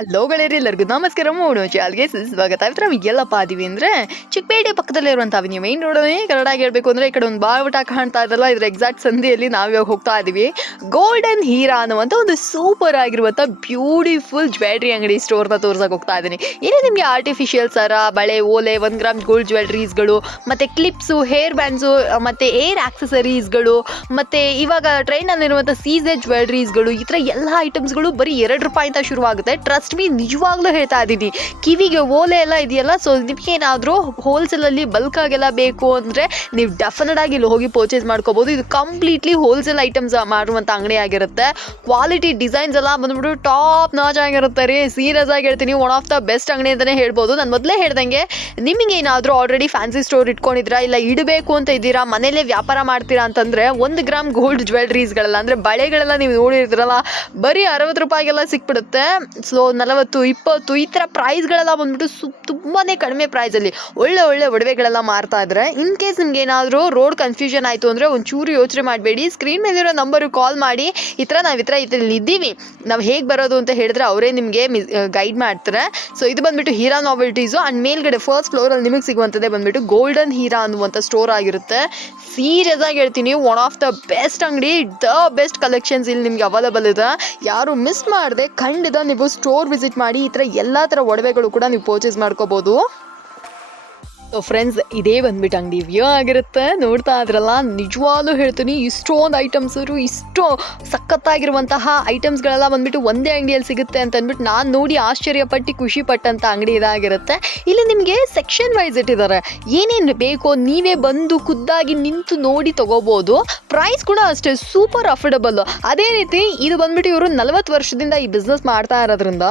Hello ಗೆಳೆಯರಿ, ಎಲ್ಲರಿಗೂ ನಮಸ್ಕಾರ. ಮೂಡು ಚಾಲ್ಗೆ ಸ್ವಾಗತ. ಇವತ್ತು ನಾವು ಎಲ್ಲಪ್ಪ ಅದೀವಿ ಅಂದರೆ ಚಿಕ್ಕಪೇಟೆ ಪಕ್ಕದಲ್ಲಿರುವಂಥ ಅವೆನ್ಯೂ ಮೈನ್ ರೋಡೇ ಕನ್ನಡಾಗಿ ಹೇಳ್ಬೇಕು ಅಂದರೆ ಈ ಕಡೆ ಒಂದು ಬಾವುಟ ಕಾಣ್ತಾ ಇದಲ್ಲ, ಇದ್ರ ಎಕ್ಸಾಕ್ಟ್ ಸಂಧಿಯಲ್ಲಿ ನಾವಿವಾಗ ಹೋಗ್ತಾ ಇದ್ದೀವಿ. ಗೋಲ್ಡನ್ ಹೀರಾ ಅನ್ನುವಂಥ ಒಂದು ಸೂಪರ್ ಆಗಿರುವಂಥ ಬ್ಯೂಟಿಫುಲ್ ಜ್ಯುವೆಲ್ರಿ ಅಂಗಡಿ ಸ್ಟೋರ್ನ ತೋರ್ಸಕ್ಕೆ ಹೋಗ್ತಾ ಇದ್ದೀನಿ. ಇಲ್ಲಿ ನಿಮಗೆ ಆರ್ಟಿಫಿಷಿಯಲ್ ಸರ, ಬಳೆ, ಓಲೆ, 1 ಗ್ರಾಮ್ ಗೋಲ್ಡ್ ಜ್ಯುವೆಲ್ರೀಸ್ಗಳು, ಮತ್ತು ಕ್ಲಿಪ್ಸು, ಹೇರ್ ಬ್ಯಾಂಡ್ಸು, ಮತ್ತು ಏರ್ ಆಕ್ಸೆಸರೀಸ್ಗಳು, ಮತ್ತು ಇವಾಗ ಟ್ರೈನಲ್ಲಿರುವಂಥ ಸೀಸೆ ಜ್ಯುವೆಲ್ರೀಸ್ಗಳು, ಈ ಥರ ಎಲ್ಲ ಐಟಮ್ಸ್ಗಳು ಬರೀ ₹2 ಅಂತ ಶುರುವಾಗುತ್ತೆ. ಟ್ರಸ್ಟ್ ಮೀ, ನಿಜವಾಗ್ಲೂ ಹೇಳ್ತಾ ಇದ್ದೀನಿ. ಕಿವಿಗೆ ಓಲೆ ಎಲ್ಲ ಇದೆಯಲ್ಲ, ಸೊ ನಿಮ್ಗೇನಾದರೂ ಹೋಲ್ಸೇಲಲ್ಲಿ ಬಲ್ಕಾಗೆಲ್ಲ ಬೇಕು ಅಂದರೆ ನೀವು ಡೆಫಿನೆಟ್ ಆಗಿ ಇಲ್ಲಿ ಹೋಗಿ ಪರ್ಚೇಸ್ ಮಾಡ್ಕೋಬೋದು. ಇದು ಕಂಪ್ಲೀಟ್ಲಿ ಹೋಲ್ಸೇಲ್ ಐಟಮ್ಸ್ ಮಾರುವಂಥ ಅಂಗಡಿ ಆಗಿರುತ್ತೆ. ಕ್ವಾಲಿಟಿ ಡಿಸೈನ್ಸ್ ಎಲ್ಲ ಬಂದ್ಬಿಟ್ಟು ಟಾಪ್ ನಾಚ್ ಆಗಿರುತ್ತೆ ರೀ. ಸೀರಿಯಸ್ ಆಗಿ ಹೇಳ್ತೀನಿ, ಒನ್ ಆಫ್ ದ ಬೆಸ್ಟ್ ಅಂಗಡಿ ಅಂತಲೇ ಹೇಳ್ಬೋದು. ನಾನು ಮೊದಲೇ ಹೇಳ್ದಂಗೆ ನಿಮಗೇನಾದರೂ ಆಲ್ರೆಡಿ ಫ್ಯಾನ್ಸಿ ಸ್ಟೋರ್ ಇಟ್ಕೊಂಡಿದ್ದೀರಾ, ಇಲ್ಲ ಇಡಬೇಕು ಅಂತ ಇದ್ದೀರಾ, ಮನೇಲೇ ವ್ಯಾಪಾರ ಮಾಡ್ತೀರಾ ಅಂತಂದರೆ 1 ಗ್ರಾಮ್ ಗೋಲ್ಡ್ ಜ್ಯುವೆಲ್ರೀಸ್ಗಳೆಲ್ಲ ಅಂದರೆ ಬಳೆಗಳೆಲ್ಲ ನೀವು ನೋಡಿರ್ತೀರಲ್ಲ, ಬರೀ ₹60 ಸಿಕ್ಬಿಡುತ್ತೆ. ಸೊ 40, 20 ಈ ಥರ ಪ್ರೈಸ್ಗಳೆಲ್ಲ ಬಂದ್ಬಿಟ್ಟು ತುಂಬಾ ಕಡಿಮೆ ಪ್ರೈಸಲ್ಲಿ ಒಳ್ಳೆ ಒಡವೆಗಳೆಲ್ಲ ಮಾರ್ತಾ ಇದ್ದಾರೆ. ಇನ್ ಕೇಸ್ ನಿಮ್ಗೆ ಏನಾದರೂ ರೋಡ್ ಕನ್ಫ್ಯೂಷನ್ ಆಯಿತು ಅಂದರೆ ಒಂಚೂರು ಯೋಚನೆ ಮಾಡಬೇಡಿ, ಸ್ಕ್ರೀನ್ ಮೇಲಿರೋ ನಂಬರಿಗೆ ಕಾಲ್ ಮಾಡಿ, ಈ ಥರ ನಾವು ಇದರಲ್ಲಿ ಇದ್ದೀವಿ, ನಾವು ಹೇಗೆ ಬರೋದು ಅಂತ ಹೇಳಿದ್ರೆ ಅವರೇ ನಿಮಗೆ ಗೈಡ್ ಮಾಡ್ತಾರೆ. ಸೊ ಇದು ಬಂದ್ಬಿಟ್ಟು ಹೀರಾ ನಾವೆಲ್ಟೀಸು. ಆ್ಯಂಡ್ ಮೇಲ್ಗಡೆ ಫಸ್ಟ್ ಫ್ಲೋರಲ್ಲಿ ನಿಮಗೆ ಸಿಗುವಂಥದ್ದೇ ಬಂದ್ಬಿಟ್ಟು ಗೋಲ್ಡನ್ ಹೀರಾ ಅನ್ನುವಂಥ ಸ್ಟೋರ್ ಆಗಿರುತ್ತೆ. ಸೀರಿಯಸ್ ಆಗಿ ಹೇಳ್ತೀನಿ, ಒನ್ ಆಫ್ ದ ಬೆಸ್ಟ್ ಅಂಗಡಿ, ದ ಬೆಸ್ಟ್ ಕಲೆಕ್ಷನ್ಸ್ ಇಲ್ಲಿ ನಿಮಗೆ ಅವೈಲೇಬಲ್ ಇದೆ. ಯಾರು ಮಿಸ್ ಮಾಡದೆ ಖಂಡಿತ ನೀವು ಸ್ಟೋರ್ ವಿಸಿಟ್ ಮಾಡಿ, ಈ ಥರ ಎಲ್ಲ ಥರ ಒಡವೆಗಳು ಕೂಡ ನೀವು ಪರ್ಚೇಸ್ ಮಾಡ್ಕೋಬೋದು. ಸೊ ಫ್ರೆಂಡ್ಸ್, ಇದೇ ಬಂದ್ಬಿಟ್ಟು ಅಂಗಡಿ ವ್ಯೂ ಆಗಿರುತ್ತೆ. ನೋಡ್ತಾ ಇದ್ರಲ್ಲ, ನಿಜವಾಗ್ಲೂ ಹೇಳ್ತೀನಿ, ಇಷ್ಟೊಂದು ಐಟಮ್ಸರು, ಇಷ್ಟು ಸಖತ್ತಾಗಿರುವಂತಹ ಐಟಮ್ಸ್ಗಳೆಲ್ಲ ಬಂದ್ಬಿಟ್ಟು ಒಂದೇ ಅಂಗಡಿಯಲ್ಲಿ ಸಿಗುತ್ತೆ ಅಂತ ಅಂದ್ಬಿಟ್ಟು ನಾನು ನೋಡಿ ಆಶ್ಚರ್ಯಪಟ್ಟು ಖುಷಿ ಪಟ್ಟಂಥ ಅಂಗಡಿ ಇದಾಗಿರುತ್ತೆ. ಇಲ್ಲಿ ನಿಮಗೆ ಸೆಕ್ಷನ್ ವೈಸ್ ಇಟ್ಟಿದ್ದಾರೆ, ಏನೇನು ಬೇಕೋ ನೀವೇ ಬಂದು ಖುದ್ದಾಗಿ ನಿಂತು ನೋಡಿ ತೊಗೋಬೋದು. ಪ್ರೈಸ್ ಕೂಡ ಅಷ್ಟೇ ಸೂಪರ್ ಅಫೋರ್ಡಬಲ್. ಅದೇ ರೀತಿ ಇದು ಬಂದ್ಬಿಟ್ಟು ಇವರು 40 ವರ್ಷದಿಂದ ಈ ಬಿಸ್ನೆಸ್ ಮಾಡ್ತಾ ಇರೋದ್ರಿಂದ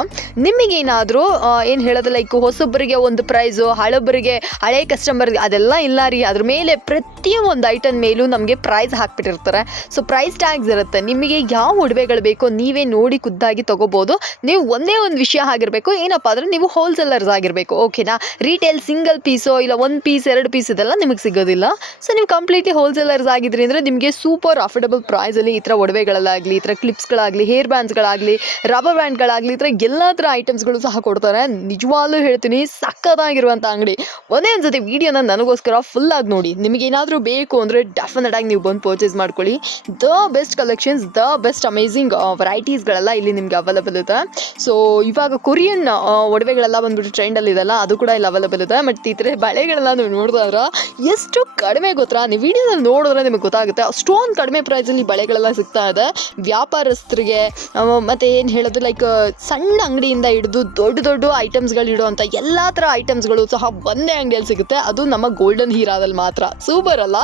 ನಿಮಗೇನಾದರೂ ಏನು ಹೇಳೋದು, ಲೈಕ್ ಹೊಸೊಬ್ಬರಿಗೆ ಒಂದು ಪ್ರೈಸು, ಹಳೊಬ್ಬರಿಗೆ ಹಳೆ ಕಸ್ಟಮರ್ಗೆ ಅದೆಲ್ಲ ಇಲ್ಲ ರೀ. ಅದ್ರ ಮೇಲೆ ಪ್ರತಿಯೊಂದು ಐಟಮ್ ಮೇಲೂ ನಮಗೆ ಪ್ರೈಸ್ ಹಾಕ್ಬಿಟ್ಟಿರ್ತಾರೆ. ಸೊ ಪ್ರೈಸ್ ಟ್ಯಾಗ್ಸ್ ಇರುತ್ತೆ. ನಿಮಗೆ ಯಾವ ಒಡವೆಗಳು ಬೇಕೋ ನೀವೇ ನೋಡಿ ಖುದ್ದಾಗಿ ತೊಗೋಬೋದು. ನೀವು ಒಂದೇ ಒಂದು ವಿಷಯ ಆಗಿರಬೇಕು, ಏನಪ್ಪ ಅಂದರೆ ನೀವು ಹೋಲ್ಸೇಲರ್ಸ್ ಆಗಿರಬೇಕು, ಓಕೆನಾ. ರೀಟೇಲ್ ಸಿಂಗಲ್ ಪೀಸೋ ಇಲ್ಲ 1 ಪೀಸ್ 2 ಪೀಸ್ ಇದೆಲ್ಲ ನಿಮಗೆ ಸಿಗೋದಿಲ್ಲ. ಸೊ ನೀವು ಕಂಪ್ಲೀಟ್ಲಿ ಹೋಲ್ಸೇಲರ್ಸ್ ಆಗಿದ್ರಿ ಅಂದರೆ ನಿಮಗೆ ಸೂಪರ್ ಅಫೋರ್ಡಬಲ್ ಪ್ರೈಸಲ್ಲಿ ಈ ಥರ ಒಡವೆಗಳಲ್ಲಾಗಲಿ, ಈ ಥರ ಕ್ಲಿಪ್ಸ್ಗಳಾಗಲಿ, ಹೇರ್ ಬ್ಯಾಂಡ್ಸ್ಗಳಾಗಲಿ, ರಬ್ಬರ್ ಬ್ಯಾಂಡ್ಗಳಾಗಲಿ, ಈ ಥರ ಎಲ್ಲ ಥರ ಐಟಮ್ಸ್ಗಳು ಸಹ ಕೊಡ್ತಾರೆ. ನಿಜವಾಗ್ಲೂ ಹೇಳ್ತೀನಿ, ಸಕ್ಕತ್ತಾಗಿರುವಂಥ ಅಂಗಡಿ. ಒಂದೇ ಒಂದ್ಸತಿ ವಿಡಿಯೋನ ನನಗೋಸ್ಕರ ಫುಲ್ ಆಗಿ ನೋಡಿ. ನಿಮಗೇನಾದರೂ ಬೇಕು ಅಂದರೆ ಡೆಫಿನೆಟ್ ಆಗಿ ನೀವು ಬಂದು ಪರ್ಚೇಸ್ ಮಾಡ್ಕೊಳ್ಳಿ. The best collections, the best amazing ವೆರೈಟೀಸ್ಗಳೆಲ್ಲ ಇಲ್ಲಿ ನಿಮಗೆ ಅವೈಲೇಬಲ್ ಇದೆ. ಸೊ ಇವಾಗ ಕೊರಿಯನ್ ಒಡವೆಗಳೆಲ್ಲ ಬಂದ್ಬಿಟ್ಟು ಟ್ರೆಂಡಲ್ಲಿ ಇದೆಲ್ಲ, ಅದು ಕೂಡ ಇಲ್ಲಿ ಅವೈಲೇಬಲ್ ಇದೆ. ಮತ್ತು ಈ ಥರ ಬಳೆಗಳೆಲ್ಲ ನೀವು ನೋಡಿದ್ರೆ ಎಷ್ಟು ಕಡಿಮೆ ಗೊತ್ತಾ, ನೀವು ವಿಡಿಯೋದಲ್ಲಿ ನೋಡಿದ್ರೆ ನಿಮಗೆ ಗೊತ್ತಾಗುತ್ತೆ. ಅಷ್ಟೊಂದು ಕಡಿಮೆ ಪ್ರೈಸಲ್ಲಿ ಬಳೆಗಳೆಲ್ಲ ಸಿಗ್ತಾ ಇದೆ ವ್ಯಾಪಾರಸ್ಥರಿಗೆ. ಮತ್ತು ಏನು ಹೇಳೋದು, ಲೈಕ್ ಸಣ್ಣ ಅಂಗಡಿಯಿಂದ ಹಿಡಿದು ದೊಡ್ಡ ಐಟಮ್ಸ್ಗಳು ಇಡುವಂಥ ಎಲ್ಲ ಥರ ಐಟಮ್ಸ್ಗಳು ಸಹ ಒಂದೇ ಅಂಗಡಿಯಲ್ಲಿ ಸಿಗುತ್ತೆ. ಅದು ನಮ್ಮ ಗೋಲ್ಡನ್ ಹೀರಾದಲ್ಲಿ ಮಾತ್ರ. ಸೂಪರ್ ಅಲ್ಲ?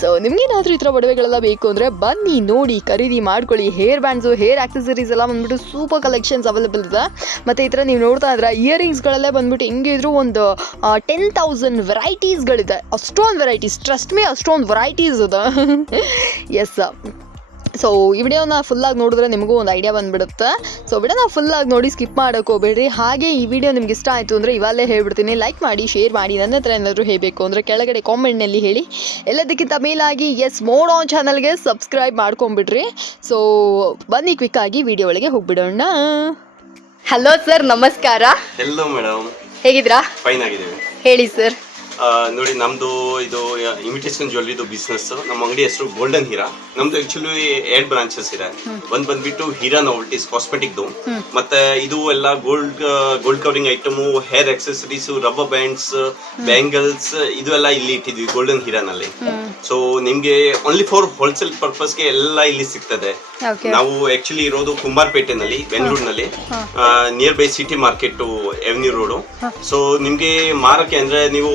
ಸೊ ನಿಮ್ಗೇನಾದರೂ ಈ ಥರ ಒಡವೆಗಳೆಲ್ಲ ಬೇಕು ಅಂದರೆ ಬನ್ನಿ, ನೋಡಿ, ಖರೀದಿ ಮಾಡ್ಕೊಳ್ಳಿ. ಹೇರ್ ಬ್ಯಾಂಡ್ಸು, ಹೇರ್ ಆಕ್ಸೆಸರೀಸ್ ಎಲ್ಲ ಬಂದ್ಬಿಟ್ಟು ಸೂಪರ್ ಕಲೆಕ್ಷನ್ಸ್ ಅವೈಲೇಬಲ್ ಇದೆ. ಮತ್ತು ಈ ಥರ ನೀವು ನೋಡ್ತಾ ಇದ್ರೆ ಇಯರಿಂಗ್ಸ್ಗಳಲ್ಲೇ ಬಂದ್ಬಿಟ್ಟು ಹೆಂಗಿದ್ರು ಒಂದು 10,000 ವೆರೈಟೀಸ್ಗಳಿದೆ. ಅಷ್ಟೊಂದು ವೆರೈಟೀಸ್, ಟ್ರಸ್ಟ್ ಮೀ, ಅಷ್ಟೊಂದು ವೆರೈಟೀಸ್ ಇದೆ. ಎಸ್. ಸೊ ಈ ವಿಡಿಯೋನ ಫುಲ್ಲಾಗಿ ನೋಡಿದ್ರೆ ನಿಮಗೂ ಒಂದು ಐಡಿಯಾ ಬಂದುಬಿಡುತ್ತೆ. ಸೊ ವಿಡಿಯೋನ ಫುಲ್ಲಾಗಿ ನೋಡಿ, ಸ್ಕಿಪ್ ಮಾಡೋಕೆ ಹೋಗಬೇಡ್ರಿ. ಹಾಗೆ ಈ ವಿಡಿಯೋ ನಿಮ್ಗೆ ಇಷ್ಟ ಆಯಿತು ಅಂದರೆ ಇವಾಗಲೇ ಹೇಳ್ಬಿಡ್ತೀನಿ, ಲೈಕ್ ಮಾಡಿ, ಶೇರ್ ಮಾಡಿ. ನನ್ನ ಹತ್ರ ಏನಾದರೂ ಹೇಳಬೇಕು ಅಂದರೆ ಕೆಳಗಡೆ ಕಾಮೆಂಟ್ನಲ್ಲಿ ಹೇಳಿ. ಎಲ್ಲದಕ್ಕಿಂತ ಮೇಲಾಗಿ ಮೋಡ್ ಆನ್ ಚಾನಲ್ಗೆ ಸಬ್ಸ್ಕ್ರೈಬ್ ಮಾಡ್ಕೊಂಬಿಡ್ರಿ. ಸೊ ಬನ್ನಿ ಕ್ವಿಕ್ಕಾಗಿ ವಿಡಿಯೋ ಒಳಗೆ ಹೋಗ್ಬಿಡೋಣ. ಹಲೋ ಸರ್, ನಮಸ್ಕಾರ. ಹೆಲೋ ಮೇಡಮ್, ಹೇಗಿದ್ದೀರಾ? ಫೈನ್ ಆಗಿದ್ದೀವಿ. ಹೇಳಿ ಸರ್. ನೋಡಿ, ನಮ್ಮದು ಇದು ಇಮಿಟೇಷನ್ ಜ್ಯುವೆಲ್ರಿದು ಬಿಸ್ನೆಸ್. ನಮ್ಮ ಅಂಗಡಿ ಹೆಸರು ಗೋಲ್ಡನ್ ಹೀರಾ. ನಮ್ದು ಆಕ್ಚುಲಿ 2 ಬ್ರಾಂಚಸ್ ಇದೆ. ಒಂದು ಬಂದ್ಬಿಟ್ಟು ಹೀರಾ ನಾವೆಲ್ಟೀಸ್ ಕಾಸ್ಮೆಟಿಕ್ದು, ಮತ್ತೆ ಇದು ಎಲ್ಲ gold covering item, hair accessories, rubber bands, bangles, ಇದು ಎಲ್ಲ ಇಲ್ಲಿ ಇಟ್ಟಿದ್ವಿ ಗೋಲ್ಡನ್ ಹೀರಾನಲ್ಲಿ. ಸೊ ನಿಮ್ಗೆ ಓನ್ಲಿ ಫಾರ್ ಹೋಲ್ಸೇಲ್ ಪರ್ಪಸ್ಗೆ ಎಲ್ಲ ಇಲ್ಲಿ ಸಿಗ್ತದೆ. ನಾವು ಆಕ್ಚುಲಿ ಇರೋದು ಕುಂಬಾರಪೇಟೆನಲ್ಲಿ, ಬೆಂಗಳೂರಿನಲ್ಲಿ, near by city market avenue road. So ನಿಮ್ಗೆ ಮಾರಕ್ಕೆ ಅಂದ್ರೆ ನೀವು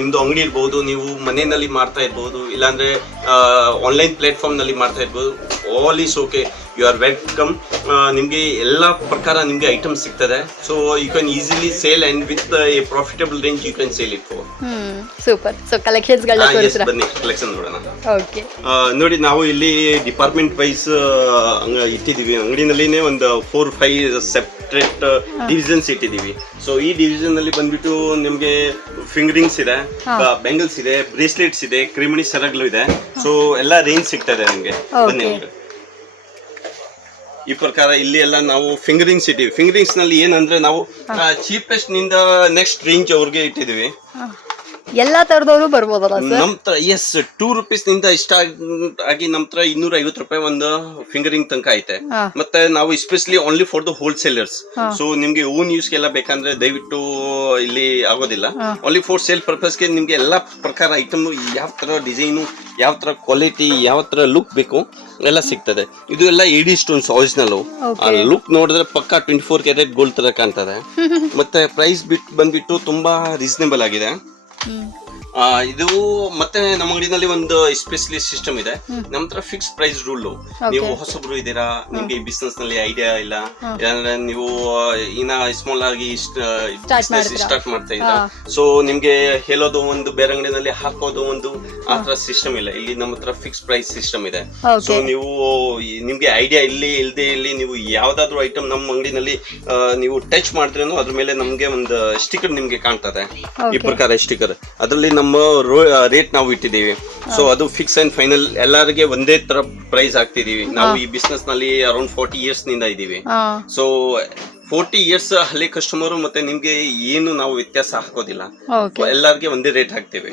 ನಿಮ್ದು ಅಂಗಡಿ ಇರ್ಬೋದು, ನೀವು ಮನೆಯಲ್ಲಿ ಮಾರ್ತಾ ಇರ್ಬೋದು, ಇಲ್ಲಾಂದ್ರೆ ಆನ್ಲೈನ್ ಪ್ಲಾಟ್ಫಾರ್ಮ್ ನಲ್ಲಿ ಮಾರ್ತಾ ಇರ್ಬೋದು. All is okay, you are welcome. ನಿಮಗೆ ಎಲ್ಲ ಪ್ರಕಾರ ನಿಮಗೆ ಐಟಮ್ ಸಿಗ್ತದೆ. So you can easily sale and with a profitable range you can sale it for. Super. So ಕಲೆಕ್ಷನ್ಸ್ಗಳನ್ನ ತೋರಿಸ್ರಾ? ಬನ್ನಿ ಕಲೆಕ್ಷನ್ ನೋಡೋಣ. ಓಕೆ. ನೋಡಿ, ನಾವು ಇಲ್ಲಿ ಡಿಪಾರ್ಟ್ಮೆಂಟ್ ವೈಸ್ ಇಟ್ಟಿದ್ದೀವಿ. ಅಂಗಡಿನಲ್ಲಿನೇ ಒಂದು 4-5 ಸೆಪ್ರೇಟ್ ಡಿವಿಷನ್ಸ್ ಇಟ್ಟಿದ್ದೀವಿ. ಸೊ ಈ ಡಿವಿಷನ್ ಅಲ್ಲಿ ಬಂದ್ಬಿಟ್ಟು ನಿಮಗೆ ಫಿಂಗರಿಂಗ್ಸ್ ಇದೆ, ಬ್ಯಾಂಗಲ್ಸ್ ಇದೆ, ಬ್ರೇಸ್ಲೆಟ್ಸ್ ಇದೆ, ಕ್ರಿಮಿಣಿ ಸರಗಳು ಇದೆ. ಸೊ ಎಲ್ಲ ರೇಂಜ್ ಸಿಗ್ತದೆ ನಿಮಗೆ. ಬನ್ನಿ. ಈ ಪ್ರಕಾರ ಇಲ್ಲಿ ಎಲ್ಲ ನಾವು ಫಿಂಗರಿಂಗ್ಸ್ ಇಟ್ಟಿವಿ. ಫಿಂಗರಿಂಗ್ಸ್ ನಲ್ಲಿ ಏನಂದ್ರೆ ನಾವು ಚೀಪೆಸ್ಟ್ ನಿಂದ ನೆಕ್ಸ್ಟ್ ರೇಂಜ್ ಅವ್ರಿಗೆ ಇಟ್ಟಿದೀವಿ. ಎಲ್ಲಾ ತರದವರು ಬರ್ಬೋದಲ್ಲ ಸರ್? ನಮ್ ತರ ಎಸ್, 2 rupees ನಿಂದ ಇಷ್ಟ ಆಗಿ ನಮ್ ತರ 250 ರೂಪಾಯಿ ಒಂದು ಫಿಂಗರಿಂಗ್ ತನಕ ಐತೆ. ಮತ್ತೆ ನಾವು especially only for the wholesalers. So ನಿಮ್ಗೆ ಓನ್ ಯೂಸ್ ಗೆಲ್ಲ ಬೇಕಂದ್ರೆ ದಯವಿಟ್ಟು ಇಲ್ಲಿ ಆಗೋದಿಲ್ಲ. ಓನ್ಲಿ ಫಾರ್ ಸೇಲ್ ಪರ್ಪಸ್ ಗೆ ನಿಮ್ಗೆ ಎಲ್ಲಾ ಪ್ರಕಾರ ಐಟಮ್, ಯಾವ ತರ ಡಿಸೈನು, ಯಾವ ತರ ಕ್ವಾಲಿಟಿ, ಯಾವ ತರ ಲುಕ್ ಬೇಕು ಎಲ್ಲ ಸಿಗ್ತದೆ. ಇದು ಎಲ್ಲ AD ಸ್ಟೋನ್ಸ್ ಒರಿಜಿನಲ್. ಲುಕ್ ನೋಡಿದ್ರೆ ಪಕ್ಕಾ 24 ಕ್ಯಾರೆಟ್ ಗೋಲ್ಡ್ ತರ ಕಾಣ್ತದೆ. ಮತ್ತೆ ಪ್ರೈಸ್ ಬಂದ್ಬಿಟ್ಟು ತುಂಬಾ ರೀಸನೇಬಲ್ ಆಗಿದೆ. ಇದು ಮತ್ತೆ ನಮ್ಮ ಅಂಗಡಿನಲ್ಲಿ ಒಂದು ಎಸ್ಪೆಷಲಿ ಸಿಸ್ಟಮ್ ಇದೆ. ನಮ್ಮ ಹತ್ರ ಫಿಕ್ಸ್ ಪ್ರೈಸ್ ರೂಲ್. ನೀವು ಹೊಸಬ್ರು ಇದ್ದೀರಾ, ನಿಮ್ಗೆ ಬಿಸ್ನೆಸ್ ನಲ್ಲಿ ಐಡಿಯಾ ಇಲ್ಲ, ಯಾಕಂದ್ರೆ ನೀವು ಇನ್ನ ಸ್ಮಾಲ್ ಆಗಿ ಸ್ಟಾರ್ಟ್ ಮಾಡ್ತಾ ಇದ್ದೀರಾ, ಸೊ ನಿಮ್ಗೆ ಹೇಳೋದು ಒಂದು, ಬೇರೆ ಅಂಗಡಿನಲ್ಲಿ ಹಾಕೋದು ಒಂದು, ಆ ತರ ಸಿಸ್ಟಮ್ ಇಲ್ಲ. ಇಲ್ಲಿ ನಮ್ಮ ಹತ್ರ ಫಿಕ್ಸ್ ಪ್ರೈಸ್ ಸಿಸ್ಟಮ್ ಇದೆ. ಸೊ ನೀವು ನಿಮ್ಗೆ ಐಡಿಯಾ ಇಲ್ಲದೆ ನೀವು ಯಾವ್ದಾದ್ರು ಐಟಮ್ ನಮ್ಮ ಅಂಗಡಿನಲ್ಲಿ ನೀವು ಟಚ್ ಮಾಡಿದ್ರೇನು ಅದ್ರ ಮೇಲೆ ನಮ್ಗೆ ಒಂದು ಸ್ಟಿಕರ್ ನಿಮ್ಗೆ ಕಾಣ್ತದೆ. ಈ ಪ್ರಕಾರ ಸ್ಟಿಕರ್, ಅದರಲ್ಲಿ ನಮ್ಮ ರೇಟ್ ನಾವು ಇಟ್ಟಿದ್ದೀವಿ. ಸೊ ಅದು ಫಿಕ್ಸ್ ಅಂಡ್ ಫೈನಲ್, ಎಲ್ಲರಿಗೆ ಒಂದೇ ತರ ಪ್ರೈಸ್ ಹಾಕ್ತಿದೀವಿ. ನಾವು ಈ ಬಿಸ್ನೆಸ್ ನಲ್ಲಿ ಅರೌಂಡ್ 40 years ನಿಂದ ಇದ್ದೀವಿ. ಸೊ 40 years ಹಳೆ ಕಸ್ಟಮರ್ ಮತ್ತೆ ನಿಮ್ಗೆ ಏನು ನಾವು ವ್ಯತ್ಯಾಸ ಹಾಕೋದಿಲ್ಲ, ಎಲ್ಲರಿಗೆ ಒಂದೇ ರೇಟ್ ಹಾಕ್ತೇವೆ.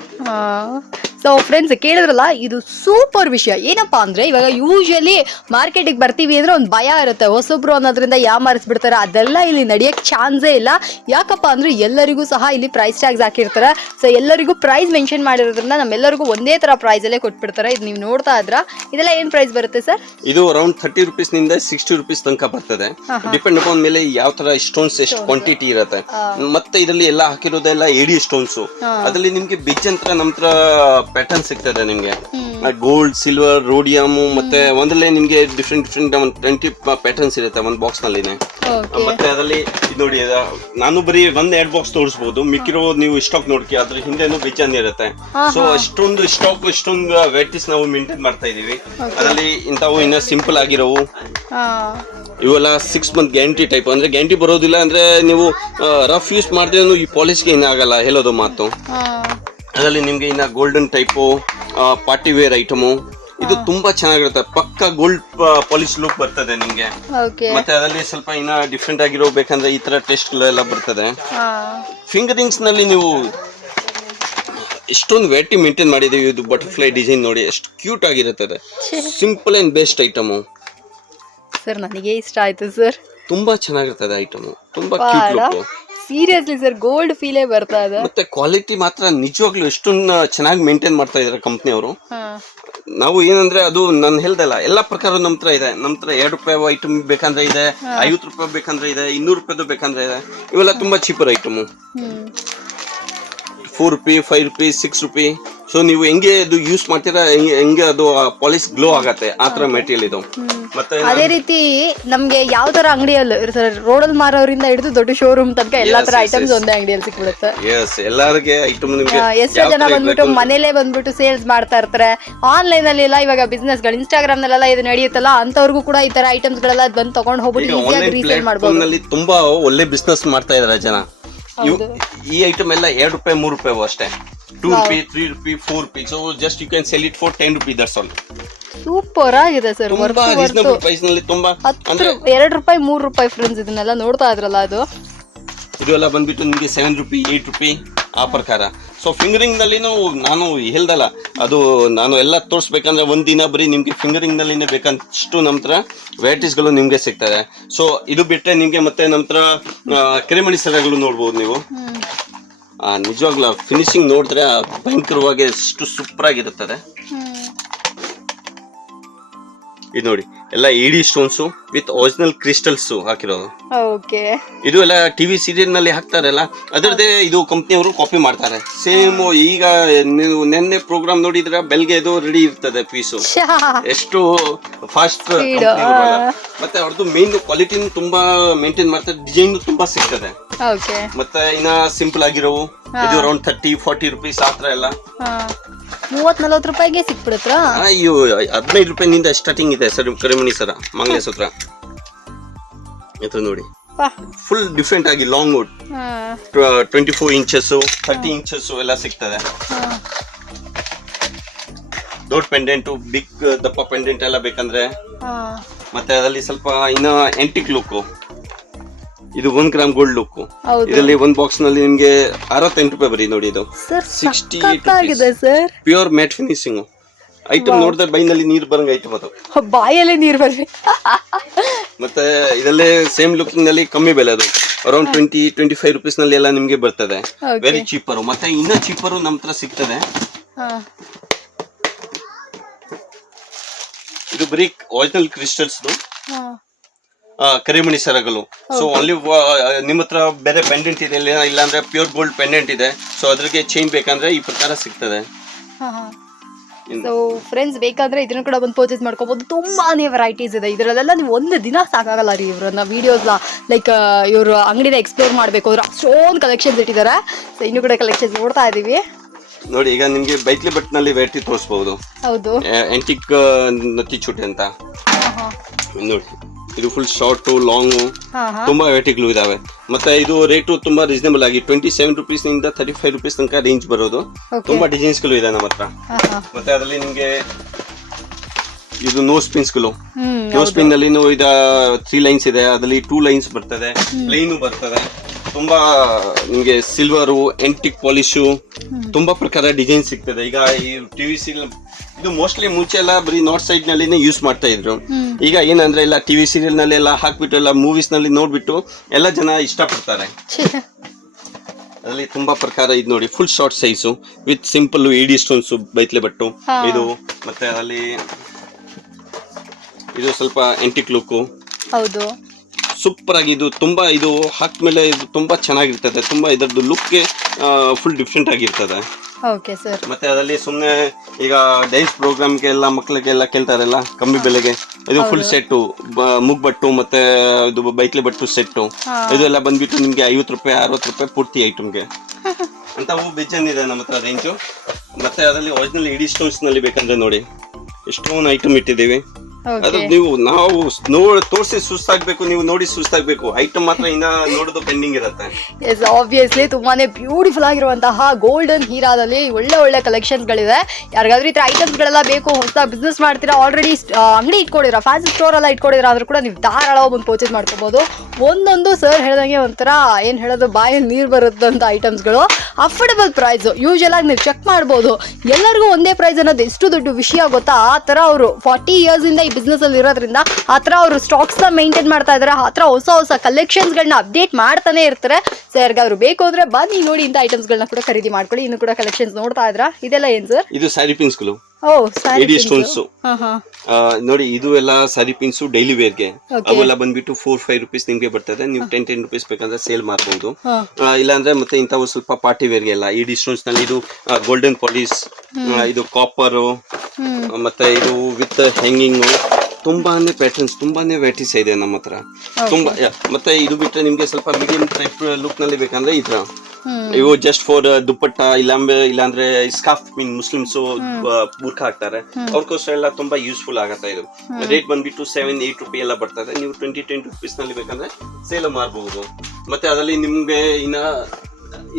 ಸೊ ಫ್ರೆಂಡ್ಸ್ ಕೇಳಿದ್ರಲ್ಲ, ಇದು ಸೂಪರ್ ವಿಷಯ. ಏನಪ್ಪಾ ಅಂದ್ರೆ ಇವಾಗ ಯೂಶಲಿ ಮಾರ್ಕೆಟಿಗೆ ಬರ್ತೀವಿ ಅಂದ್ರೆ ಒಂದು ಭಯ ಇರುತ್ತೆ, ಹೊಸಬ್ರು ಅನ್ನೋದ್ರಿಂದ ಯಾಮಾರಿಸ್ಬಿಡ್ತಾರೆ. ಅದೆಲ್ಲ ಇಲ್ಲಿ ನಡೆಯಕ್ಕೆ ಚಾನ್ಸೇ ಇಲ್ಲ. ಯಾಕಪ್ಪ ಅಂದ್ರೆ ಎಲ್ಲರಿಗೂ ಸಹ ಇಲ್ಲಿ ಪ್ರೈಸ್ ಟ್ಯಾಗ್ಸ್ ಹಾಕಿರ್ತಾರೆ. ಸೊ ಎಲ್ಲರಿಗೂ ಪ್ರೈಸ್ ಮೆನ್ಷನ್ ಮಾಡಿರೋದ್ರಿಂದ ನಮ್ಮೆಲ್ಲರಿಗೂ ಒಂದೇ ತರ ಪ್ರೈಸ್ ಅಲ್ಲೇ ಕೊಟ್ಬಿಡ್ತಾರೆ. ಇದು ನೀವು ನೋಡ್ತಾ ಇದ್ರ, ಇದೆಲ್ಲ ಏನ್ ಪ್ರೈಸ್ ಬರುತ್ತೆ ಸರ್? ಇದು ಅರೌಂಡ್ 30 rupees ನಿಂದ 60 rupees ತನಕ ಬರ್ತದೆ. ಡಿಪೆಂಡ್ ಅಪಾನ್ ಮೇಲೆ ಯಾವ ತರ ಸ್ಟೋನ್ಸ್ ಎಷ್ಟು ಕ್ವಾಂಟಿಟಿ ಇರುತ್ತೆ. ಮತ್ತೆ ಇದರಲ್ಲಿ ಎಲ್ಲ ಹಾಕಿರೋದೆಲ್ಲ AD ಸ್ಟೋನ್ಸ್. ಅದರಲ್ಲಿ ನಿಮ್ಗೆ ಬಿಚ್ಚಂತ್ರ ನಮ್ಮ ಹತ್ರ ಪ್ಯಾಟರ್ನ್ ಸಿಗ್ತದೆ ನಿಮ್ಗೆ. ಗೋಲ್ಡ್, ಸಿಲ್ವರ್, ರೋಡಿಯಮ್, ಮತ್ತೆ ಒಂದ್ರಲ್ಲೇ ನಿಮ್ಗೆ ಡಿಫ್ರೆಂಟ್ 20 ಪ್ಯಾಟರ್ನ್ಸ್ ಇರುತ್ತೆ ಒಂದ್ ಬಾಕ್ಸ್ ನಲ್ಲಿನೇ. ಮತ್ತೆ ಅದರಲ್ಲಿ ನೋಡಿ, ನಾನು ಬರೀ 1-2 ಬಾಕ್ಸ್ ತೋರಿಸಬಹುದು, ಮಿಕ್ಕಿರೋ ನೀವು ಸ್ಟಾಕ್ ನೋಡ್ಕಿ, ಅದ್ರ ಹಿಂದೆನೂ ಬಿಚ್ಚನ್ ಇರುತ್ತೆ. ಸೊ ಅಷ್ಟೊಂದು ಸ್ಟಾಕ್, ಇಷ್ಟೊಂದು ವೆರೈಟೀಸ್ ನಾವು ಮೇಂಟೈನ್ ಮಾಡ್ತಾ ಇದೀವಿ. ಅದರಲ್ಲಿ ಇಂಥವು ಇನ್ನ ಸಿಂಪಲ್ ಆಗಿರೋವು, ಇವೆಲ್ಲ 6 month ಗ್ಯಾರಂಟಿ ಟೈಪ್. ಅಂದ್ರೆ ಗ್ಯಾರಂಟಿ ಬರೋದಿಲ್ಲ ಅಂದ್ರೆ ನೀವು ರಫ್ ಯೂಸ್ ಮಾಡಿದ್ರೆ ಈ ಪಾಲಿಶ್ಗೆ ಏನಾಗಲ್ಲ, ಹೇಳೋದು ಮಾತು. ಅದರಲ್ಲಿ ನಿಮ್ಗೆ ಇನ್ನ golden type, party wear item, ಇದು ತುಂಬಾ ಚೆನ್ನಾಗಿರುತ್ತೆ. ಪಕ್ಕ ಗೋಲ್ಡ್ ಪಾಲಿಶ್ ಲುಕ್ ಬರ್ತದೆ ನಿಮ್ಗೆ. ಮತ್ತೆ ಅದರಲ್ಲಿ ಸ್ವಲ್ಪ ಇನ್ನ ಡಿಫ್ರೆಂಟ್ ಆಗಿರೋ ಬೇಕಂದ್ರೆ ಈ ತರ ಟೆಸ್ಟ್ ಎಲ್ಲ ಬರ್ತದೆ. ಫಿಂಗರಿಂಗ್ಸ್ ನಲ್ಲಿ ನೀವು ಎಷ್ಟೊಂದು ವೆರೈಟಿ ಮೇಂಟೈನ್ ಮಾಡಿದೀವಿ. ಇದು ಬಟರ್ಫ್ಲೈ ಡಿಸೈನ್ ನೋಡಿ ಎಷ್ಟು ಕ್ಯೂಟ್ ಆಗಿರುತ್ತದೆ. Simple and best item sir. ನನಗೆ ಇಷ್ಟ ಆಯ್ತು ಸರ್, ತುಂಬಾ ಚೆನ್ನಾಗಿರ್ತದೆ ಐಟಮು, ತುಂಬಾ cute look. Seriously sir, gold ಫೀಲೇ ಬರ್ತಾ ಇದೆ. ಮತ್ತೆ ಕ್ವಾಲಿಟಿ ಮಾತ್ರ ನಿಜವಾಗ್ಲೂ ಎಷ್ಟೊಂದು ಚೆನ್ನಾಗಿ ಮೇಂಟೈನ್ ಮಾಡ್ತಾ ಇದಾರೆ ಕಂಪ್ನಿಯವರು. ನಾವು ಏನಂದ್ರೆ ಅದು ನಾನು ಹೇಳ್ದಲ್ಲ, ಎಲ್ಲಾ ಪ್ರಕಾರ ನಮ್ ಹತ್ರ ಇದೆ. ನಮ್ ಹತ್ರ 2 ರೂಪಾಯಿ ಐಟಮ್ ಬೇಕಂದ್ರೆ ಇದೆ, 50 ರೂಪಾಯಿ ಬೇಕಂದ್ರೆ ಇದೆ, 200 ರೂಪಾಯಿದು ಬೇಕಂದ್ರೆ ಇದೆ. ಇವೆಲ್ಲ ತುಂಬಾ ಚೀಪರ್ ಐಟಮು. 4 ರೂಪಾಯಿ, 5 ರೂಪಾಯಿ, 6 ರೂಪಾಯಿ. ಸೊ ನೀವು ಹೆಂಗೆ ಅದು ಯೂಸ್ ಮಾಡ್ತೀರಾ, ಹೆಂಗೆ ಅದು ಪಾಲಿಶ್ ಗ್ಲೋ ಆಗತ್ತೆ, ಆ ತರ ಮೆಟೀರಿಯಲ್ ಇದು. ಮತ್ತೆ ಅದೇ ರೀತಿ ನಮ್ಗೆ ಯಾವ ತರ ಅಂಗಡಿಯಲ್ಲಿ ರೋಡಲ್ಲಿ ಮಾರೋರಿಂದ ಹಿಡಿದು ದೊಡ್ಡ ಶೋರೂಮ್ ತನಕ ಎಲ್ಲಾ ತರ ಐಟಮ್ಸ್ ಒಂದೇ ಅಂಗಡಿಯಲ್ಲಿ ಸಿಕ್ಬಿಡುತ್ತೆ. ಎಲ್ಲರಿಗೆ ಐಟಮ್ ನಿಮ್ಗೆ ಎಷ್ಟೋ ಜನ ಬಂದ್ಬಿಟ್ಟು ಮನೇಲೆ ಬಂದ್ಬಿಟ್ಟು ಸೇಲ್ಸ್ ಮಾಡ್ತಾ ಇರ್ತಾರೆ. ಆನ್ಲೈನ್ ಅಲ್ಲಿ ಎಲ್ಲ ಇವಾಗ ಬಿಸ್ನೆಸ್ ಗಳು, ಇನ್ಸ್ಟಾಗ್ರಾಮ್ ನಲ್ಲೆಲ್ಲ ಇದು ನಡೆಯುತ್ತಲ್ಲ, ಅಂತವ್ರಿಗೂ ಕೂಡ ಈ ತರ ಐಟಮ್ಸ್ ಗಳೆಲ್ಲ ಬಂದು ತಗೊಂಡು ಹೋಗ್ಬಿಟ್ಟು ಈಸಿಯಾಗಿ ರೀಸೇಲ್ ಮಾಡಬಹುದು. ತುಂಬಾ ಒಳ್ಳೆ ಬಿಸ್ನೆಸ್ ಮಾಡ್ತಾ ಇದಾರೆ ಜನ. ಈ ಐಟಮ್ ಎಲ್ಲ 2 ರೂಪಾಯಿ 3 ರೂಪಾಯಿ ಅಷ್ಟೇ. 2 ರೂಪಾಯಿ, 3 ರೂಪಾಯಿ, 4 ರೂಪಾಯಿ. So just you can sell it for 10 ರೂಪಾಯಿ, ದಟ್ಸ್ ಆಲ್. ಸೂಪರ್ ಆಗಿದೆ ಸರ್. ತುಂಬಾ ರೀಸನಬಲ್ ಪ್ರೈಸ್ ನಲ್ಲಿ, ತುಂಬಾ ಅಂದ್ರೆ 2 ರೂಪಾಯಿ 3 ರೂಪಾಯಿ ಫ್ರೆಂಡ್ಸ್. ಇದನ್ನೆಲ್ಲ ನೋಡ್ತಾ ಇದ್ರಲ್ಲ, ಇದು ಎಲ್ಲ ಬಂದ್ಬಿಟ್ಟು ನಿಮ್ಗೆ 7 ರೂಪಾಯಿ, 8 ರೂಪಾಯಿ ಆ ಪ್ರಕಾರ. ಸೊ ಫಿಂಗರಿಂಗ್ ನಲ್ಲಿ ನಾನು ಹೇಳ್ದಲ್ಲ, ಅದು ನಾನು ಎಲ್ಲ ತೋರಿಸ್ಬೇಕಂದ್ರೆ ಒಂದಿನ ಬರೀ ನಿಮ್ಗೆ ಫಿಂಗರಿಂಗ್ ನಲ್ಲಿನೇ ಬೇಕಂತಷ್ಟು ನಮ್ಮ ಹತ್ರ ವೆರೈಟೀಸ್ ಗಳು ನಿಮ್ಗೆ ಸಿಗ್ತದೆ. ಸೊ ಇದು ಬಿಟ್ಟರೆ ನಿಮ್ಗೆ ಮತ್ತೆ ನಮ್ಮ ಹತ್ರ ಕೆರೆಮಣಿ ಸರಗಳು ನೋಡ್ಬೋದು ನೀವು. ನಿಜವಾಗ್ಲೂ ಫಿನಿಶಿಂಗ್ ನೋಡಿದ್ರೆ ಭಯಂಕರವಾಗಿ ಎಷ್ಟು ಸೂಪರ್ ಆಗಿರುತ್ತದೆ. ಇದು ನೋಡಿ, ಎಲ್ಲ AD stones with original crystals ಹಾಕಿರೋದು. ಇದು ಎಲ್ಲ ಟಿವಿ ಸೀರಿಯಲ್ ನಲ್ಲಿ ಹಾಕ್ತಾರಲ್ಲ, ಅದರದೇ ಇದು ಕಂಪ್ನಿಯವರು ಕಾಪಿ ಮಾಡ್ತಾರೆ ಸೇಮ್. ಈಗ ನೀವು ನೆನ್ನೆ ಪ್ರೋಗ್ರಾಮ್ ನೋಡಿದ್ರೆ ಬೆಲ್ಗೆ ಇದು ರೆಡಿ ಇರ್ತದೆ ಪೀಸು. ಎಷ್ಟು ಫಾಸ್ಟ್. ಮತ್ತೆ ಅವ್ರದ್ದು ಮೇನ್ ಕ್ವಾಲಿಟಿ ತುಂಬಾ ಮೇಂಟೈನ್ ಮಾಡ್ತಾರೆ, ಡಿಸೈನ್ ತುಂಬಾ ಸಿಗ್ತದೆ. ಮತ್ತೆ ಇನ್ನ ಸಿಂಪಲ್ ಆಗಿರೋವು ಇದು ಅರೌಂಡ್ 30-40 ರೂಪೀಸ್ ಆತರ ಎಲ್ಲ 30-40 ರೂಪಾಯಿಗೆ ಸಿಕ್ಬಿಡುತ್ತಾ? ಅಯ್ಯೋ, 15 ರೂಪಾಯಿನಿಂದ ಸ್ಟಾರ್ಟಿಂಗ್ ಇದೆ ಸರ್ ಕರಿಮಣಿ ಸರ ಮಂಗ್ಲೇಸ್ ಹತ್ರ. ಇದು ನೋಡಿ, ಫುಲ್ ಡಿಫ್ರೆಂಟ್ ಆಗಿ ಲಾಂಗ್ 24 ಇಂಚಸ್ 30 ಇಂಚಸ್ ಎಲ್ಲ ಸಿಗ್ತದೆ. ದೊಡ್ಡ ಪೆಂಡೆಂಟ್, ಬಿಗ್ ದಪ್ಪ ಪೆಂಡೆಂಟ್ ಎಲ್ಲ ಬೇಕಂದ್ರೆ ಮತ್ತೆ ಅದರಲ್ಲಿ ಸ್ವಲ್ಪ ಇನ್ನ ಆಂಟಿಕ್ ಲುಕ್, ಇದು 1 ಗ್ರಾಮ್ ಗೋಲ್ಡ್ ಲುಕ್. ಹೌದು. ಇದರಲ್ಲಿ ಒಂದು ಬಾಕ್ಸ್ ನಲ್ಲಿ ನಿಮ್ಗೆ 68 ರೂಪಾಯಿ ಬರೀ ನೋಡಿ. ಇದು ಸರ್ 68 ಆಗಿದೆ sir. Pure mat finishing item. ನೋಡಿದ್ರೆ ಬೈನಲ್ಲಿ ನೀರು ಬರಂಗ ಐಟಮ್ ಅದು, ಬಾಯಲ್ಲೇ ನೀರು ಬರ್ಬೇಕು. ಮತ್ತೆ ಇದಲ್ಲೇ ಸೇಮ್ ಲುಕಿಂಗ್ ನಲ್ಲಿ ಕಮ್ಮಿ ಬೆಲೆ, ಅದು ಅರೌಂಡ್ 20-25 ರುಪೀಸ್ ನಲ್ಲಿ ಎಲ್ಲ ನಿಮ್ಗೆ ಬರ್ತದೆ. ವೆರಿ ಚೀಪರು. ಮತ್ತೆ ಇನ್ನ ಚೀಪರು ನಮ್ ಹತ್ರ ಸಿಗ್ತದೆ. ಇದು ಬರೀ ಒರಿಜಿನಲ್ ಕ್ರಿಸ್ಟಲ್ಸ್, ಕರಿಮಣಿ ಸರಗಳು. ಸೊ ಅಲ್ಲಿ ನಿಮ್ಮ ಹತ್ರ ಬೇರೆ ಪೆಂಡೆಂಟ್ ಇದೆ ಇಲ್ಲ ಅಂದ್ರೆ ಪ್ಯೂರ್ ಗೋಲ್ಡ್ ಪೆಂಡೆಂಟ್ ಇದೆ, ಸೊ ಅದ್ರಿಗೆ ಚೈನ್ ಬೇಕಂದ್ರೆ ಈ ಪ್ರಕಾರ ಸಿಗ್ತದೆ. ಸೊ ಫ್ರೆಂಡ್ಸ್, ಬೇಕಾದ್ರೆ ಇದನ್ನ ಕೂಡ ಬಂದು ಪರ್ಚೇಸ್ ಮಾಡ್ಕೋಬಹುದು. ತುಂಬಾನೇ ವೆರೈಟೀಸ್ ಇದೆ ಇದರಲ್ಲೆಲ್ಲ. ನೀವು ಒಂದು ದಿನ ಸಾಕಾಗಲ್ಲ ರೀ ಇವ್ರನ್ನ ವಿಡಿಯೋಸ್ ಲೈಕ್ ಇವರು ಅಂಗಡಿನ ಎಕ್ಸ್ಪ್ಲೋರ್ ಮಾಡಬೇಕು ಅಂದ್ರೆ ಅಷ್ಟೊಂದು ಕಲೆಕ್ಷನ್ಸ್ ಇಟ್ಟಿದ್ದಾರೆ. ಸೊ ಇನ್ನು ಕೂಡ ಕಲೆಕ್ಷನ್ಸ್ ನೋಡ್ತಾ ಇದೀವಿ ನೋಡಿ. ಈಗ ನಿಮ್ಗೆ ಬೈಕ್ಲಿ ಬಟ್ ನಲ್ಲಿ ವೆರೈಟಿ ತೋರಿಸಬಹುದು. ಹೌದು, ಆಂಟಿಕ್ ನತ್ತಿ ಚೂಟಿ ಅಂತ ನೋಡಿ. ಇದು ಫುಲ್ ಶಾರ್ಟ್ ಲಾಂಗ್ ತುಂಬಾ ವೆರೈಟಿಗಳು ಇದಾವೆ. ಮತ್ತೆ ಇದು ರೇಟು ತುಂಬಾ ರೀಸನೇಬಲ್ ಆಗಿ 27 ರುಪೀಸ್ ನಿಂದ 35 ರುಪೀಸ್ ತನಕ ರೇಂಜ್ ಬರೋದು. ತುಂಬಾ ಡಿಸೈನ್ಸ್ ಗಳು ಇದೆ ನಮ್ಮ ಹತ್ರ. ಮತ್ತೆ ಅದರಲ್ಲಿ ನಿಮ್ಗೆ ಇದು ನೋಸ್ ಪಿನ್ಸ್ ಗಳು. ನೋಸ್ ಪಿನ್ ನಲ್ಲಿ ಇದ 3 ಲೈನ್ಸ್ ಇದೆ, ಅದರಲ್ಲಿ 2 ಲೈನ್ಸ್ ಬರ್ತದೆ, ಪ್ಲೈನ್ ಬರ್ತದೆ. ತುಂಬಾ ನಿಮ್ಗೆ ಸಿಲ್ವರು, ಆಂಟಿಕ್ ಪಾಲಿಶು, ತುಂಬಾ ಪ್ರಕಾರ ಡಿಸೈನ್ ಸಿಗ್ತದೆ. ಈಗ ಈ ಟಿವಿ ಸೀರಿಯಲ್ ಇದು ಮೋಸ್ಟ್ಲಿ ಮುಂಚೆ ಎಲ್ಲ ಬರೀ ನಾರ್ತ್ ಸೈಡ್ ನಲ್ಲಿ ಯೂಸ್ ಮಾಡ್ತಾ ಇದ್ರು. ಈಗ ಏನಂದ್ರೆ ಎಲ್ಲ ಟಿವಿ ಸೀರಿಯಲ್ ನಲ್ಲಿ ಎಲ್ಲ ಹಾಕ್ಬಿಟ್ಟು ಎಲ್ಲ ಮೂವೀಸ್ ನಲ್ಲಿ ನೋಡ್ಬಿಟ್ಟು ಎಲ್ಲ ಜನ ಇಷ್ಟಪಡ್ತಾರೆ. ಅದರಲ್ಲಿ ತುಂಬಾ ಪ್ರಕಾರ ಇದು ನೋಡಿ, full short size with simple ಇಡಿ ಸ್ಟೋನ್ಸ್ ಬೈತ್ಲೆ ಬಟ್ಟು ಇದು. ಮತ್ತೆ ಅದರಲ್ಲಿ ಇದು ಸ್ವಲ್ಪ ಆಂಟಿಕ್ ಲುಕ್. ಹೌದು, ಸೂಪರ್ ಆಗಿ ಇದು ತುಂಬಾ ಇದು ಹಾಕ್ಮೇಲೆ ಇದು ತುಂಬಾ ಚೆನ್ನಾಗಿರ್ತದೆ. ತುಂಬಾ ಇದರದ್ದು ಲುಕ್ ಫುಲ್ ಡಿಫ್ರೆಂಟ್ ಆಗಿರ್ತದೆ. Okay sir. ಮತ್ತೆ ಅದರಲ್ಲಿ ಸುಮ್ಮನೆ ಈಗ ಡ್ಯಾನ್ಸ್ ಪ್ರೋಗ್ರಾಮ್ಗೆ ಎಲ್ಲ ಮಕ್ಕಳಿಗೆಲ್ಲ ಕೇಳ್ತಾರಲ್ಲ ಕಮ್ಮಿ ಬೆಲೆಗೆ, ಇದು ಫುಲ್ ಸೆಟ್ಟು ಮುಗ್ಬಟ್ಟು ಮತ್ತೆ ಇದು ಬೈಕ್ಲೆ ಬಟ್ಟು ಸೆಟ್ಟು, ಇದೆಲ್ಲ ಬಂದ್ಬಿಟ್ಟು ನಿಮ್ಗೆ 50 ರೂಪಾಯಿ 60 ರೂಪಾಯಿ ಪೂರ್ತಿ ಐಟಮ್ಗೆ ಅಂತ ಬೇಜಾನಿದೆ ನಮ್ಮ ಹತ್ರ ರೇಂಜು. ಮತ್ತೆ ಅದರಲ್ಲಿ ಒರಿಜಿನಲ್ ಇಡಿ ಸ್ಟೋನ್ಸ್ ನಲ್ಲಿ ಬೇಕಂದ್ರೆ ನೋಡಿ ಎಷ್ಟೊಂದು ಐಟಮ್ ಇಟ್ಟಿದ್ದೀವಿ. ಅದು ನೀವು ನಾವು ತೋರಿಸಿ ಸುಸ್ತಾಗ್ಬೇಕು, ನೀವು ನೋಡಿ ಸುಸ್ತಾಗ್ಬೇಕು. ಐಟಮ್ ಮಾತ್ರ ಇನ್ನ ನೋಡೋದು ಪೆಂಡಿಂಗ್ ಇರುತ್ತೆ. ಎಸ್, ಆಬ್ವಿಯಸ್ಲಿ ತುಂಬಾನೇ ಬ್ಯೂಟಿಫುಲ್ ಆಗಿರುವಂತಹ ಗೋಲ್ಡನ್ ಹೀರಾದಲ್ಲಿ ಒಳ್ಳೆ ಒಳ್ಳೆ ಕಲೆಕ್ಷನ್ಸ್ ಗಳಿದೆ. ಯಾರಿಗಾದ್ರೂ ಈ ತರ ಐಟಮ್ಸ್ ಗಳೆಲ್ಲ ಬೇಕು, ಹೊಸ ಬಿಸ್ನೆಸ್ ಮಾಡ್ತೀರಾ, ಆಲ್ರೆಡಿ ಅಂಗಡಿ ಇಟ್ಕೊಂಡಿರಾ, ಫ್ಯಾನ್ಸಿ ಸ್ಟೋರ್ ಎಲ್ಲ ಇಟ್ಕೊಂಡಿರಾ ಆದ್ರೂ ಕೂಡ ನೀವು ಧಾರಾಳವಾಗಿ ಒಂದು ಪರ್ಚೇಸ್ ಮಾಡ್ಕೋಬಹುದು. ಒಂದೊಂದು ಸರ್ ಹೇಳ್ದಂಗೆ ಒಂಥರ ಏನ್ ಹೇಳೋದು, ಬಾಯಲ್ಲಿ ನೀರು ಬರುತ್ತಂತ ಐಟಮ್ಸ್ಗಳು. ಅಫೋರ್ಡಬಲ್ ಪ್ರೈಸ್, ಯೂಶುವಲ್ ಆಗಿ ನೀವು ಚೆಕ್ ಮಾಡ್ಬೋದು. ಎಲ್ಲರಿಗೂ ಒಂದೇ ಪ್ರೈಸ್ ಅನ್ನೋದು ಎಷ್ಟು ದೊಡ್ಡ ವಿಷಯ ಗೊತ್ತಾ. ಆ ತರ ಅವರು 40 ಇಯರ್ಸ್ ಇಂದ ಬಿಸ್ನೆಸ್ ಅಲ್ಲಿ ಇರೋದ್ರಿಂದ ಆತರ ಅವರು ಸ್ಟಾಕ್ಸ್ ನ ಮೇಂಟೈನ್ ಮಾಡ್ತಾ ಇದಾರೆ. ಆತರ ಹೊಸ ಹೊಸ ಕಲೆಕ್ಷನ್ಸ್ ಗಳನ್ನ ಅಪ್ಡೇಟ್ ಮಾಡ್ತಾನೆ ಇರ್ತಾರೆ. ಸೊ ಯಾರಿಗಾದ್ರು ಬೇಕು ಅಂದ್ರೆ ಬನ್ನಿ ನೋಡಿ, ಇಂಥ ಐಟಮ್ಸ್ ಗಳನ್ನ ಕೂಡ ಖರೀದಿ ಮಾಡ್ಕೊಳ್ಳಿ. ಇನ್ನು ಕೂಡ ಕಲೆಕ್ಷನ್ಸ್ ನೋಡ್ತಾ ಇದ್ರಾ? ಇದೆಲ್ಲ ಏನ್ ಸರ್? ಇದು ಸ್ಯಾರಿ ಪಿನ್ಸ್ ಗಳು, ಇಡಿ ಸ್ಟೋನ್ಸ್ ನೋಡಿ. ಇದು ಎಲ್ಲ ಸ್ಯಾರಿ ಪಿನ್ಸ್ ಡೈಲಿ ವೇರ್ ಗೆ, ಅವೆಲ್ಲ ಬಂದ್ಬಿಟ್ಟು 4-5 ರುಪೀಸ್ ನಿಮ್ಗೆ ಬರ್ತದೆ. ನೀವು 10 ರುಪೀಸ್ ಬೇಕಂದ್ರೆ ಸೇಲ್ ಮಾಡಬಹುದು. ಇಲ್ಲಾಂದ್ರೆ ಮತ್ತೆ ಇಂಥವು ಸ್ವಲ್ಪ ಪಾರ್ಟಿ ವೇರ್ ಗೆ ಎಲ್ಲ ಇಡಿ ಸ್ಟೋನ್ಸ್ ನಲ್ಲಿ ಇದು ಗೋಲ್ಡನ್ ಪಾಲಿಶ್, ಇದು ಕಾಪರ್, ಮತ್ತೆ ಇದು ವಿತ್ ಹ್ಯಾಂಗಿಂಗ್, ತುಂಬಾನೇ ಪ್ಯಾಟರ್ನ್ಸ್, ತುಂಬಾನೇ ವೆರೈಟೀಸ್ ಇದೆ ನಮ್ಮ ಹತ್ರ ತುಂಬಾ. ಮತ್ತೆ ಇದು ಬಿಟ್ಟರೆ ನಿಮ್ಗೆ ಸ್ವಲ್ಪ ಮೀಡಿಯಂ ಟೈಪ್ ಲುಕ್ ನಲ್ಲಿ ಬೇಕಂದ್ರೆ ಈ ತರ ಇವು ಜಸ್ಟ್ ಫಾರ್ ದುಪ್ಪಟ್ಟ, ಇಲ್ಲಾಂದ್ರೆ ಸ್ಕಾರ್ಫ್ ಪಿನ್, ಮುಸ್ಲಿಮ್ಸ್ ಬುರ್ಕ ಹಾಕ್ತಾರೆ, ಅವ್ರಿಗೋಸ್ಕರ ಎಲ್ಲ ತುಂಬಾ ಯೂಸ್ಫುಲ್ ಆಗತ್ತೆ. ಇದು ರೇಟ್ ಬಂದ್ಬಿಟ್ಟು 7-8 ರೂಪಾಯಿ ಎಲ್ಲ ಬರ್ತದೆ. ನೀವು 20 ರುಪೀಸ್ ನಲ್ಲಿ ಬೇಕಂದ್ರೆ ಸೇಲ್ ಮಾಡಬಹುದು. ಮತ್ತೆ ಅದರಲ್ಲಿ ನಿಮ್ಗೆ ಇನ್ನ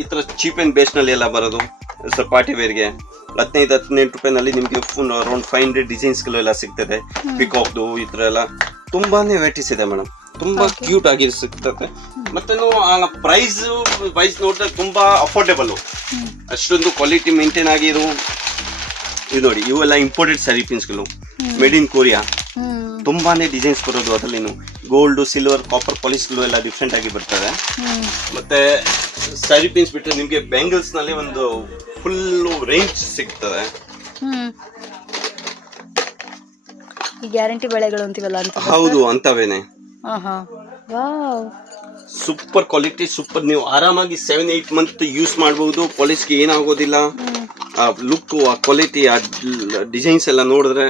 ಈ ತರ ಚೀಪ್ ಅಂಡ್ ಬೇಸ್ಟ್ ನಲ್ಲಿ ಎಲ್ಲ ಬರೋದು ಪಾರ್ಟಿ ವೇರ್ಗೆ 15-18 ರೂಪಾಯಿನಲ್ಲಿ ನಿಮ್ಗೆ ಅರೌಂಡ್ 500 ಡಿಸೈನ್ಸ್ ಗಳು ಎಲ್ಲ ಸಿಗ್ತದೆ. ಪಿಕಾಕ್ದು ಈ ತರ ಎಲ್ಲ ತುಂಬಾನೇ ವೆರೈಟೀಸ್ ಇದೆ ಮೇಡಮ್. ತುಂಬಾ ಕ್ಯೂಟ್ ಆಗಿ ಸಿಗ್ತದೆ. ಮತ್ತೆ ಪ್ರೈಸ್ ವೈಸ್ ನೋಡಿದ್ರೆ ತುಂಬಾ ಅಫೋರ್ಡೆಬಲ್, ಅಷ್ಟೊಂದು ಕ್ವಾಲಿಟಿ ಮೇಂಟೈನ್ ಆಗಿರೋ. ಇದು ನೋಡಿ, ಇವೆಲ್ಲ ಇಂಪೋರ್ಟೆಡ್ ಸ್ಯಾರಿ ಪಿನ್ಸ್ ಗಳು, ಮೇಡ್ ಇನ್ ಕೊರಿಯಾ. ತುಂಬಾನೇ ಡಿಸೈನ್ಸ್ ಬರೋದು. ಅದರಲ್ಲಿ ಗೋಲ್ಡ್, ಸಿಲ್ವರ್, ಕಾಪರ್ ಪಾಲಿಶ್ ಗಳು ಎಲ್ಲ ಡಿಫ್ರೆಂಟ್ ಆಗಿ ಬರ್ತದೆ. ಮತ್ತೆ ಸ್ಯಾರಿ ಪಿನ್ಸ್ ಬಿಟ್ಟರೆ ನಿಮ್ಗೆ ಬ್ಯಾಂಗಲ್ಸ್ ನಲ್ಲಿ ಒಂದು ಫುಲ್ ರೇಂಜ್ ಸಿಗ್ತದೆ. ಗ್ಯಾರಂಟಿ ಬೆಳೆಗಳು ಅಂತೀವಲ್ಲ ಅಂತ. ಹೌದು, ಅಂತವೇನೆ. Wow, super quality, super. ನೀವು ಆರಾಮಾಗಿ 7-8 ಮಂತ್ ಯೂಸ್ ಮಾಡಬಹುದು. ಪಾಲಿಶ್ಗೆ ಏನಾಗೋದಿಲ್ಲ. ಆ ಲುಕ್, ಆ ಕ್ವಾಲಿಟಿ, ಆ ಡಿಸೈನ್ಸ್ ಎಲ್ಲ ನೋಡಿದ್ರೆ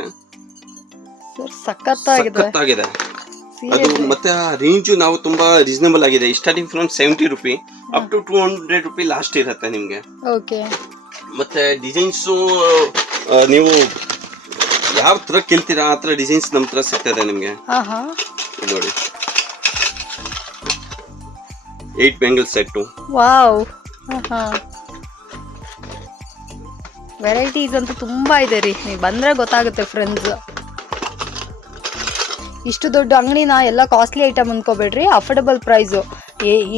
ಸಖತ್ತಾಗಿದೆ. ಅದು ಮತ್ತೆ ಆ ರೇಂಜು ನಾವು ತುಂಬಾ ರೀಸನಬಲ್ ಆಗಿದೆ. Starting from 70 rupee up to 200 rupee last ಇರುತ್ತೆ ನಿಮ್ಗೆ. ಮತ್ತೆ ಡಿಸೈನ್ಸು ನೀವು ಯಾವ ತರ ಕೇಳ್ತೀರಾ ಆ ತರ ಡಿಸೈನ್ಸ್ ನಮ್ಮ ತರ ಸಿಗ್ತದೆ ನಿಮ್ಗೆ. ನೋಡಿ, 8 ಬ್ಯಾಂಗಲ್ ಸೆಟ್. ವಾವ್, ವೆರೈಟೀಸ್ ಅಂತೂ ತುಂಬಾ ಇದೆ ರೀ. ನೀವು ಬಂದ್ರೆ ಗೊತ್ತಾಗುತ್ತೆ ಫ್ರೆಂಡ್ಸ್. ಇಷ್ಟು ದೊಡ್ಡ ಅಂಗಡಿನ ಎಲ್ಲ ಕಾಸ್ಟ್ಲಿ ಐಟಮ್ ಅಂದ್ಕೋಬೇಡ್ರಿ, ಅಫೋರ್ಡಬಲ್ ಪ್ರೈಸು.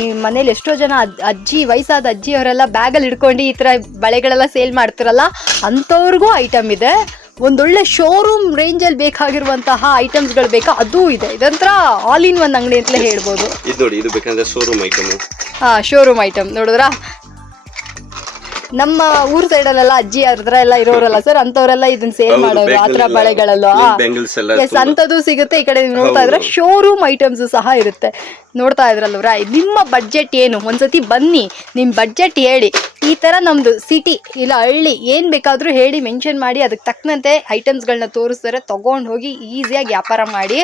ಈ ಮನೇಲಿ ಎಷ್ಟೋ ಜನ ವಯಸ್ಸಾದ ಅಜ್ಜಿಯವರೆಲ್ಲ ಬ್ಯಾಗಲ್ಲಿ ಹಿಡ್ಕೊಂಡು ಈ ಥರ ಬಳೆಗಳೆಲ್ಲ ಸೇಲ್ ಮಾಡ್ತಿರಲ್ಲ, ಅಂಥವ್ರಿಗೂ ಐಟಮ್ ಇದೆ. ಒಂದೊಳ್ಳೆ ಶೋರೂಮ್ ರೇಂಜಲ್ಲಿ ಬೇಕಾಗಿರುವಂತಹ ಐಟಮ್ಸ್ಗಳು ಬೇಕಾ, ಅದೂ ಇದೆ. ಇದೊಂಥರ ಆಲ್ ಇನ್ ಒನ್ ಅಂಗಡಿ ಅಂತಲೇ ಹೇಳ್ಬೋದು. ಇದು ನೋಡಿ, ಇದು ಬೇಕಂದ್ರೆ ಶೋರೂಮ್ ಐಟಮ್. ಶೋರೂಮ್ ಐಟಮ್ ನೋಡಿದ್ರಾ? ನಮ್ಮ ಊರ್ ಸೈಡಲ್ಲೆಲ್ಲ ಅಜ್ಜಿ ಹತ್ರ ಎಲ್ಲ ಇರೋರಲ್ಲ ಸರ್, ಅಂತವ್ರೆಲ್ಲ ಇದನ್ನ ಸೇಲ್ ಮಾಡೋರು ಆ ತರ ಬಳೆಗಳೆಲ್ಲ. ಎಸ್, ಅಂತದ್ದು ಸಿಗುತ್ತೆ. ಈ ಕಡೆ ನೀವು ನೋಡ್ತಾ ಇದ್ರೆ ಶೋರೂಮ್ ಐಟಮ್ಸ್ ಸಹ ಇರುತ್ತೆ. ನೋಡ್ತಾ ಇದ್ರಲ್ವ್ರಾ, ನಿಮ್ಮ ಬಡ್ಜೆಟ್ ಏನು, ಒಂದ್ಸತಿ ಬನ್ನಿ, ನಿಮ್ ಬಡ್ಜೆಟ್ ಹೇಳಿ. ಈ ತರ ನಮ್ದು ಸಿಟಿ ಇಲ್ಲ ಹಳ್ಳಿ ಏನ್ ಬೇಕಾದ್ರೂ ಹೇಳಿ ಮೆನ್ಷನ್ ಮಾಡಿ, ಅದಕ್ಕೆ ತಕ್ಕಂತೆ ಐಟಮ್ಸ್ಗಳನ್ನ ತೋರಿಸ್ತಾರೆ. ತಗೊಂಡು ಹೋಗಿ ಈಸಿಯಾಗಿ ವ್ಯಾಪಾರ ಮಾಡಿ.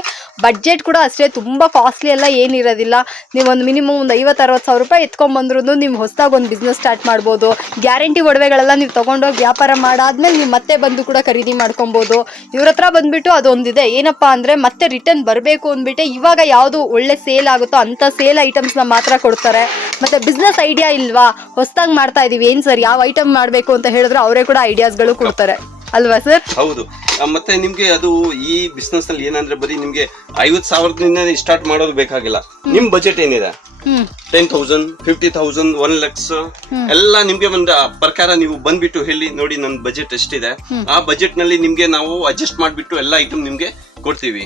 ಬಡ್ಜೆಟ್ ಕೂಡ ಅಷ್ಟೇ, ತುಂಬಾ ಕಾಸ್ಟ್ಲಿ ಎಲ್ಲ ಏನಿರೋದಿಲ್ಲ. ನೀವೊಂದು ಮಿನಿಮಮ್ ಒಂದು 50-60 ಸಾವಿರ ರೂಪಾಯಿ ಎತ್ಕೊಂಡ್ಬಂದ್ರು ನೀವು ಹೊಸದಾಗಿ ಒಂದು ಬಿಸ್ನೆಸ್ ಸ್ಟಾರ್ಟ್ ಮಾಡ್ಬೋದು. ಗ್ಯಾರಂಟಿ ಒಡವೆಗಳೆಲ್ಲ ನೀವು ತಗೊಂಡೋಗಿ ವ್ಯಾಪಾರ ಮಾಡಾದ್ಮೇಲೆ ನೀವು ಮತ್ತೆ ಬಂದು ಕೂಡ ಖರೀದಿ ಮಾಡ್ಕೊಬೋದು. ಇವ್ರ ಹತ್ರ ಬಂದ್ಬಿಟ್ಟು ಅದೊಂದಿದೆ, ಏನಪ್ಪಾ ಅಂದ್ರೆ ಮತ್ತೆ ರಿಟರ್ನ್ ಬರಬೇಕು ಅಂದ್ಬಿಟ್ಟು ಇವಾಗ ಯಾವುದು ಒಳ್ಳೆ ಸೇಲ್ ಆಗುತ್ತೋ ಅಂತ ಸೇಲ್ ಐಟಮ್ಸ್ನ ಮಾತ್ರ ಕೊಡ್ತಾರೆ. ಮತ್ತೆ ಬಿಸ್ನೆಸ್ ಐಡಿಯಾ ಇಲ್ವಾ, ಹೊಸದಾಗಿ ಮಾಡ್ತಾ ಇದೀವಿ, ಏನ್ ಸರ್ ಯಾವ ಐಟಮ್ ಮಾಡಬೇಕು ಅಂತ ಹೇಳಿದ್ರೆ ಅವರೇ ಕೂಡ ಐಡಿಯಾಸ್ಗಳು ಕೊಡ್ತಾರೆ ಅಲ್ವಾ ಸರ್? ಹೌದು. ಮತ್ತೆ ನಿಮ್ಗೆ ಅದು ಈ ಬಿಸ್ನೆಸ್ ಅಲ್ಲಿ ಏನಂದ್ರೆ ಬರೀ ನಿಮ್ಗೆ 50,000ದಿಂದ ಸ್ಟಾರ್ಟ್ ಮಾಡೋದು ಬೇಕಾಗಿಲ್ಲ. ನಿಮ್ ಬಜೆಟ್ ಏನಿದೆ, 10,000, 50,000, 1 ಲಕ್ಷ ಎಲ್ಲ ನಿಮ್ಗೆ ಒಂದು ಪ್ರಕಾರ ನೀವು ಬಂದ್ಬಿಟ್ಟು ಹೇಳಿ, ನೋಡಿ ನನ್ನ ಬಜೆಟ್ ಎಷ್ಟಿದೆ, ಆ ಬಜೆಟ್ ನಲ್ಲಿ ನಿಮ್ಗೆ ನಾವು ಅಡ್ಜಸ್ಟ್ ಮಾಡ್ಬಿಟ್ಟು ಎಲ್ಲ ಐಟಮ್ ನಿಮ್ಗೆ ಕೊಡ್ತೀವಿ.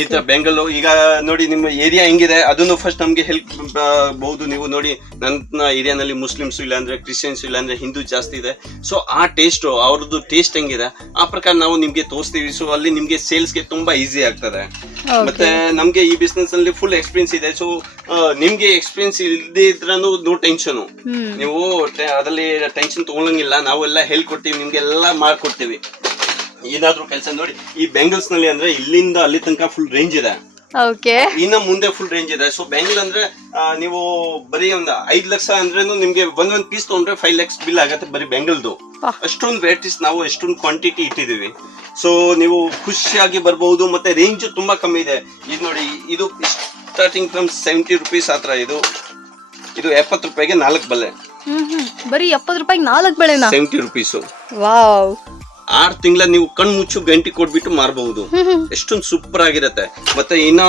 ಈ ತರ ಬೆಂಗಳೂರು ಈಗ ನೋಡಿ, ನಿಮ್ಮ ಏರಿಯಾ ಹೆಂಗಿದೆ ಅದನ್ನು ಫಸ್ಟ್ ನಮ್ಗೆ ಹೆಲ್ಪ್ ಬಹುದು. ನೀವು ನೋಡಿ, ನನ್ನ ಏರಿಯಾನಲ್ಲಿ ಮುಸ್ಲಿಮ್ಸ್ ಇಲ್ಲ ಅಂದ್ರೆ ಕ್ರಿಶ್ಚಿಯನ್ಸ್ ಇಲ್ಲ ಅಂದ್ರೆ ಹಿಂದೂ ಜಾಸ್ತಿ ಇದೆ. ಸೊ ಆ ಟೇಸ್ಟ್, ಅವ್ರದ್ದು ಟೇಸ್ಟ್ ಹೆಂಗಿದೆ ಆ ಪ್ರಕಾರ ನಾವು ನಿಮ್ಗೆ ತೋರಿಸ್ತೀವಿ. ಸೊ ಅಲ್ಲಿ ನಿಮ್ಗೆ ಸೇಲ್ಸ್ಗೆ ತುಂಬಾ ಈಸಿ ಆಗ್ತದೆ. ಮತ್ತೆ ನಮ್ಗೆ ಈ ಬಿಸ್ನೆಸ್ ಅಲ್ಲಿ ಫುಲ್ ಎಕ್ಸ್ಪೀರಿಯನ್ಸ್ ಇದೆ. ಸೊ ನಿಮ್ಗೆ ಎಕ್ಸ್ಪೀರಿಯನ್ಸ್ ಇಲ್ಲದೆ ಇದ್ರೂ ನೋ ಟೆನ್ಷನ್, ನೀವು ಅದರಲ್ಲಿ ಟೆನ್ಷನ್ ತಗೊಳಂಗಿಲ್ಲ. ನಾವೆಲ್ಲ ಹೇಳ್ಕೊಡ್ತೀವಿ, ನಿಮ್ಗೆ ಎಲ್ಲ ಮಾಡ್ಕೊಡ್ತೀವಿ. ಏನಾದ್ರೂ ಕೆಲಸ ನೋಡಿ, ಈ ಬೆಂಗಲ್ಸ್ ನಲ್ಲಿ ಅಂದ್ರೆ ಇಲ್ಲಿಂದ ಅಲ್ಲಿ ತನಕ ಫುಲ್ ರೇಂಜ್ ಇದೆ. ಇನ್ನ ಮುಂದೆ ಫುಲ್ ರೇಂಜ್ ಇದೆ. ಸೊ ಬೆಂಗಲ್ ಅಂದ್ರೆ ನೀವು ಬರೀ ಒಂದು 5 ಲಕ್ಷ ಅಂದ್ರೇನು ನಿಮ್ಗೆ ಒಂದೊಂದ್ ಪೀಸ್ ತಗೊಂಡ್ರೆ 5 ಲಕ್ಷ ಬಿಲ್ ಆಗತ್ತೆ ಬರೀ ಬೆಂಗಲ್ದು. ಅಷ್ಟೊಂದು ವೆರೈಟೀಸ್ ನಾವು ಎಷ್ಟೊಂದು ಕ್ವಾಂಟಿಟಿ ಇಟ್ಟಿದೀವಿ. ಸೊ ನೀವು ಖುಷಿಯಾಗಿ ಬರ್ಬಹುದು. ಮತ್ತೆ ರೇಂಜ್ ತುಂಬಾ ಕಮ್ಮಿ ಇದೆ. ಇದು ನೋಡಿ, ಇದು ಸ್ಟಾರ್ಟಿಂಗ್ ಫ್ರಮ್ 70 ರುಪೀಸ್ ಹತ್ರ. ಇದು 70 ರೂಪಾಯಿಗೆ 4 ಬಳೆ. ಬರೀ 70 ರೂಪಾಯಿಗೆ 4 ಬಳೆನಾ? 70 ರುಪೀಸ್. ವಾವ್. 6 ತಿಂಗಳ ನೀವು ಕಣ್ ಮುಚ್ಚು ಗಂಟಿ ಕೊಟ್ಬಿಟ್ಟು ಮಾರಬಹುದು. ಎಷ್ಟೊಂದು ಸೂಪರ್ ಆಗಿರತ್ತೆ. ಮತ್ತೆ ಇನ್ನ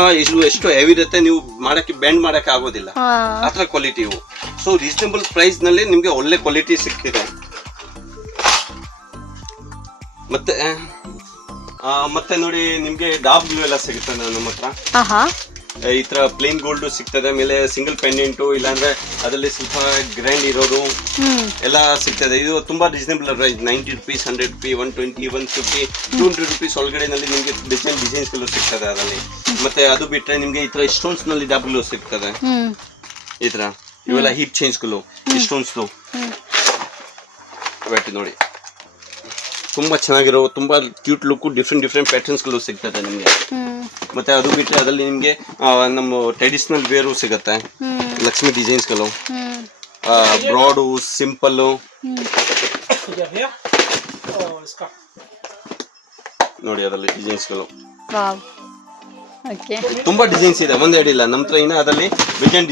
ಎಷ್ಟು ಹೆವಿ ಇರುತ್ತೆ, ನೀವು ಮಾಡಕ್ಕೆ ಬೆಂಡ್ ಮಾಡಕ್ಕೆ ಆಗೋದಿಲ್ಲ, ಆತರ ಕ್ವಾಲಿಟಿ ಇವು. ಸೊ ರೀಸನಬಲ್ ಪ್ರೈಸ್ ನಲ್ಲಿ ನಿಮ್ಗೆ ಒಳ್ಳೆ ಕ್ವಾಲಿಟಿ ಸಿಗ್ತಿದೆ. ಮತ್ತೆ ನೋಡಿ, ನಿಮ್ಗೆ ಡಾಬ್ಗಳು ಎಲ್ಲ ಸಿಗುತ್ತೆ ನಮ್ಮ ಹತ್ರ. ಈ ತರ ಪ್ಲೇನ್ ಗೋಲ್ಡ್ ಸಿಗ್ತದೆ, ಆಮೇಲೆ ಸಿಂಗಲ್ ಪೆಂಡೆಂಟು, ಇಲ್ಲಾಂದ್ರೆ ಅದರಲ್ಲಿ ಸ್ವಲ್ಪ ಗ್ರ್ಯಾಂಡ್ ಇರೋರು ಎಲ್ಲ ಸಿಗ್ತದೆ. ಇದು ತುಂಬಾ reasonable price, 90 rupees, 100 rupees, 120, 150, 200 rupees ಒಳಗಡೆ ನಲ್ಲಿ ನಿಮ್ಗೆ ಡಿಸೈನ್ಸ್ ಗಳು ಸಿಗ್ತದೆ ಅದರಲ್ಲಿ. ಮತ್ತೆ ಅದು ಬಿಟ್ರೆ ನಿಮ್ಗೆ ಈ ತರ ಸ್ಟೋನ್ಸ್ ನಲ್ಲಿ ಡಬ್ಗಳು ಸಿಗ್ತದೆ. ಈ ತರ ಇವೆಲ್ಲ ಹೀಪ್ ಚೇಂಜ್ ಗಳು, ಸ್ಟೋನ್ಸ್ ನೋಡಿ, ತುಂಬಾ ಚೆನ್ನಾಗಿರೋ, ತುಂಬಾ ಕ್ಯೂಟ್ ಲುಕ್, ಡಿಫ್ರೆಂಟ್ ಪ್ಯಾಟರ್ನ್ಸ್ ಗಳು ಸಿಗ್ತದೆ ನಿಮ್ಗೆ. ಮತ್ತೆ ಅದು ಬಿಟ್ಟರೆ ಅದರಲ್ಲಿ ನಿಮ್ಗೆ ನಮ್ಮ ಟ್ರೆಡಿಷನಲ್ ವೇರು ಸಿಗತ್ತೆ, ಲಕ್ಷ್ಮಿ ಡಿಸೈನ್ಸ್ ಗಳು, ಬ್ರಾಡು, ಸಿಂಪಲ್. ನೋಡಿ ಅದರಲ್ಲಿ ಡಿಸೈನ್ಸ್ ಗಳು ತುಂಬಾ ಡಿಸೈನ್ಸ್ ಇದೆ, ಒಂದೆರಡು ಇಲ್ಲ ನಮ್ಮ ಹತ್ರ. ಇನ್ನ ಅದರಲ್ಲಿ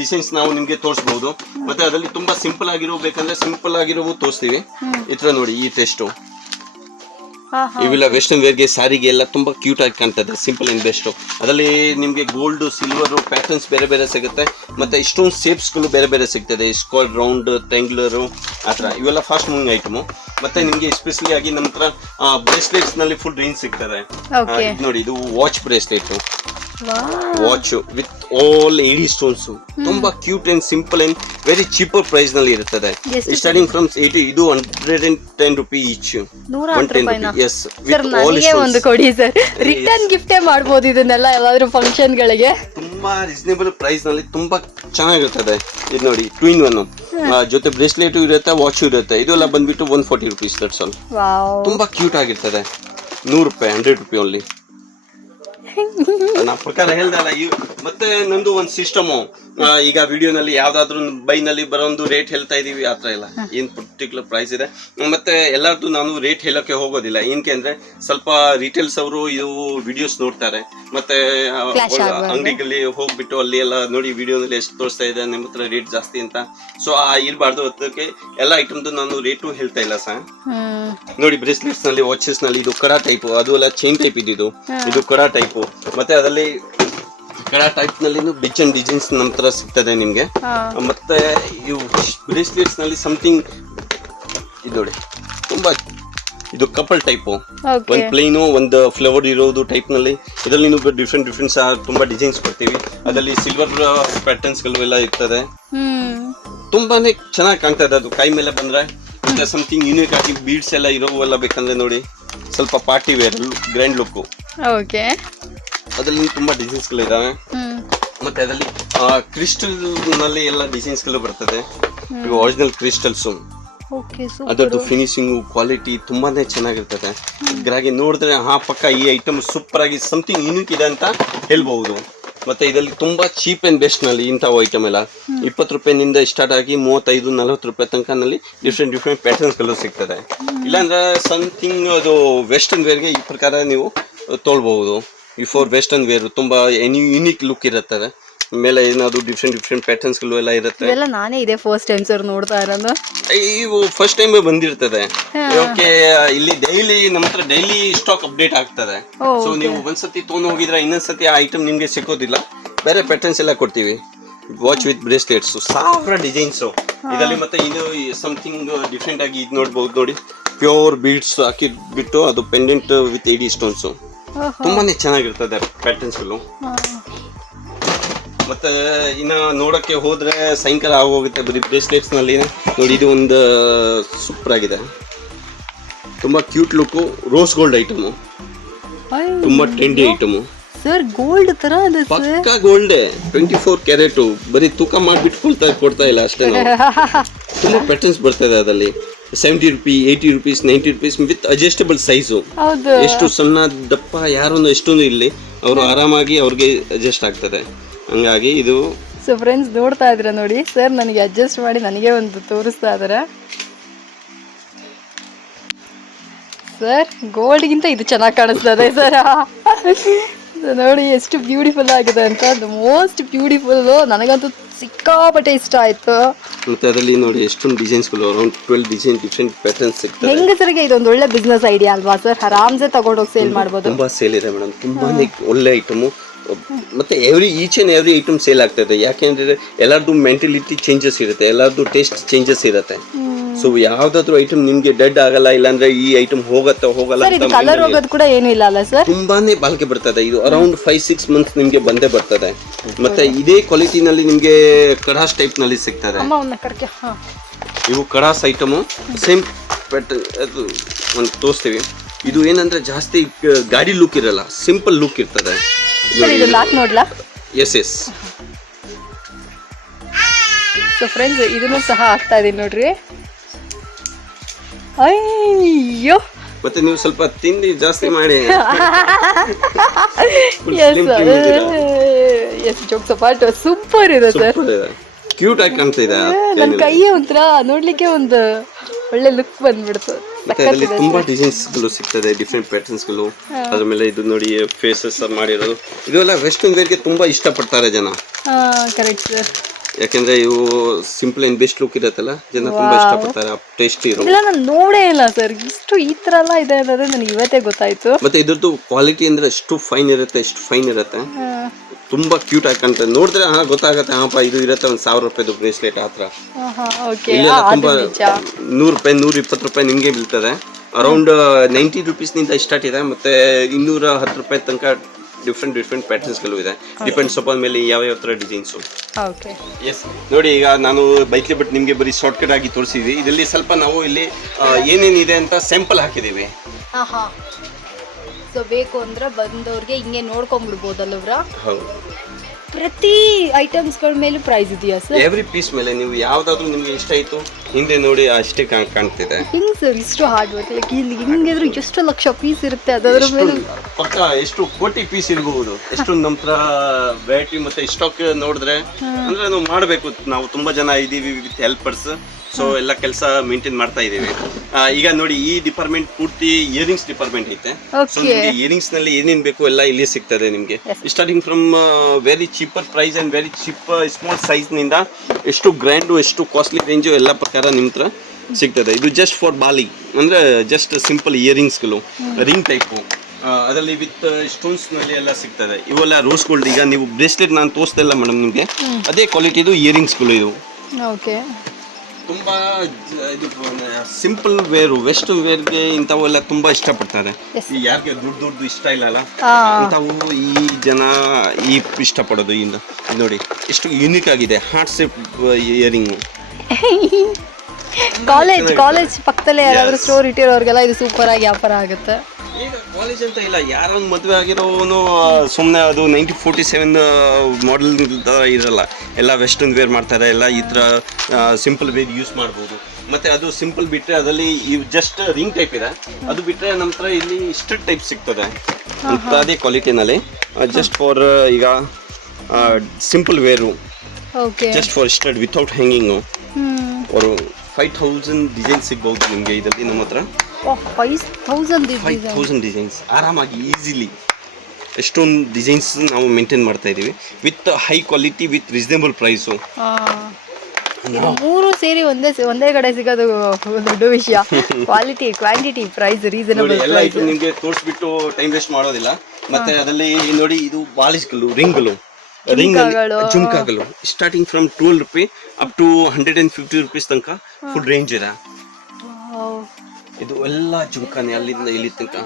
ಡಿಸೈನ್ಸ್ ನಾವು ನಿಮ್ಗೆ ತೋರಿಸಬಹುದು. ಮತ್ತೆ ಅದರಲ್ಲಿ ತುಂಬಾ ಸಿಂಪಲ್ ಆಗಿರೋ ಬೇಕಂದ್ರೆ ಸಿಂಪಲ್ ಆಗಿರೋ ತೋರಿಸ್ತೀವಿ. ಈ ತರ ನೋಡಿ, ಈ ಟೆಸ್ಟ್ ಇವೆಲ್ಲ ವೆಸ್ಟರ್ನ್ ವೇರ್ಗೆ, ಸ್ಯಾರಿಗೆ ಎಲ್ಲ ತುಂಬಾ ಕ್ಯೂಟ್ ಆಗಿ ಕಾಣ್ತದೆ. Simple and best. ಅದರಲ್ಲಿ ನಿಮ್ಗೆ ಗೋಲ್ಡ್, ಸಿಲ್ವರ್ ಪ್ಯಾಟರ್ನ್ಸ್ ಬೇರೆ ಬೇರೆ ಸಿಗುತ್ತೆ. ಮತ್ತೆ ಇಷ್ಟೊಂದು ಶೇಪ್ಸ್ ಗಳು ಬೇರೆ ಬೇರೆ ಸಿಗ್ತದೆ, ಸ್ಕ್ವೇರ್, ರೌಂಡ್, ಟ್ರಯಾಂಗ್ಯುಲರ್ ಆತರ. ಇವೆಲ್ಲ ಫಾಸ್ಟ್ ಮೂವಿಂಗ್ ಐಟಮ್. ಮತ್ತೆ ನಿಮ್ಗೆ ಎಸ್ಪೆಷಲಿ ಆಗಿ ನಮ್ಮ ಹತ್ರ ಬ್ರೇಸ್ಲೆಟ್ಸ್ ನಲ್ಲಿ ಫುಲ್ ರೇಂಜ್ ಸಿಗ್ತದೆ. ನೋಡಿ, ಇದು watch bracelet, watch with all AD stones. ತುಂಬಾ cute and simple and very cheaper price ನಲ್ಲಿ ಇರುತ್ತದೆ. ಸ್ಟಾರ್ಟಿಂಗ್ ಫ್ರಮ್ 80, ಇದು 110 ರುಪೀ ಈಚ್. 110 ಎಸ್, ವಿತ್ ಆಲ್ ಒಂದು ಕೊಡಿ ಸರ್, ರಿಟರ್ನ್ ಗಿಫ್ಟೇ ಮಾಡಬಹುದು ಇದನ್ನೆಲ್ಲ ಯಾವಾದ್ರೂ ಫಂಕ್ಷನ್ ಗಳಿಗೆ. ತುಂಬಾ ರೀಸನೇಬಲ್ ಪ್ರೈಸ್ ನಲ್ಲಿ ತುಂಬಾ ಚೆನ್ನಾಗಿರ್ತದೆ. ಇದು ನೋಡಿ, 2-in-1 ಜೊತೆ ಬ್ರೇಸ್ಲೆಟ್ ಇರುತ್ತೆ, ವಾಚ್ ಇರುತ್ತೆ. ಇದೆಲ್ಲ ಬಂದ್ಬಿಟ್ಟು 140 ರುಪೀಸ್. That's all. ತುಂಬಾ ಕ್ಯೂಟ್ ಆಗಿರ್ತದೆ. 100 ರೂಪಾಯಿ, 100 ರೂಪಾಯಿ ಓನ್ಲಿ. ನಾ ಪ್ರಕಾರ ಹೇಳ್ದಲ್ಲ. ಮತ್ತೆ ನಂದು ಒಂದು ಸಿಸ್ಟಮು, ಈಗ ವಿಡಿಯೋನಲ್ಲಿ ಯಾವ್ದಾದ್ರು ಬೈನಲ್ಲಿ ಬರೋ ಒಂದು ರೇಟ್ ಹೇಳ್ತಾ ಇದೀವಿ ಆತರ ಇಲ್ಲ, ಏನ್ ಪರ್ಟಿಕ್ಯುಲರ್ ಪ್ರೈಸ್ ಇದೆ. ಮತ್ತೆ ಎಲ್ಲಾರ್ದು ನಾನು ರೇಟ್ ಹೇಳಕ್ಕೆ ಹೋಗೋದಿಲ್ಲ, ಏನಕ್ಕೆ ಅಂದ್ರೆ ಸ್ವಲ್ಪ ರಿಟೇಲ್ಸ್ ಅವರು ಇದು ವಿಡಿಯೋಸ್ ನೋಡ್ತಾರೆ, ಮತ್ತೆ ಅಂಗಡಿಗಳಲ್ಲಿ ಹೋಗ್ಬಿಟ್ಟು ಅಲ್ಲಿ ಎಲ್ಲ ನೋಡಿ ವಿಡಿಯೋನಲ್ಲಿ ಎಷ್ಟು ತೋರಿಸ್ತಾ ಇದೆ ನಿಮ್ಮ ಹತ್ರ ರೇಟ್ ಜಾಸ್ತಿ ಅಂತ. ಸೊ ಇರಬಾರ್ದು, ಅದಕ್ಕೆ ಎಲ್ಲ ಐಟಮ್ದು ನಾನು ರೇಟು ಹೇಳ್ತಾ ಇಲ್ಲ ಸರ್. ನೋಡಿ ಬ್ರೇಸ್ಲೆಟ್ಸ್ ನಲ್ಲಿ, ವಾಚಸ್ ನಲ್ಲಿ ಇದು ಕಡಾ ಟೈಪ್, ಅದು ಎಲ್ಲ ಚೈನ್ ಟೈಪ್ ಇದ್ದಿದ್ದು, ಇದು ಕಡಾ ಟೈಪ್. ಮತ್ತೆ ಅದರಲ್ಲಿ ಕಡಾ ಟೈಪ್ ನಲ್ಲಿ ಬಿಚ್ ಅಂಡ್ ಡಿಸೈನ್ಸ್ ನಮ್ಮ ತರ ಸಿಗ್ತದೆ ನಿಮ್ಗೆ. ಮತ್ತೆ ಇವು ಬ್ರೇಸ್ಲೆಟ್ಸ್ ನಲ್ಲಿ ಸಮಥಿಂಗ್ ಇದು ನೋಡಿ, ತುಂಬಾ ಇದು ಕಪಲ್ ಟೈಪ್, ಒಂದ್ ಪ್ಲೇನು ಒಂದು ಫ್ಲವರ್ ಇರೋದು ಟೈಪ್ ನಲ್ಲಿ. ಇದರಲ್ಲಿ ನೀವು ಡಿಫ್ರೆಂಟ್ ತುಂಬಾ ಡಿಸೈನ್ಸ್ ಕೊಡ್ತೀವಿ. ಅದರಲ್ಲಿ ಸಿಲ್ವರ್ ಪ್ಯಾಟರ್ನ್ಸ್ ಗಳು ಎಲ್ಲ ಇರ್ತದೆ, ತುಂಬಾನೇ ಚೆನ್ನಾಗಿ ಕಾಣ್ತದೆ. ಅದು ಕೈ ಮೇಲೆ ಬಂದ್ರೆ ಮತ್ತೆ ಸಮಥಿಂಗ್ ಯೂನಿಕ್ ಆಗಿ ಬೀಡ್ಸ್ ಎಲ್ಲ ಇರೋವೆಲ್ಲ ಬೇಕಂದ್ರೆ ನೋಡಿ, ಸ್ವಲ್ಪ party wear grand look. Okay, ಅದರಲ್ಲಿ ತುಂಬಾ ಡಿಸೈನ್ಸ್ ಗಳು ಇದಾವೆ. ಮತ್ತೆ ಅದರಲ್ಲಿ ಕ್ರಿಸ್ಟಲ್ ನಲ್ಲಿ ಎಲ್ಲ ಡಿಸೈನ್ಸ್ ಗಳು ಬರ್ತದೆ, ಒರಿಜಿನಲ್ ಕ್ರಿಸ್ಟಲ್ಸ್. ಅದರದ್ದು ಫಿನಿಶಿಂಗ್ ಕ್ವಾಲಿಟಿ ತುಂಬಾನೇ ಚೆನ್ನಾಗಿರ್ತದೆ. ಇದ್ರಾಗಿ ನೋಡಿದ್ರೆ ಪಕ್ಕ ಈ ಐಟಮ್ ಸೂಪರ್ ಆಗಿ ಸಮಥಿಂಗ್ ಯೂನಿಕ್ ಇದೆ ಅಂತ ಹೇಳ್ಬಹುದು. ಮತ್ತೆ ಇದರಲ್ಲಿ ತುಂಬಾ ಚೀಪ್ ಅಂಡ್ ಬೆಸ್ಟ್ ನಲ್ಲಿ ಇಂಥವು ಐಟಮ್ ಎಲ್ಲ 20 ರೂಪಾಯಿನಿಂದ ಸ್ಟಾರ್ಟ್ ಆಗಿ 35-40 ರೂಪಾಯಿ ತನಕನಲ್ಲಿ ಡಿಫ್ರೆಂಟ್ ಪ್ಯಾಟರ್ನ್ಸ್ ಗಳು ಸಿಗ್ತದೆ. ಇಲ್ಲಾಂದ್ರೆ ಸಮಥಿಂಗ್ ಅದು ವೆಸ್ಟರ್ನ್ ವೇರ್ಗೆ ಈ ಪ್ರಕಾರ ನೀವು ತೊಳ್ಬಹುದು. ಈ ಫಾರ್ ವೆಸ್ಟರ್ನ್ ವೇರ್ ತುಂಬಾ ಯೂನಿಕ್ ಲುಕ್ ಇರುತ್ತದೆ. ಮೇಲೆ ಏನಾದ್ರು ಡಿಫ್ರೆಂಟ್ ಪ್ಯಾಟರ್ನ್ಸ್ ಗಳು ಎಲ್ಲ ಇರುತ್ತೆ. ಇದೆಲ್ಲ ನಾನೇ ಇದೆ ಫಸ್ಟ್ ಟೈಮ್ ಸರ್ ನೋಡ್ತಾ ಇರೋದು. ಇವು ಫಸ್ಟ್ ಟೈಮ್ ಬಂದಿರ್ತದೆ. ಓಕೆ, ಇಲ್ಲಿ ಡೈಲಿ ನಮ್ಮ ಹತ್ರ ಡೈಲಿ ಸ್ಟಾಕ್ ಅಪ್ಡೇಟ್ ಆಗ್ತದೆ. ಸೊ ನೀವು ಒಂದ್ಸತಿ ತೊಗೊಂಡು ಹೋಗಿದ್ರೆ ಇನ್ನೊಂದ್ಸತಿ ಆ ಐಟಮ್ ನಿಮ್ಗೆ ಸಿಕ್ಕೋದಿಲ್ಲ. ಬೇರೆ ಪ್ಯಾಟರ್ನ್ಸ್ ಎಲ್ಲ ಕೊಡ್ತೀವಿ. ವಾಚ್ ವಿತ್ ಬ್ರೇಸ್ಲೆಟ್ಸ್ 1000 ಡಿಸೈನ್ಸ್ ಇದರಲ್ಲಿ. ಮತ್ತೆ ಇದು ಸಮಥಿಂಗ್ ಡಿಫ್ರೆಂಟ್ ಆಗಿ ಇದು ನೋಡ್ಬಹುದು ನೋಡಿ, ಪ್ಯೂರ್ ಬೀಡ್ಸ್ ಹಾಕಿಬಿಟ್ಟು ಅದು ಪೆಂಡೆಂಟ್ ವಿತ್ AD ಸ್ಟೋನ್ಸ್. ತುಂಬಾನೇ ಚೆನ್ನಾಗಿರ್ತದೆ ಪ್ಯಾಟರ್ನ್ಸ್ ಗಳು. ಮತ್ತೆ ಇನ್ನ ನೋಡಕ್ಕೆ ಹೋದ್ರೆ ಸಾಯಂಕಾಲ ಆಗೋಗುತ್ತೆ ಬರೀ ಬ್ರೇಸ್ಲೆಟ್ಸ್ ನಲ್ಲಿ. ನೋಡಿ ಇದು ಒಂದು ಸೂಪರ್ ಆಗಿದೆ, ತುಂಬಾ cute look, rose gold item, ತುಂಬಾ ಟ್ರೆಂಡಿ ಐಟಮ್ ಸರ್. ಗೋಲ್ಡ್ ತರ ಇದೆ ಸರ್, ಪಕ್ಕಾ ಗೋಲ್ಡ್, 24 ಕ್ಯಾರೆಟ್. ಬರೀ ತೂಕ ಮಾಡ್ಬಿಟ್ಟು ಕೊಡ್ತಾ ಇಲ್ಲ ಅಷ್ಟೇ. ತುಂಬಾ ಪ್ಯಾಟರ್ನ್ಸ್ ಬರ್ತದೆ ಅದರಲ್ಲಿ. 70 rupees, 80 rupees, 90 rupees with adjustable size. ಎಷ್ಟು ಸಣ್ಣ ದಪ್ಪ ಯಾರೊಂದು ಎಷ್ಟೊಂದು ಇಲ್ಲಿ ಅವರು ಆರಾಮಾಗಿ ಅವ್ರಿಗೆ ಅಡ್ಜಸ್ಟ್ ಆಗ್ತದೆ. ಹಂಗಾಗಿ ಇದು ಸೊ ಫ್ರೆಂಡ್ಸ್ ನೋಡ್ತಾ ಇದ್ರೆ ನೋಡಿ ಸರ್, ನನಗೆ ಅಡ್ಜಸ್ಟ್ ಮಾಡಿ ನನಗೆ ಒಂದು ತೋರಿಸ್ತಾ ಇದ್ದಾರೆ ಸರ್. ಗೋಲ್ಡ್ಗಿಂತ ಇದು ಚೆನ್ನಾಗಿ ಕಾಣಿಸ್ತದೆ ಸರ್. ನೋಡಿ ಎಷ್ಟು ಬ್ಯೂಟಿಫುಲ್ ಆಗಿದೆ ಅಂತ. ದ ಮೋಸ್ಟ್ ಬ್ಯೂಟಿಫುಲ್, ನನಗಂತೂ ಸಿಕ್ಕಾಪಟ್ಟೆ ಇಷ್ಟ ಆಯ್ತು. ಮತ್ತೆ ಅದರಲ್ಲಿ ನೋಡಿ ಎಷ್ಟೊಂದು ಡಿಸೈನ್ಸ್ಗಳು, ಅರೌಂಡ್ 12 ಡಿಸೈನ್ ಡಿಫ್ರೆಂಟ್ ಪ್ಯಾಟರ್ನ್ಸ್ ಸಿಗ್ತದೆ. ಹೆಂಗಸರಿಗೆ ಇದೊಂದು ಒಳ್ಳೆ ಬಿಸ್ನೆಸ್ ಐಡಿಯಾ ಅಲ್ವಾ ಸರ್? ಆರಾಮ್ಸೆ ತಗೊಂಡೋಗಿ ಸೇಲ್ ಮಾಡ್ಬೋದು. ತುಂಬಾ ಸೇಲ್ ಇದೆ ಮೇಡಮ್, ತುಂಬಾನೇ ಒಳ್ಳೆ ಐಟಮು. ಮತ್ತೆ each and every item sale ಆಗ್ತದೆ. ಯಾಕೆಂದ್ರೆ ಎಲ್ಲರದ್ದು ಮೆಂಟಾಲಿಟಿ ಚೇಂಜಸ್ ಇರುತ್ತೆ, ಎಲ್ಲರದ್ದು ಟೇಸ್ಟ್ ಚೇಂಜಸ್ ಇರುತ್ತೆ. ಸೊ ಯಾವ್ದಾದ್ರು ಐಟಮ್ ನಿಮ್ಗೆ ಡೆಡ್ ಆಗಲ್ಲ, ಇಲ್ಲಾಂದ್ರೆ ಈ ಐಟಮ್ ಹೋಗಲ್ಲ ಅಂತ ಕಲರ್ ಹೋಗೋದು ಕೂಡ ಏನು ಇಲ್ಲ ಅಲ್ಲ ಸರ್? ತುಂಬಾನೇ ಬಾಳಿಕೆ ಬರ್ತದೆ. ಇದು ಅರೌಂಡ್ 5-6 ಮಂತ್ಸ್ ನಿಮ್ಗೆ ಬಂದೇ ಬರ್ತದೆ. ಮತ್ತೆ ಇದೇ ಕ್ವಾಲಿಟಿನಲ್ಲಿ ನಿಮ್ಗೆ ಕಡಾಸ್ ಟೈಪ್ ನಲ್ಲಿ ಸಿಗ್ತದೆ. ಇವು ಕಡಾಸ್ ಐಟಮು ಸೇಮ್ ಪ್ಯಾಟರ್ನ್. ಅದು ಒಂದು ತೋರಿಸ್ತೀವಿ. ಇದು ಏನಂದ್ರೆ ಜಾಸ್ತಿ ಗಾಡಿ ಲುಕ್ ಇರಲ್ಲ, ಸಿಂಪಲ್ ಲುಕ್ ಇರ್ತದೆ. ಎಸ್. ಸೊ ಫ್ರೆಂಡ್ಸ್ ಇದನ್ನು ಸಹ ಹಾಕ್ತಾ ಇದೀನಿ ನೋಡ್ರಿ. ಅಯ್ಯೋ, ಮತ್ತೆ ನೀವು ಸ್ವಲ್ಪ ತಿಂಡಿ ಜಾಸ್ತಿ ಮಾಡಿ. ಜೋಕ್ ಸಪಾಟ್ ಸೂಪರ್ ಇದೆ ಸರ್, ಕ್ಯೂಟ್ ಆಗಿ ಕಾಣ್ತಿದೆ. ನನ್ನ ಕೈಯೇ ಒಂಥರ ನೋಡ್ಲಿಕ್ಕೆ ಒಂದು ಒಳ್ಳೆ ಲುಕ್ ಬಂದ್ಬಿಡ್ತು. ಮತ್ತೆ ಅದರಲ್ಲಿ ತುಂಬಾ ಡಿಸೈನ್ಸ್ ಗಳು ಸಿಗ್ತದೆ, ಡಿಫ್ರೆಂಟ್ ಪ್ಯಾಟರ್ನ್ಸ್ ಗಳು. ಅದ್ರ ಮೇಲೆ ಇದು ನೋಡಿ ಫೇಸಸ್ ಮಾಡಿರೋದು. ಇದೆಲ್ಲ ವೆಸ್ಟರ್ನ್ ವೇರ್ಗೆ ತುಂಬಾ ಇಷ್ಟಪಡ್ತಾರೆ ಜನ. Correct sir. ಯಾಕೆಂದ್ರೆ ಇವು ಸಿಂಪಲ್ ಅಂಡ್ ಬೆಸ್ಟ್ ಲುಕ್ ಇರತ್ತಲ್ಲ, ಜನ ತುಂಬಾ ಇಷ್ಟಪಡ್ತಾರೆ. ಟೇಸ್ಟಿ ಇರೋ ಇಲ್ಲ, ನಾನು ನೋಡೇ ಇಲ್ಲ ಸರ್ ಇಷ್ಟು ಈ ತರ ಎಲ್ಲ ಇದೆ ಅನ್ನೋದು ನನಗೆ ಇವತ್ತೇ ಗೊತ್ತಾಯ್ತು. ಮತ್ತೆ ಇದ್ರದ್ದು ಕ್ವಾಲಿಟಿ ಅಂದ್ರೆ ಎಷ್ಟು ಫೈನ್ ಇರುತ್ತೆ, ತುಂಬಾ ಕ್ಯೂಟ್ ಆಗಿ ಕಾಣ್ತದೆ. ನೋಡಿದ್ರೆ ಗೊತ್ತಾಗತ್ತೆ, ಇದು ಇರುತ್ತೆ 1000 ರೂಪಾಯಿದು ಬ್ರೇಸ್ಲೆಟ್ ಆತರ. ತುಂಬಾ 100 ರೂಪಾಯಿ 120 ರೂಪಾಯಿ ನಿಮ್ಗೆ ಬೀಳ್ತದೆ. ಅರೌಂಡ್ 90 ರೂಪೀಸ್ನಿಂದ ಸ್ಟಾರ್ಟ್ ಇದೆ. ಮತ್ತೆ 210 ರೂಪಾಯಿ ತನಕ ಡಿಫ್ರೆಂಟ್ ಪ್ಯಾಟರ್ನ್ಸ್ ಗಳು ಇದೆ. ಡಿಪೆಂಡ್ಸ್ ಅಪಾನ್ ಮೇಲೆ ಯಾವ ತರ ಡಿಸೈನ್ಸ್. ಎಸ್, ನೋಡಿ ಈಗ ನಾನು ಬೈಕ್ಲಿ ಬಿಟ್ಟು ನಿಮ್ಗೆ ಬರೀ ಶಾರ್ಟ್ ಕಟ್ ಆಗಿ ತೋರಿಸಿದ್ವಿ. ಇದರಲ್ಲಿ ಸ್ವಲ್ಪ ನಾವು ಇಲ್ಲಿ ಏನೇನಿದೆ ಅಂತ ಸ್ಯಾಂಪಲ್ ಹಾಕಿದೀವಿ. ಸೊ ಬೇಕು ಅಂದ್ರೆ ಬಂದವ್ರಿಗೆ ಹಿಂಗೆ ನೋಡ್ಕೊಂಡ್ಬಿಡ್ಬೋದಲ್ವ್ರ? ಹೌದು. ಪ್ರತಿ ಐಟಮ್ಸ್ಗಳ ಮೇಲೂ ಪ್ರೈಸ್ ಇದೆಯಾ ಸರ್? ಎವ್ರಿ ಪೀಸ್ ಮೇಲೆ ನೀವು ಯಾವ್ದಾದ್ರು ನಿಮ್ಗೆ ಇಷ್ಟ ಆಯ್ತು ಹಿಂದೆ ನೋಡಿ ಅಷ್ಟೇ ಕಾಣ್ತಿದೆ. ಹಿಂಗ್ ಸರ್ ಇಷ್ಟು ಹಾರ್ಡ್ ವರ್ಕ್ ಲೈಕ್ ಇಲ್ಲಿ ಹಿಂಗಿದ್ರು ಎಷ್ಟು ಲಕ್ಷ ಪೀಸ್ ಇರುತ್ತೆ ಅದರ ಮೇಲೆ ಪಕ್ಕ ಎಷ್ಟು ಕೋಟಿ ಪೀಸ್ ಇರಬಹುದು. ಎಷ್ಟು ನಮ್ಮ ಹತ್ರ ವೆರೈಟಿ ಮತ್ತೆ ಸ್ಟಾಕ್ ನೋಡಿದ್ರೆ ಅಂದ್ರೆ ನಾವು ಮಾಡಬೇಕು. ನಾವು ತುಂಬಾ ಜನ ಇದೀವಿ ವಿತ್ ಹೆಲ್ಪರ್ಸ್. ಸೊ ಎಲ್ಲ ಕೆಲಸ ಮೇಂಟೈನ್ ಮಾಡ್ತಾ ಇದೀವಿ. ಈಗ ನೋಡಿ ಈ ಡಿಪಾರ್ಟ್ಮೆಂಟ್ ಪೂರ್ತಿ ಇಯರಿಂಗ್ಸ್ ಡಿಪಾರ್ಟ್ಮೆಂಟ್ ಐತೆ. ಸೊ ನಿಮಗೆ ಇಯರಿಂಗ್ಸ್ ನಲ್ಲಿ ಏನೇನ್ ಬೇಕು ಎಲ್ಲ ಇಲ್ಲಿ ಸಿಗ್ತದೆ ನಿಮ್ಗೆ. Starting from very cheaper price and very cheap small size ನಿಂದ ಎಷ್ಟು ಗ್ರ್ಯಾಂಡ್ ಎಷ್ಟು ಕಾಸ್ಟ್ಲಿ ರೇಂಜ್ ಎಲ್ಲ ಪ್ರಕಾರ ನಿಮ್ ಹತ್ರ ಸಿಗ್ತದೆ. ಇದು ಜಸ್ಟ್ ಫಾರ್ ಬಾಲಿ ಅಂದ್ರೆ ಜಸ್ಟ್ ಸಿಂಪಲ್ ಇಯರಿಂಗ್ಸ್ಗಳು ರಿಂಗ್ ಟೈಪು. ಅದರಲ್ಲಿ ವಿತ್ ಸ್ಟೋನ್ಸ್ ನಲ್ಲಿ ಎಲ್ಲ ಸಿಗ್ತದೆ. ಇವೆಲ್ಲ ರೋಸ್ ಗೋಲ್ಡ್. ಈಗ ನೀವು ಬ್ರೇಸ್ಲೆಟ್ ನಾನು ತೋರಿಸ್ತಾ ಇಲ್ಲ ಮೇಡಮ್ ನಿಮಗೆ, ಅದೇ ಕ್ವಾಲಿಟಿದು ಇಯರಿಂಗ್ಸ್ಗಳು ಇದು. ಓಕೆ, ತುಂಬಾ ಇದು ಸಿಂಪಲ್ ವೇರು ವೆಸ್ಟರ್ನ್ ವೇರ್ಗೆ ಇಂಥವೆಲ್ಲ ತುಂಬಾ ಇಷ್ಟಪಡ್ತಾರೆ. ಈ ಯಾರಿಗೆ ದುಡ್ಡು ಇಷ್ಟ ಇಲ್ಲಲ್ಲ ಇಂಥವು ಈ ಜನ ಈ ಇಷ್ಟಪಡೋದು. ಇಂದ ನೋಡಿ ಎಷ್ಟು ಯೂನಿಕ್ ಆಗಿದೆ ಹಾರ್ಟ್ ಶೇಪ್ ಇಯರಿಂಗ್. ಕಾಲೇಜ್ ಪಕ್ಕದಲ್ಲೇ ಯಾರಾದ್ರೂ ಸ್ಟೋರ್ ಇಟ್ಟಿರೋರ್ಗೆಲ್ಲ ಇದು ಸೂಪರ್ ಆಗಿ ವ್ಯಾಪಾರ ಆಗುತ್ತೆ. ಈಗ ಕಾಲೇಜ್ ಅಂತ ಇಲ್ಲ, ಯಾರೊಂದು ಮದುವೆ ಆಗಿರೋನು ಸುಮ್ಮನೆ ಅದು 1947 ಮಾಡೆಲ್ ಇರಲ್ಲ. ಎಲ್ಲ ವೆಸ್ಟರ್ನ್ ವೇರ್ ಮಾಡ್ತಾರೆ. ಎಲ್ಲ ಈ ಥರ ಸಿಂಪಲ್ ವೇರ್ ಯೂಸ್ ಮಾಡ್ಬೋದು. ಮತ್ತೆ ಅದು ಸಿಂಪಲ್ ಬಿಟ್ಟರೆ ಅದರಲ್ಲಿ ಜಸ್ಟ್ ರಿಂಗ್ ಟೈಪ್ ಇದೆ. ಅದು ಬಿಟ್ಟರೆ ನಮ್ಮ ಹತ್ರ ಇಲ್ಲಿ ಸ್ಟ್ರಿಟ್ ಟೈಪ್ ಸಿಗ್ತದೆ ಅದೇ ಕ್ವಾಲಿಟಿನಲ್ಲಿ. ಜಸ್ಟ್ ಫಾರ್ ಈಗ simple wear just for stud without hanging ಅವರು 5000 ಡಿಸೈನ್ ಸಿಗ್ಬಹುದು ನಿಮಗೆ ಇದರಲ್ಲಿ ನಮ್ಮ ಹತ್ರ. 5000 ಡಿಸೈನ್ಸ್ ಆರಾಮಾಗಿ ಈಸಿಲಿ ಎಷ್ಟೊಂದು ಡಿಸೈನ್ಸ್ ನಾವು ಮೇಂಟೈನ್ ಮಾಡ್ತಾ ಇದೀವಿ with high quality with reasonable price. ಮೂರು ಸೇರಿ ಒಂದೇ ಕಡೆ ಸಿಗೋದು ದೊಡ್ಡ ವಿಷಯ. Quality, quantity, price reasonable. ಎಲ್ಲ ಐಟಮ್ ನಿಮಗೆ ತೋರಿಸ್ಬಿಟ್ಟು ಟೈಮ್ ವೇಸ್ಟ್ ಮಾಡೋದಿಲ್ಲ. ಮತ್ತೆ ಅದರಲ್ಲಿ ನೋಡಿ ಇದು ಬಾಲಿಶ್ಗಳು, ರಿಂಗ್ಗಳು, ಜುಮ್ಕಾಗಳು starting from 12 rupee up to 150 rupees ತನಕ ಫುಡ್ ರೇಂಜ್ ಇದೆ. ಇದು ಎಲ್ಲ ಜುಮ್ಕಾನೆ ಅಲ್ಲಿಂದ ಇಲ್ಲಿ ತನಕ.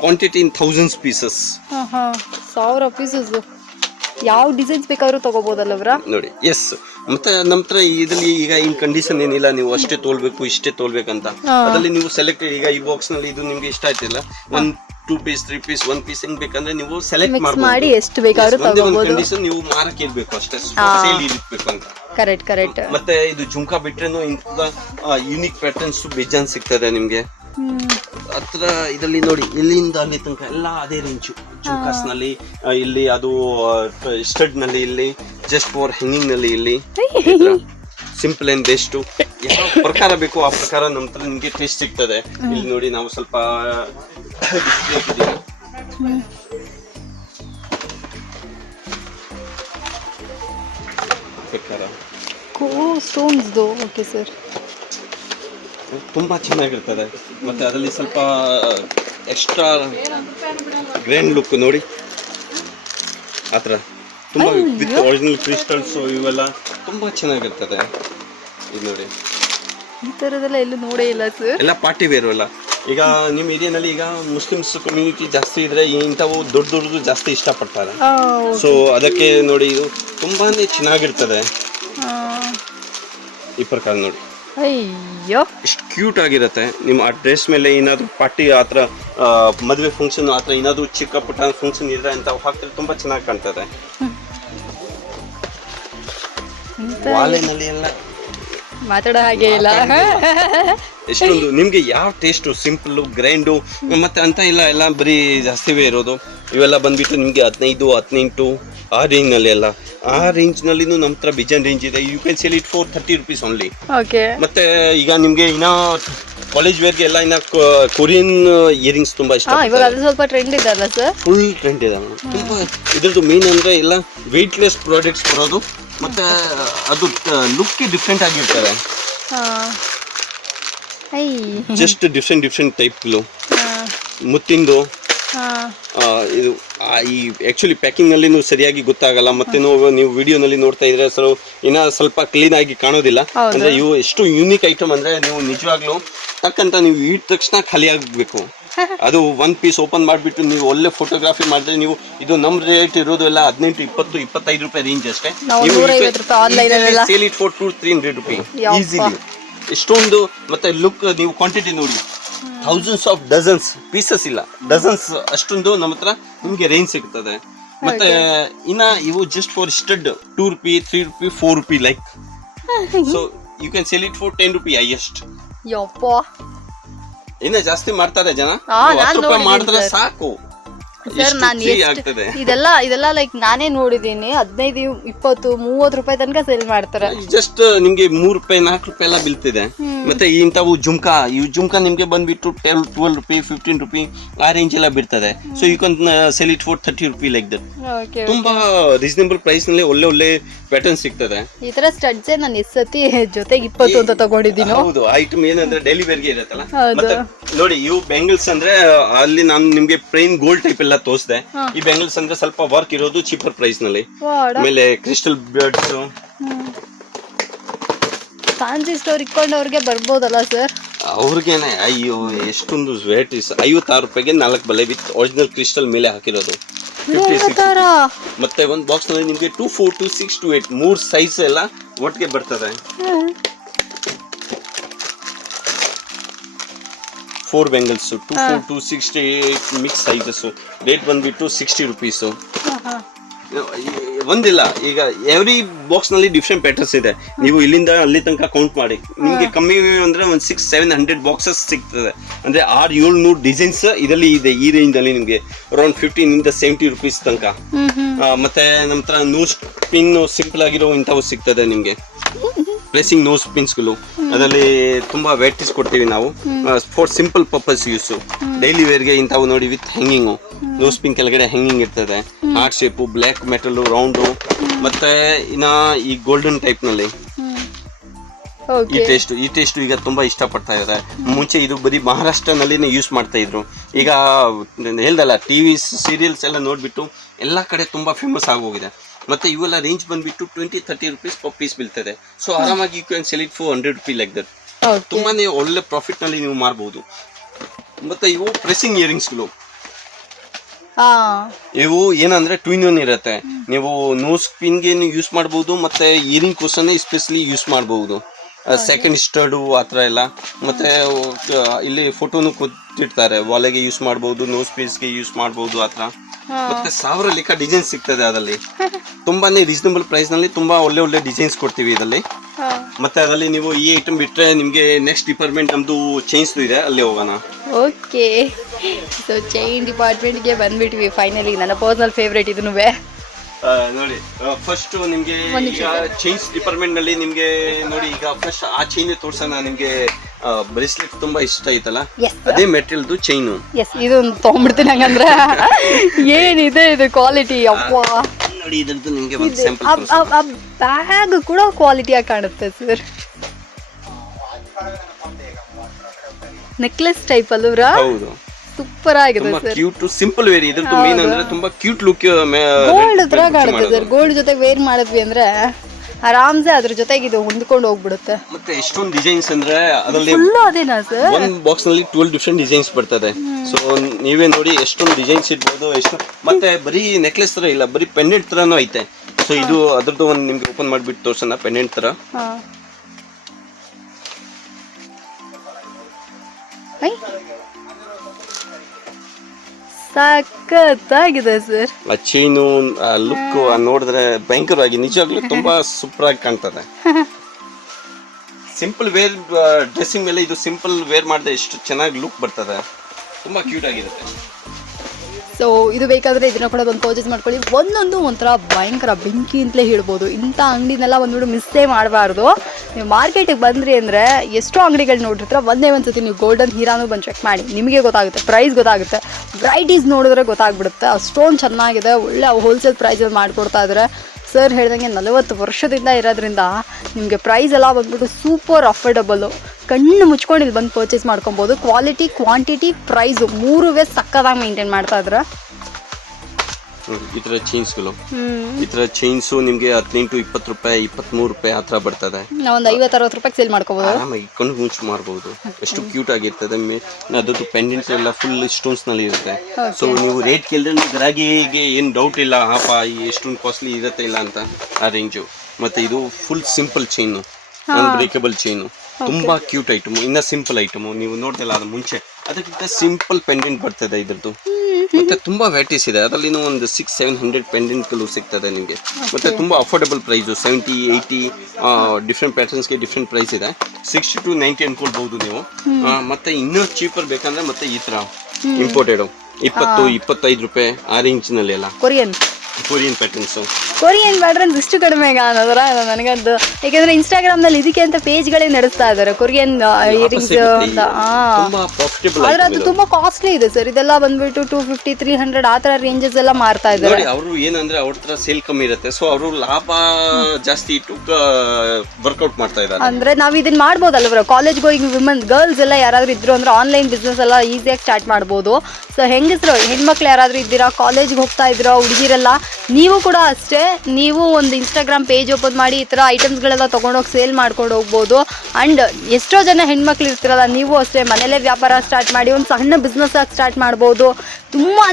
Quantity in thousands pieces. 1000 pieces. ಯಾವ ಡಿಸೈನ್ಸ್ ಬೇಕಾದ್ರೂ ತಗೋಬಹುದಲ್ಲ ನೋಡಿ. ಎಸ್, ಮತ್ತೆ ನಮ್ಮ ಹತ್ರ ಇದರಲ್ಲಿ ಈಗ ಇನ್ ಕಂಡೀಷನ್ ಏನಿಲ್ಲ ನೀವು ಅಷ್ಟೇ ತೋಲ್ಬೇಕು ಇಷ್ಟೇ ತೋಲ್ಬೇಕಂತ. ಅದರಲ್ಲಿ ನೀವು ಸೆಲೆಕ್ಟ್ ಈಗ ಈ ಬಾಕ್ಸ್ ನಲ್ಲಿ ಇದು ನಿಮ್ಗೆ ಇಷ್ಟ ಆಯ್ತಿಲ್ಲ 1 2 ಪೀಸ್ 3 ಪೀಸ್ 1 ಪೀಸ್ ಹೆಂಗ್ ಬೇಕಂದ್ರೆ ನೀವು ಸೆಲೆಕ್ಟ್ ಮಾಡಿ ಎಷ್ಟು ಬೇಕಾದ್ರೂ ತಗೋಬಹುದು. ಕಂಡೀಷನ್ ನೀವು ಮಾರಕ್ಕೆ ಇರಬೇಕು ಅಷ್ಟೇ, ಸೇಲ್ ಇರಬೇಕು ಅಂತ. ಕರೆಕ್ಟ್. ಮತ್ತೆ ಇದು ಜುಮ್ಕಾ ಬಿಟ್ರೇನು ಇಂಥ ಯೂನಿಕ್ ಪ್ಯಾಟರ್ನ್ಸ್ ಬೇಜಾನ್ ಸಿಗ್ತದೆ ನಿಮ್ಗೆ. ಹತ್ರ ಇದರಲ್ಲಿ ನೋಡಿ ಇಲ್ಲಿಂದ ಅಲ್ಲಿ ತನಕ ಎಲ್ಲ ಅದೇ ರೇಂಜು ಜುಮ್ಕಾಸ್ ನಲ್ಲಿ. ಇಲ್ಲಿ ಅದು ಸ್ಟಡ್ ನಲ್ಲಿ, ಇಲ್ಲಿ ಜಸ್ಟ್ ಫಾರ್ ಹ್ಯಾಂಗಿಂಗ್ ನಲ್ಲಿ, ಇಲ್ಲಿ ಸಿಂಪಲ್ ಅಂಡ್ ಬೆಸ್ಟ್. ಯಾವ ಪ್ರಕಾರ ಬೇಕು ಆ ಪ್ರಕಾರ ನಮ್ಮ ಹತ್ರ ನಿಮ್ಗೆ ಟೇಸ್ಟ್ ಸಿಗ್ತದೆ. ಇಲ್ಲಿ ನೋಡಿ ನಾವು ಸ್ವಲ್ಪ ಸ್ಟೋನ್ಸ್. ಓಕೆ ಸರ್, ತುಂಬಾ ಚೆನ್ನಾಗಿರ್ತದೆ. ಮತ್ತೆ ಅದರಲ್ಲಿ ಸ್ವಲ್ಪ ಎಕ್ಸ್ಟ್ರಾ ಗ್ರ್ಯಾಂಡ್ ಲುಕ್ ನೋಡಿ ಆ ಥರ ತುಂಬ ವಿತ್ ಒರಿಜಿನಲ್ ಕ್ರಿಸ್ಟಲ್ಸ್ ಇವೆಲ್ಲ ತುಂಬ ಚೆನ್ನಾಗಿರ್ತದೆ. ಇದು ನೋಡಿ ಈ ಥರದೆಲ್ಲ ಎಲ್ಲೂ ನೋಡೇ ಇಲ್ಲ ಸರ್. ಎಲ್ಲ ಪಾರ್ಟಿ ವೇರು ಎಲ್ಲ. ಈಗ ನಿಮ್ಮ ಏರಿಯಾನಲ್ಲಿ ಈಗ ಮುಸ್ಲಿಮ್ಸ್ ಕಮ್ಯುನಿಟಿ ಜಾಸ್ತಿ ಇದ್ರೆ ಇಂಥವು ದೊಡ್ಡದು ಜಾಸ್ತಿ ಇಷ್ಟಪಡ್ತಾರೆ. ಸೊ ಅದಕ್ಕೆ ನೋಡಿ ಇದು ತುಂಬಾನೇ ಚೆನ್ನಾಗಿರ್ತದೆ. ಈ ಪ್ರಕಾರ ನೋಡಿ ಅಯ್ಯೋ ಎಷ್ಟು ಕ್ಯೂಟ್ ಆಗಿರುತ್ತೆ. ನಿಮ್ಮ ಆ ಡ್ರೆಸ್ ಮೇಲೆ ಏನಾದ್ರು ಪಾರ್ಟಿ ಆ ಥರ ಮದುವೆ ಫಂಕ್ಷನ್ ಆ ಥರ ಏನಾದ್ರು ಚಿಕ್ಕ ಪುಟ್ಟ ಫಂಕ್ಷನ್ ಇದ್ರೆ ಅಂತ ಹಾಕಿದ್ರೆ ತುಂಬಾ ಚೆನ್ನಾಗಿ ಕಾಣ್ತದೆ. ವಾಲೆನಲ್ಲಿ ಎಲ್ಲ ಮಾತಾಡೋ ಹಾಗೆ ಇಲ್ಲ. ಎಷ್ಟೊಂದು ನಿಮ್ಗೆ ಯಾವ ಟೇಸ್ಟು ಸಿಂಪಲ್ ಗ್ರೈಂಡು ಮತ್ತೆ ಅಂತ ಎಲ್ಲ ಬರೀ ಜಾಸ್ತಿವೇ ಇರೋದು. ಇವೆಲ್ಲ ಬಂದ್ಬಿಟ್ಟು ನಿಮ್ಗೆ 15 18 ಆ ರೇಂಜ್ ನಲ್ಲಿ ಎಲ್ಲ. ಆ ರೇಂಜ್ ನಲ್ಲಿ ನಮ್ಮ ಹತ್ರ ಬಿಜನ್ ರೇಂಜ್ ಇದೆ. You can sale it for 30 rupees only. ಮತ್ತೆ ಈಗ ನಿಮ್ಗೆ ಇನ್ನ ಕಾಲೇಜ್ ವೇರ್ಗೆ ಎಲ್ಲ ಇನ್ನ ಕೊರಿಯನ್ ಇಯರಿಂಗ್ಸ್ ತುಂಬಾ ಇಷ್ಟ. ಇವಾಗ ಅದು ಸ್ವಲ್ಪ ಟ್ರೆಂಡ್ ಇದೆ ಅಲ್ಲ ಸರ್? ಫುಲ್ ಟ್ರೆಂಡ್ ಇದೆ ತುಂಬಾ. ಇದ್ರದ್ದು ಮೇನ್ ಅಂದ್ರೆ ಎಲ್ಲ ವೆಯ್ಟ್ಲೆಸ್ ಪ್ರಾಡಕ್ಟ್ಸ್ ಬರೋದು. ಮತ್ತೆ ಅದು ಲುಕ್ ಡಿಫ್ರೆಂಟ್ ಆಗಿರ್ತದೆ. ಜಸ್ಟ್ ಡಿಫ್ರೆಂಟ್ ಟೈಪ್ಗಳು ಮುತ್ತಿಂದು. ಇದು ಈ ಆಕ್ಚುಲಿ ಪ್ಯಾಕಿಂಗ್ ನಲ್ಲಿ ಸರಿಯಾಗಿ ಗೊತ್ತಾಗಲ್ಲ. ಮತ್ತೆ ನೀವು ವಿಡಿಯೋನಲ್ಲಿ ನೋಡ್ತಾ ಇದ್ರೆ ಇನ್ನ ಸ್ವಲ್ಪ ಕ್ಲೀನ್ ಆಗಿ ಕಾಣೋದಿಲ್ಲ. ಅಂದ್ರೆ ಇವು ಎಷ್ಟು ಯೂನಿಕ್ ಐಟಮ್ ಅಂದ್ರೆ ನೀವು ನಿಜವಾಗ್ಲೂ ತಕ್ಕಂತ ನೀವು ಇಟ್ಟ ತಕ್ಷಣ ಖಾಲಿ ಆಗ್ಬೇಕು. ಅದು 1 ಪೀಸ್ ಓಪನ್ ಮಾಡಿಬಿಟ್ಟು ನೀವು ಒಳ್ಳೆ ಫೋಟೋಗ್ರಾಫಿ ಮಾಡಿದ್ರೆ ನೀವು ಇದು ನಮ್ ರೇಟ್ ಇರೋದು ಎಲ್ಲ 18 20 25 ರೂಪಾಯಿ ರೇಂಜ್ ಅಷ್ಟೇ. ಸೇಲ್ ಇಟ್ ಫಾರ್ 200-300 ರೂಪಾಯಿ ಈಸಿಲಿ. ಎಷ್ಟೊಂದು ಮತ್ತೆ ಲುಕ್ ನೀವು ಕ್ವಾಂಟಿಟಿ ನೋಡಿ, ಥೌಸಂಡ್ಸ್ ಆಫ್ ಡಜನ್ಸ್ ಪೀಸಸ್ ಇಲ್ಲ, ಡಜನ್ಸ್ ಅಷ್ಟೊಂದು ನಮ್ಮ ಹತ್ರ ನಿಮ್ಗೆ ರೇಂಜ್ ಸಿಗ್ತದೆ. ಮತ್ತೆ ಇನ್ನ ಇವು just for stud 2 rupee 3 rupee 4 rupee like so you can sell it for 10 rupee highest. ಯಪ್ಪ ಇನ್ನ ಜಾಸ್ತಿ ಮಾಡ್ತಾರೆ ಜನ, ನಾನ್ 10 ರೂಪಾಯಿ ನೋಡಿದ್ದೀನಿ ಮಾಡಿದ್ರೆ sir. ಸಾಕು, ಸರ್ ನಾನು ಆಗ್ತದೆ. ಇದೆಲ್ಲ ಲೈಕ್ ನಾನೇ ನೋಡಿದೀನಿ 15 20 30 ರೂಪಾಯಿ ತನಕ ಸೇಲ್ ಮಾಡ್ತಾರೆ. ಜಸ್ಟ್ ನಿಮ್ಗೆ 3 ರೂಪಾಯಿ 4 ರೂಪಾಯಿ ಎಲ್ಲ ಬೀಳ್ತಿದೆ. ಮತ್ತೆ ಇಂಥವು ಜುಮ್ಕಾ ನಿಮ್ಗೆ ಬಂದ್ಬಿಟ್ಟು 12 ರೂಪಿ 15 ರೂಪಿ ಆ ರೇಂಜ್ ಎಲ್ಲ ಬೀಳ್ತದೆ. So you can sell it for 30 rupee like that. ತುಂಬಾ ರೀಸನಬಲ್ ಪ್ರೈಸ್ ನಲ್ಲಿ ಒಳ್ಳೆ ಪ್ಯಾಟರ್ನ್ ಸಿಗ್ತದೆ. ಈ ತರ ಸ್ಟಡ್ಸ್ ನಾನು ಎಷ್ಟತಿ ಜೊತೆಗೆ 20 ಅಂತ ತಗೊಂಡಿದ್ದೀನಿ. ಹೌದು, ಐಟಮ್ ಏನಂದ್ರೆ ಡೈಲಿ ವೇರ್ ಗೆ ಇರುತ್ತಲ್ಲ. ಮತ್ತೆ ನೋಡಿ ಇವು ಬ್ಯಾಂಗಲ್ಸ್ ಅಂದ್ರೆ ಅಲ್ಲಿ ನಾನು ನಿಮ್ಗೆ ಪ್ಲೇನ್ ಗೋಲ್ಡ್ ಟೈಪ್ ಎಲ್ಲ ತೋರಿಸಿದೆ. ಈ ಬ್ಯಾಂಗಲ್ಸ್ ಅಂದ್ರೆ ಸ್ವಲ್ಪ ವರ್ಕ್ ಇರೋದು ಚೀಪರ್ ಪ್ರೈಸ್ ನಲ್ಲಿ. ಆಮೇಲೆ ಕ್ರಿಸ್ಟಲ್ ಬರ್ಡ್ಸ್ ಫ್ಯಾನ್ಸಿ ಸ್ಟೋರ್ ಇಟ್ಕೊಂಡವ್ರಿಗೆ ಬರ್ಬೋದಲ್ಲ ಸರ್? ಅವ್ರಿಗೇನೆ ಅಯ್ಯೋ ಎಷ್ಟೊಂದು ವೆರೈಟೀಸ್. 56 ರೂಪಾಯಿಗೆ 4 ಬಲೆ ವಿತ್ ಒರಿಜಿನಲ್ ಕ್ರಿಸ್ಟಲ್ ಮೇಲೆ ಹಾಕಿರೋದು. 56. ಮತ್ತೆ ಒಂದು ಬಾಕ್ಸ್ ನಲ್ಲಿ ನಿಮ್ಗೆ 2 4 2 6 2 8 3 ಸೈಜ್ ಎಲ್ಲ ಒಟ್ಟಿಗೆ ಬರ್ತದೆ. 4 ಬ್ಯಾಂಗಲ್ಸ್ 2 4 2 68 ಮಿಕ್ಸ್ ಸೈಜಸ್. ರೇಟ್ ಬಂದ್ಬಿಟ್ಟು 60 ರೂಪೀಸ್. ಒಂದಿಲ್ಲ, ಈಗ ಎವ್ರಿ ಬಾಕ್ಸ್ ನಲ್ಲಿ ಡಿಫ್ರೆಂಟ್ ಪ್ಯಾಟರ್ನ್ಸ್ ಇದೆ. ನೀವು ಇಲ್ಲಿಂದ ಅಲ್ಲಿ ತನಕ ಕೌಂಟ್ ಮಾಡಿ, ನಿಮ್ಗೆ ಕಮ್ಮಿ ಅಂದ್ರೆ ಒಂದು 600-700 ಬಾಕ್ಸಸ್ ಸಿಗ್ತದೆ. ಅಂದ್ರೆ 600-700 ಡಿಸೈನ್ಸ್ ಇದರಲ್ಲಿ ಇದೆ. ಈ ರೇಂಜ್ ಅಲ್ಲಿ ನಿಮ್ಗೆ ಅರೌಂಡ್ 15-70 ರೂಪೀಸ್ ತನಕ. ಮತ್ತೆ ನಮ್ಮ ಹತ್ರ ನೋಸ್ ಪಿನ್ ಸಿಂಪಲ್ ಆಗಿರೋ ಇಂಥವು ಸಿಗ್ತದೆ ನಿಮ್ಗೆ. ಪ್ರೆಸಿಂಗ್ ನೋಸ್ ಪಿನ್ಸ್ಗಳು ಅದರಲ್ಲಿ ತುಂಬಾ ವೆರೈಟೀಸ್ ಕೊಡ್ತೀವಿ ನಾವು for simple purpose use. Daily ವೇರ್ಗೆ ಇಂಥವು ನೋಡಿ ವಿತ್ ಹ್ಯಾಂಗಿಂಗು. ನೋಸ್ ಪಿನ್ ಕೆಳಗಡೆ ಹ್ಯಾಂಗಿಂಗ್ ಇರ್ತದೆ. Heart shape, black metal, round, ಮತ್ತೆ ಇನ್ನ ಈ ಗೋಲ್ಡನ್ ಟೈಪ್ ನಲ್ಲಿ ಈ ಟೇಸ್ಟ್ ಈಗ ತುಂಬಾ ಇಷ್ಟಪಡ್ತಾ ಇದ್ದಾರೆ. ಮುಂಚೆ ಇದು ಬರೀ ಮಹಾರಾಷ್ಟ್ರನಲ್ಲಿನೇ ಯೂಸ್ ಮಾಡ್ತಾ ಇದ್ರು. ಈಗ ಹೇಳ್ದಲ್ಲ ಟಿವಿ ಸೀರಿಯಲ್ಸ್ ಎಲ್ಲ ನೋಡ್ಬಿಟ್ಟು ಎಲ್ಲಾ ಕಡೆ ತುಂಬಾ ಫೇಮಸ್ ಆಗೋಗಿದೆ. ಮತ್ತೆ ಇವೆಲ್ಲ ರೇಂಜ್ ಬಂದ್ಬಿಟ್ಟು 20-30 ರೂಪೀಸ್ ಪರ್ ಪೀಸ್ ಬೀಳ್ತದೆ. ಸೊ ಆರಾಮಾಗಿ you can sell it for 100 rupee like that. ತುಂಬಾನೇ ಒಳ್ಳೆ ಪ್ರಾಫಿಟ್ ನಲ್ಲಿ ನೀವು ಮಾರಬಹುದು. ಮತ್ತೆ ಇವು ಪ್ರೆಸಿಂಗ್ ಇಯರಿಂಗ್ಸ್ಗಳು. ಇವು ಏನಂದ್ರೆ 2-in-1 ಇರುತ್ತೆ. ನೀವು ನೋಸ್ ಪಿನ್ಗೆ ಯೂಸ್ ಮಾಡಬಹುದು, ಮತ್ತೆ ಇಯರಿಂಗ್ ಕೋಸನ್ನೇ ಎಸ್ಪೆಷಲಿ ಯೂಸ್ ಮಾಡಬಹುದು. ಸೆಕೆಂಡ್ ಸ್ಟರ್ಡು ಆ ಥರ ಎಲ್ಲ. ಮತ್ತೆ ಇಲ್ಲಿ ಫೋಟೋನು ಕೊಟ್ಟಿರ್ತಾರೆ, ವಾಲೆಗೆ ಯೂಸ್ ಮಾಡಬಹುದು, ನೋಸ್ ಪೀಸ್ಗೆ ಯೂಸ್ ಮಾಡಬಹುದು ಆ ಥರ. ಮತ್ತೆ 1000 ಲೆಕ್ಕ ಡಿಸೈನ್ಸ್ ಸಿಗ್ತದೆ ಅದರಲ್ಲಿ. ತುಂಬಾನೇ ರೀಸನಬಲ್ ಪ್ರೈಸ್ ನಲ್ಲಿ ತುಂಬಾ ಒಳ್ಳೆ ಡಿಸೈನ್ಸ್ ಕೊಡ್ತೀವಿ ಇದರಲ್ಲಿ. ಮತ್ತೆ ಅದರಲ್ಲಿ ನೀವು ಈ ಐಟಮ್ ಬಿಟ್ರೆ ನಿಮ್ಗೆ ನೆಕ್ಸ್ಟ್ ಡಿಪಾರ್ಟ್ಮೆಂಟ್ ನಮ್ದು ಚೈನ್ಸ್ ಇದೆ, ಅಲ್ಲಿ ಹೋಗೋಣ. ಓಕೆ, ಸೊ ಚೈನ್ ಡಿಪಾರ್ಟ್ಮೆಂಟ್ಗೆ ಬಂದ್ಬಿಟ್ವಿ ಫೈನಲಿ. ನನ್ನ ಪರ್ಸನಲ್ ಫೇವ್ರೇಟ್ ಇದನ್ನು. ನೋಡಿ ಫಸ್ಟ್ ನಿಮ್ಗೆ ಈಗ ಚೈನ್ಸ್ ಡಿಪಾರ್ಟ್ಮೆಂಟ್ ನಲ್ಲಿ ನಿಮ್ಗೆ ನೋಡಿ, ಈಗ ಫಸ್ಟ್ ಆ ಚೈನ್ ತೋರ್ಸೋಣ. ನಿಮ್ಗೆ ಬ್ರೇಸ್ಲೆಟ್ ತುಂಬಾ ಇಷ್ಟ ಐತಲ್ಲ, ಅದೇ ಮೆಟೀರಿಯಲ್ದು ಚೈನು. ಎಸ್, ಇದು ತಗೊಂಡ್ಬಿಡ್ತೀನಿ ಹಂಗಂದ್ರೆ. ಏನಿದೆ ಇದು ಕ್ವಾಲಿಟಿ, ಅಪ್ಪ ನೋಡಿ. ಇದ್ರದ್ದು ನಿಮ್ಗೆ ಒಂದು ಸ್ಯಾಂಪಲ್. ಬ್ಯಾಗ್ ಕೂಡ ಕ್ವಾಲಿಟಿಯಾಗಿ ಕಾಣುತ್ತೆ ಸರ್. ನೆಕ್ಲೆಸ್ ಟೈಪ್ ಅಲ್ವಾ? ಹೌದು, ಸೂಪರ್ ಆಗಿದೆ ಸರ್. Cute simple wear. ಇದ್ರದ್ದು ಮೇನ್ ಅಂದ್ರೆ ತುಂಬಾ ಕ್ಯೂಟ್ ಲುಕ್. ಗೋಲ್ಡ್ ಹತ್ರ ಕಾಣುತ್ತೆ ಸರ್. ಗೋಲ್ಡ್ ಜೊತೆ ವೇರ್ ಮಾಡಿದ್ವಿ ಅಂದ್ರೆ ಆರಾಮ್ಸೆ ಅದ್ರ ಜೊತೆಗೆ ಇದು ಹೊಂದ್ಕೊಂಡು ಹೋಗ್ಬಿಡುತ್ತೆ. ಮತ್ತೆ ಎಷ್ಟೊಂದು ಡಿಸೈನ್ಸ್ ಅಂದ್ರೆ ಅದರಲ್ಲಿ ಅದೇನಾ ಸರ್? ಒಂದು ಬಾಕ್ಸ್ ನಲ್ಲಿ 12 ಡಿಫ್ರೆಂಟ್ ಡಿಸೈನ್ಸ್ ಬರ್ತದೆ. ಸೊ ನೀವೇ ನೋಡಿ ಎಷ್ಟೊಂದು ಡಿಸೈನ್ಸ್ ಇರ್ಬೋದು. ಎಷ್ಟು ಮತ್ತೆ ಬರೀ ನೆಕ್ಲೆಸ್ ತರ ಇಲ್ಲ, ಬರೀ ಪೆಂಡೆಂಟ್ ತರನೂ ಐತೆ. ಸೊ ಇದು ಅದ್ರದ್ದು ಒಂದು ನಿಮ್ಗೆ ಓಪನ್ ಮಾಡ್ಬಿಟ್ಟು ತೋರ್ಸೋಣ. ಪೆಂಡೆಂಟ್ ತರ ಸಖತ್ತಾಗಿದೆ ಸರ್. ಆ ಚೈನು, ಆ ಲುಕ್ ನೋಡಿದ್ರೆ ಭಯಂಕರವಾಗಿ ನಿಜವಾಗ್ಲೂ ತುಂಬಾ ಸೂಪರ್ ಆಗಿ ಕಾಣ್ತದೆ. ಸಿಂಪಲ್ ವೇರ್ ಡ್ರೆಸ್ಸಿಂಗ್ ಮೇಲೆ ಇದು ಸಿಂಪಲ್ ವೇರ್ ಮಾಡಿದ್ರೆ ಎಷ್ಟು ಚೆನ್ನಾಗಿ ಲುಕ್ ಬರ್ತದೆ. ತುಂಬಾ ಕ್ಯೂಟ್ ಆಗಿರುತ್ತೆ. ಸೊ ಇದು ಬೇಕಾದರೆ ಇದನ್ನ ಕೂಡ ಒಂದು ಪರ್ಚೇಸ್ ಮಾಡ್ಕೊಳ್ಳಿ. ಒಂದೊಂದು ಒಂಥರ ಭಯಂಕರ ಬೆಂಕಿ ಅಂತಲೇ ಹೇಳ್ಬೋದು. ಇಂಥ ಅಂಗಡಿನೆಲ್ಲ ಒಂದು ಮಿಸ್ಸೇ ಮಾಡಬಾರ್ದು. ನೀವು ಮಾರ್ಕೆಟಿಗೆ ಬಂದ್ರಿ ಅಂದರೆ ಎಷ್ಟೋ ಅಂಗಡಿಗಳು ನೋಡಿರ್ತೀರ, ಒಂದೇ ಒಂದು ಸತಿ ನೀವು ಗೋಲ್ಡನ್ ಹೀರಾನು ಬಂದು ಚೆಕ್ ಮಾಡಿ, ನಿಮಗೆ ಗೊತ್ತಾಗುತ್ತೆ, ಪ್ರೈಸ್ ಗೊತ್ತಾಗುತ್ತೆ, ವೆರೈಟೀಸ್ ನೋಡಿದ್ರೆ ಗೊತ್ತಾಗ್ಬಿಡುತ್ತೆ. ಅಷ್ಟೊಂದು ಚೆನ್ನಾಗಿದೆ, ಒಳ್ಳೆ ಹೋಲ್ಸೇಲ್ ಪ್ರೈಸಲ್ಲಿ ಮಾಡಿಕೊಡ್ತಾ ಇದ್ದಾರೆ. ಸರ್ ಹೇಳ್ದಂಗೆ 40 ವರ್ಷದಿಂದ ಇರೋದ್ರಿಂದ ನಿಮಗೆ ಪ್ರೈಸ್ ಎಲ್ಲ ಬಂದ್ಬಿಟ್ಟು ಸೂಪರ್ ಅಫೋರ್ಡಬಲ್ಲು. ಕಣ್ಣು ಮುಚ್ಕೊಂಡು ಇಲ್ಲಿ ಬಂದು ಪರ್ಚೇಸ್ ಮಾಡ್ಕೊಬೋದು. ಕ್ವಾಲಿಟಿ, ಕ್ವಾಂಟಿಟಿ, ಪ್ರೈಸು ಮೂರುವೇ ಸಕ್ಕದಾಗಿ ಮೇಂಟೈನ್ ಮಾಡ್ತಾ ಇದ್ರೆ. ಈ ಥರ ಚೈನ್ಸ್ಗಳು, ಈ ಥರ ಚೈನ್ಸು ನಿಮಗೆ 18-20 ರೂಪಾಯಿ, 23 ರೂಪಾಯಿ ಆ ಥರ ಬರ್ತದೆ. ನಾವು ಒಂದು 50-60 ರೂಪಾಯಿಗೆ ಸೇಲ್ ಮಾಡ್ಕೋಬೋದು. ಆರಾಮಾಗಿ ಕಣ್ಣು ಮುಚ್ಚಿ ಮಾರ್ಬೋದು. ಎಷ್ಟು ಕ್ಯೂಟ್ ಆಗಿರ್ತದೆ. ಅದ್ರದ್ದು ಪೆಂಡೆಂಟ್ಸ್ ಎಲ್ಲ ಫುಲ್ ಸ್ಟೋನ್ಸ್ ನಲ್ಲಿ ಇರುತ್ತೆ. ಸೊ ನೀವು ರೇಟ್ ಕೇಳಿದ್ರೆ ಗ್ರಾಹಕಿಗೆ ಏನು ಡೌಟ್ ಇಲ್ಲ, ಹಾಪ ಎಷ್ಟೊಂದು ಕಾಸ್ಟ್ಲಿ ಇರುತ್ತೆ ಇಲ್ಲ ಅಂತ, ಆ ರೇಂಜು. ಮತ್ತೆ ಇದು full simple chain, unbreakable chain. ತುಂಬಾ ಕ್ಯೂಟ್ ಐಟಮು. ಇನ್ನ ಸಿಂಪಲ್ ಐಟಮು ನೀವು ನೋಡ್ತಿಲ್ಲ, ಅದು ಮುಂಚೆ ಅದಕ್ಕಿಂತ ಸಿಂಪಲ್ ಪೆಂಡೆಂಟ್ ಬರ್ತದೆ ಇದ್ರದ್ದು. ಮತ್ತೆ ತುಂಬಾ ವೆರೈಟೀಸ್ ಇದೆ. ಅದರಲ್ಲಿ ಒಂದು 600-700 ಪೆಂಡೆಂಟ್ಗಳು ಸಿಗ್ತದೆ ನಿಮಗೆ. ಮತ್ತೆ ತುಂಬಾ ಅಫೋರ್ಡಬಲ್ ಪ್ರೈಸ್, 70-80 ಡಿಫ್ರೆಂಟ್ ಪ್ಯಾಟರ್ನ್ಸ್ಗೆ ಡಿಫ್ರೆಂಟ್ ಪ್ರೈಸ್ ಇದೆ. 60 to 90 ಅನ್ಕೊಳ್ಬಹುದು ನೀವು. ಮತ್ತೆ ಇನ್ನೂ ಚೀಪರ್ ಬೇಕಂದ್ರೆ ಮತ್ತೆ ಈ ತರ ಇಂಪೋರ್ಟೆಡ್ 20-25 ರೂಪಾಯಿ ಆ ರೇಂಜ್ ನಲ್ಲಿ ಎಲ್ಲ ಕೊರಿಯನ್ ಪ್ಯಾಟರ್ನ್ಸ್. ಕೊರಿಯನ್ ಪ್ಯಾಟರ್ನ್ಸ್ ಇಷ್ಟು ಕಡಿಮೆ ಅನ್ನೋದ್ರ ನನಗಂತೂ, ಯಾಕಂದ್ರೆ ಇನ್ಸ್ಟಾಗ್ರಾಮ್ ನಲ್ಲಿ ಇದಕ್ಕೆ ಅಂತ ಪೇಜ್ಗಳೇ ನಡೆಸ್ತಾ ಇದ್ದಾರೆ ಕೊರಿಯನ್ ಇಯರಿಂಗ್ಸ್ ಅಂತ. ತುಂಬಾ ಪ್ರಾಫಿಟಬಲ್ ಆದ್ರೆ ಅದು ತುಂಬಾ ಕಾಸ್ಟ್ಲಿ ಇದೆ ಸರ್. ಇದೆಲ್ಲ ಬಂದ್ಬಿಟ್ಟು 250-300 ಆ ತರ ರೇಂಜಸ್ ಎಲ್ಲ ಮಾರ್ತಾ ಇದ್ದಾರೆ. ನೋಡಿ ಅವರು ಏನಂದ್ರೆ ಅವ್ರ ಹತ್ರ ಸೇಲ್ ಕಮ್ಮಿ ಇರುತ್ತೆ, ಸೊ ಅವರು ಲಾಭ ಜಾಸ್ತಿ ಇಟ್ಟು ವರ್ಕೌಟ್ ಮಾಡ್ತಾ ಇದ್ದಾರೆ. ಅಂದ್ರೆ ನಾವ್ ಇದನ್ನ ಮಾಡ್ಬೋದಲ್ವ, ಕಾಲೇಜ್ ಗೋಯಿಂಗ್ ವಿಮೆನ್ ಗರ್ಲ್ಸ್ ಎಲ್ಲ ಯಾರಾದ್ರೂ ಇದ್ರು ಅಂದ್ರೆ ಆನ್ಲೈನ್ ಬಿಸ್ನೆಸ್ ಎಲ್ಲ ಈಸಿಯಾಗಿ ಸ್ಟಾರ್ಟ್ ಮಾಡ್ಬೋದು. ಸೊ ಹೆಂಗಸ್ರು ಹೆಣ್ಮಕ್ಳು ಯಾರಾದ್ರೂ ಇದ್ದೀರಾ, ಕಾಲೇಜ್ಗೆ ಹೋಗ್ತಾ ಇದ್ದೀರಾ ಹುಡುಗಿರೆಲ್ಲ, ನೀವು ಕೂಡ ಅಷ್ಟೇ, ನೀವು ಒಂದು ಇನ್ಸ್ಟಾಗ್ರಾಮ್ ಪೇಜ್ ಓಪನ್ ಮಾಡಿ ಈ ಥರ ಐಟಮ್ಸ್ಗಳೆಲ್ಲ ತೊಗೊಂಡೋಗಿ ಸೇಲ್ ಮಾಡ್ಕೊಂಡು ಹೋಗ್ಬೋದು. ಆ್ಯಂಡ್ ಎಷ್ಟೋ ಜನ ಹೆಣ್ಮಕ್ಳು ಇರ್ತಿರಲ್ಲ, ನೀವು ಅಷ್ಟೇ ಮನೇಲೇ ವ್ಯಾಪಾರ ಸ್ಟಾರ್ಟ್ ಮಾಡಿ ಒಂದು ಸಣ್ಣ ಬಿಸ್ನೆಸ್ ಆಗಿ ಸ್ಟಾರ್ಟ್ ಮಾಡ್ಬೋದು. ತುಂಬಾ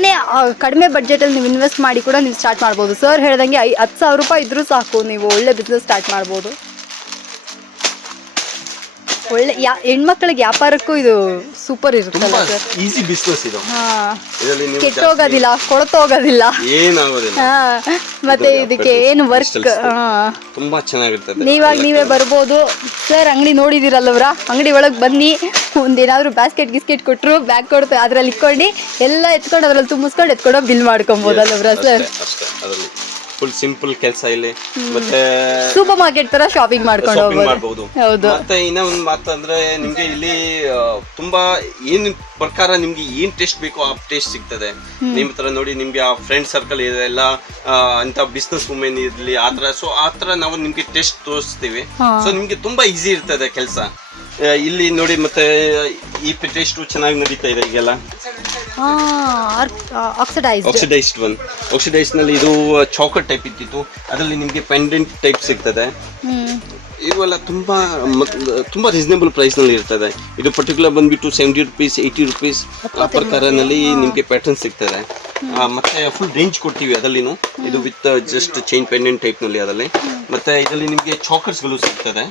ಕಡಿಮೆ ಬಡ್ಜೆಟಲ್ಲಿ ನೀವು ಇನ್ವೆಸ್ಟ್ ಮಾಡಿ ಕೂಡ ನೀವು ಸ್ಟಾರ್ಟ್ ಮಾಡ್ಬೋದು. ಸರ್ ಹೇಳ್ದಂಗೆ 10,000 ರೂಪಾಯಿ ಇದ್ರೂ ಸಾಕು, ನೀವು ಒಳ್ಳೆ ಬಿಸ್ನೆಸ್ ಸ್ಟಾರ್ಟ್ ಮಾಡ್ಬೋದು. ಒಳ್ಳೆ ಹೆಣ್ಮಕ್ಳಿಗೆ ವ್ಯಾಪಾರಕ್ಕೂ ಇದು ಸೂಪರ್ ಇರುತ್ತಲ್ಲ ಸರ್. ಈಸಿ ಬಿಸ್ನೆಸ್ ಇದು. ಕೆಟ್ಟೋಗೋದಿಲ್ಲ, ಕೊಳತೋಗೋದಿಲ್ಲ, ಏನಾಗೋದಿಲ್ಲ. ಮತ್ತೆ ಇದಕ್ಕೆ ಏನು ವರ್ಕ್ ತುಂಬಾ ಚೆನ್ನಾಗಿರ್ತದೆ. ನೀವೇ ಬರ್ಬೋದು ಸರ್. ಅಂಗಡಿ ನೋಡಿದಿರಲ್ಲವ್ರ, ಅಂಗಡಿ ಒಳಗೆ ಬನ್ನಿ, ಒಂದೇನಾದ್ರು ಬ್ಯಾಸ್ಕೆಟ್ ಗಿಸ್ಕೆಟ್ ಕೊಟ್ಟರು ಬ್ಯಾಗ್ ಕೊಡ್ತು, ಅದ್ರಲ್ಲಿ ಇಟ್ಕೊಂಡು ಎಲ್ಲ ಎತ್ಕೊಂಡು ಅದ್ರಲ್ಲಿ ತುಂಬಿಸ್ಕೊಂಡು ಎತ್ಕೊಂಡು ಬಿಲ್ ಮಾಡ್ಕೊಬೋದಲ್ಲವ್ರ ಸರ್. ಫುಲ್ ಸಿಂಪಲ್ ಕೆಲಸ ಇಲ್ಲಿ. ಮತ್ತೆ ಸೂಪರ್ ಮಾರ್ಕೆಟ್ ತರ ಶಾಪಿಂಗ್ ಮಾಡ್ಕೊಂಡು ಮಾಡಬಹುದು. ಮತ್ತೆ ಇನ್ನ ಒಂದು ಮಾತಂದ್ರೆ ನಿಮ್ಗೆ ಇಲ್ಲಿ ತುಂಬಾ ಏನ್ ಪ್ರಕಾರ ನಿಮ್ಗೆ ಏನ್ ಟೇಸ್ಟ್ ಬೇಕೋ ಆ ಟೇಸ್ಟ್ ಸಿಗ್ತದೆ. ನಿಮ್ ತರ ನೋಡಿ, ನಿಮ್ಗೆ ಆ ಫ್ರೆಂಡ್ ಸರ್ಕಲ್ ಇದೆಲ್ಲ ಅಂತ ಬಿಸ್ನೆಸ್ ವುಮೆನ್ ಇರ್ಲಿ ಆತರ, ಸೊ ಆತರ ನಾವು ನಿಮ್ಗೆ ಟೇಸ್ಟ್ ತೋರಿಸ್ತೀವಿ. ಸೊ ನಿಮ್ಗೆ ತುಂಬಾ ಈಸಿ ಇರ್ತದೆ ಕೆಲಸ ಇಲ್ಲಿ ನೋಡಿ. ಮತ್ತೆ ಈ ಟೇಸ್ಟ್ ಚೆನ್ನಾಗಿ ನಡೀತಾ ಇದೆ ಈಗೆಲ್ಲ. ಆಕ್ಸಿಡೈಸ್ಡ್ ನಲ್ಲಿ ಇದು ಚಾಕ್ಲೇಟ್ ಟೈಪ್ ಇತ್ತಿತ್ತು, ಅದರಲ್ಲಿ ನಿಮ್ಗೆ ಪೆಂಡೆಂಟ್ ಟೈಪ್ ಸಿಗ್ತದೆ. ಇವೆಲ್ಲ ತುಂಬಾ ರೀಸನೇಬಲ್ ಪ್ರೈಸ್ ನಲ್ಲಿ ಇರ್ತದೆ. ಇದು ಪರ್ಟಿಕ್ಯುಲರ್ ಬಂದ್ಬಿಟ್ಟು 70 ರೂಪೀಸ್ 80 ರೂಪೀಸ್ ಆ ಪ್ರಕಾರನಲ್ಲಿ ನಿಮ್ಗೆ ಪ್ಯಾಟರ್ನ್ ಸಿಗ್ತದೆ. ಮತ್ತೆ ಫುಲ್ ರೇಂಜ್ ಕೊಡ್ತೀವಿ ಅದರಲ್ಲಿನು. ಇದು with just chain pendant type ನಲ್ಲಿ ಅದರಲ್ಲಿ. ಮತ್ತೆ ಇದರಲ್ಲಿ ನಿಮ್ಗೆ ಚಾಕರ್ಸ್ ಗಳು ಸಿಗ್ತದೆ.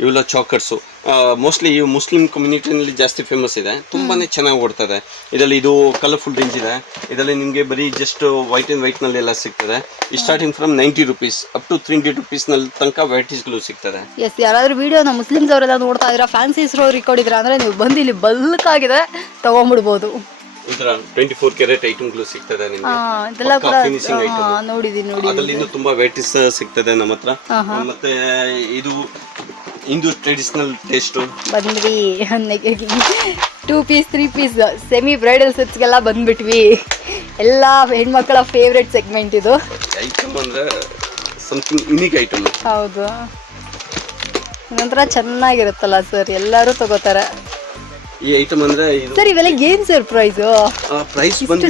ಇವೆಲ್ಲ ಚಾಕರ್ಸು ಮೋಸ್ಟ್ಲಿ ಈ ಮುಸ್ಲಿಂ ಕಮ್ಯುನಿಟಿನಲ್ಲಿ ಜಾಸ್ತಿ ಫೇಮಸ್ ಇದೆ, ತುಂಬಾನೇ ಚೆನ್ನಾಗಿ ಓಡ್ತದೆ. ಇದರಲ್ಲಿ ಇದು ಕಲರ್ಫುಲ್ ರೇಂಜ್ ಇದೆ. ಇದರಲ್ಲಿ ನಿಮಗೆ ಬರೀ ಜಸ್ಟ್ ವೈಟ್ ಅಂಡ್ ವೈಟ್ ನಲ್ಲಿ ಎಲ್ಲ ಸಿಗ್ತದೆ. Starting from 90 rupees up to 300 rupees ನಲ್ಲಿ ತನಕ ವೆರೈಟೀಸ್ಗಳು ಸಿಗ್ತದೆ. ಎಸ್, ಯಾರಾದ್ರೂ ವಿಡಿಯೋನ ಮುಸ್ಲಿಮ್ಸ್ ಅವರೆಲ್ಲ ನೋಡ್ತಾ ಇದ್ರ, ಫ್ಯಾನ್ಸಿ ರಿಕಾರ್ಡಿದ್ರ ಅಂದ್ರೆ ನೀವು ಬಂದು ಇಲ್ಲಿ ಬಲ್ಕ್ ಆಗಿದೆ ತಗೊಂಡ್ಬಿಡ್ಬೋದು. ಈ ತರ 24 ಕ್ಯಾರೆಟ್ ಐಟಮ್ಗಳು ಸಿಗ್ತದೆ ನಿಮಗೆ. ಫಿನಿಶಿಂಗ್ ಐಟಮ್ ನೋಡಿದೀನಿ. ಅದರಲ್ಲಿ ಇನ್ನೂ ತುಂಬಾ ವೆರೈಟೀಸ್ ಸಿಗ್ತದೆ ನಮ್ಮ ಹತ್ರ. ಮತ್ತೆ ಇದು ಇಂದು ಟ್ರೆಡಿಷನಲ್ ಟೇಸ್ಟ್ ಬಂದ್ವಿ. 2 ಪೀಸ್ 3 ಪೀಸ್ ಸೆಮಿ ಬ್ರೈಡಲ್ ಸೆಟ್ಸ್ಗೆಲ್ಲ ಬಂದ್ಬಿಟ್ವಿ. ಎಲ್ಲ ಹೆಣ್ಮಕ್ಳ ಫೇವ್ರೆಟ್ ಸೆಗ್ಮೆಂಟ್ ಇದು. ಐಟಮ್ ಅಂದ್ರೆ ಸಮಥಿಂಗ್ ಯುನಿಕ್ ಐಟಮ್. ಹೌದು, ನಂತರ ಚೆನ್ನಾಗಿರುತ್ತಲ್ಲ ಸರ್, ಎಲ್ಲರೂ ತಗೋತಾರೆ ಈ ಐಟಮ್. ಅಂದ್ರೆ ಸರ್ ಇವೆಲ್ಲ ಏನ್ ಸರ್ ಪ್ರೈಸ್ ಬಂದು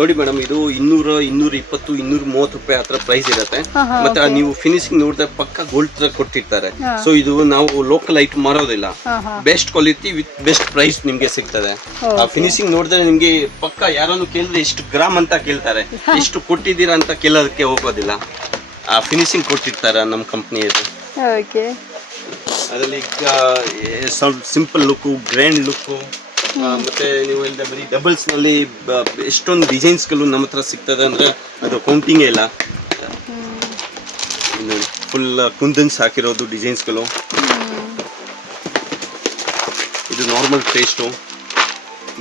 ನೋಡಿ ಮೇಡಮ್, ಇದು 200, 220, 230 ರೂಪಾಯಿ ಆತರ ಪ್ರೈಸ್ ಇರುತ್ತೆ. ಮತ್ತೆ ನೀವು ಫಿನಿಶಿಂಗ್ ನೋಡಿದ್ರೆ ಪಕ್ಕ ಗೋಲ್ಡ್ ತರ ಕೊಟ್ಟಿರ್ತಾರೆ. ಸೊ ಇದು ನಾವು ಲೋಕಲ್ ಐಟಮ್ ಮಾರೋದಿಲ್ಲ, best quality with best price ನಿಮ್ಗೆ ಸಿಗ್ತದೆ. ಆ ಫಿನಿಶಿಂಗ್ ನೋಡಿದ್ರೆ ನಿಮ್ಗೆ ಪಕ್ಕ ಯಾರನ್ನು ಕೇಳಿದ್ರೆ ಎಷ್ಟು ಗ್ರಾಮ್ ಅಂತ ಕೇಳ್ತಾರೆ, ಎಷ್ಟು ಕೊಟ್ಟಿದ್ದೀರಾ ಅಂತ ಕೇಳೋದಕ್ಕೆ ಹೋಗೋದಿಲ್ಲ. ಆ ಫಿನಿಶಿಂಗ್ ಕೊಟ್ಟಿರ್ತಾರೆ ನಮ್ಮ ಕಂಪ್ನಿಯದು. ಅದರಲ್ಲಿ ಸಿಂಪಲ್ ಲುಕ್ಕು, ಗ್ರ್ಯಾಂಡ್ ಲುಕ್ಕು, ಮತ್ತೆ ನೀವು ಹೇಳಿದ ಬರೀ ಡಬಲ್ಸ್ ನಲ್ಲಿ ಎಷ್ಟೊಂದು ಡಿಸೈನ್ಸ್ಗಳು ನಮ್ಮ ಹತ್ರ ಸಿಗ್ತದೆ ಅಂದ್ರೆ ಅದು ಕೌಂಟಿಂಗೇ ಇಲ್ಲ. ಫುಲ್ ಕುಂದನ್ಸ್ ಹಾಕಿರೋದು ಡಿಸೈನ್ಸ್ಗಳು. ಇದು ನಾರ್ಮಲ್ ಟೇಸ್ಟು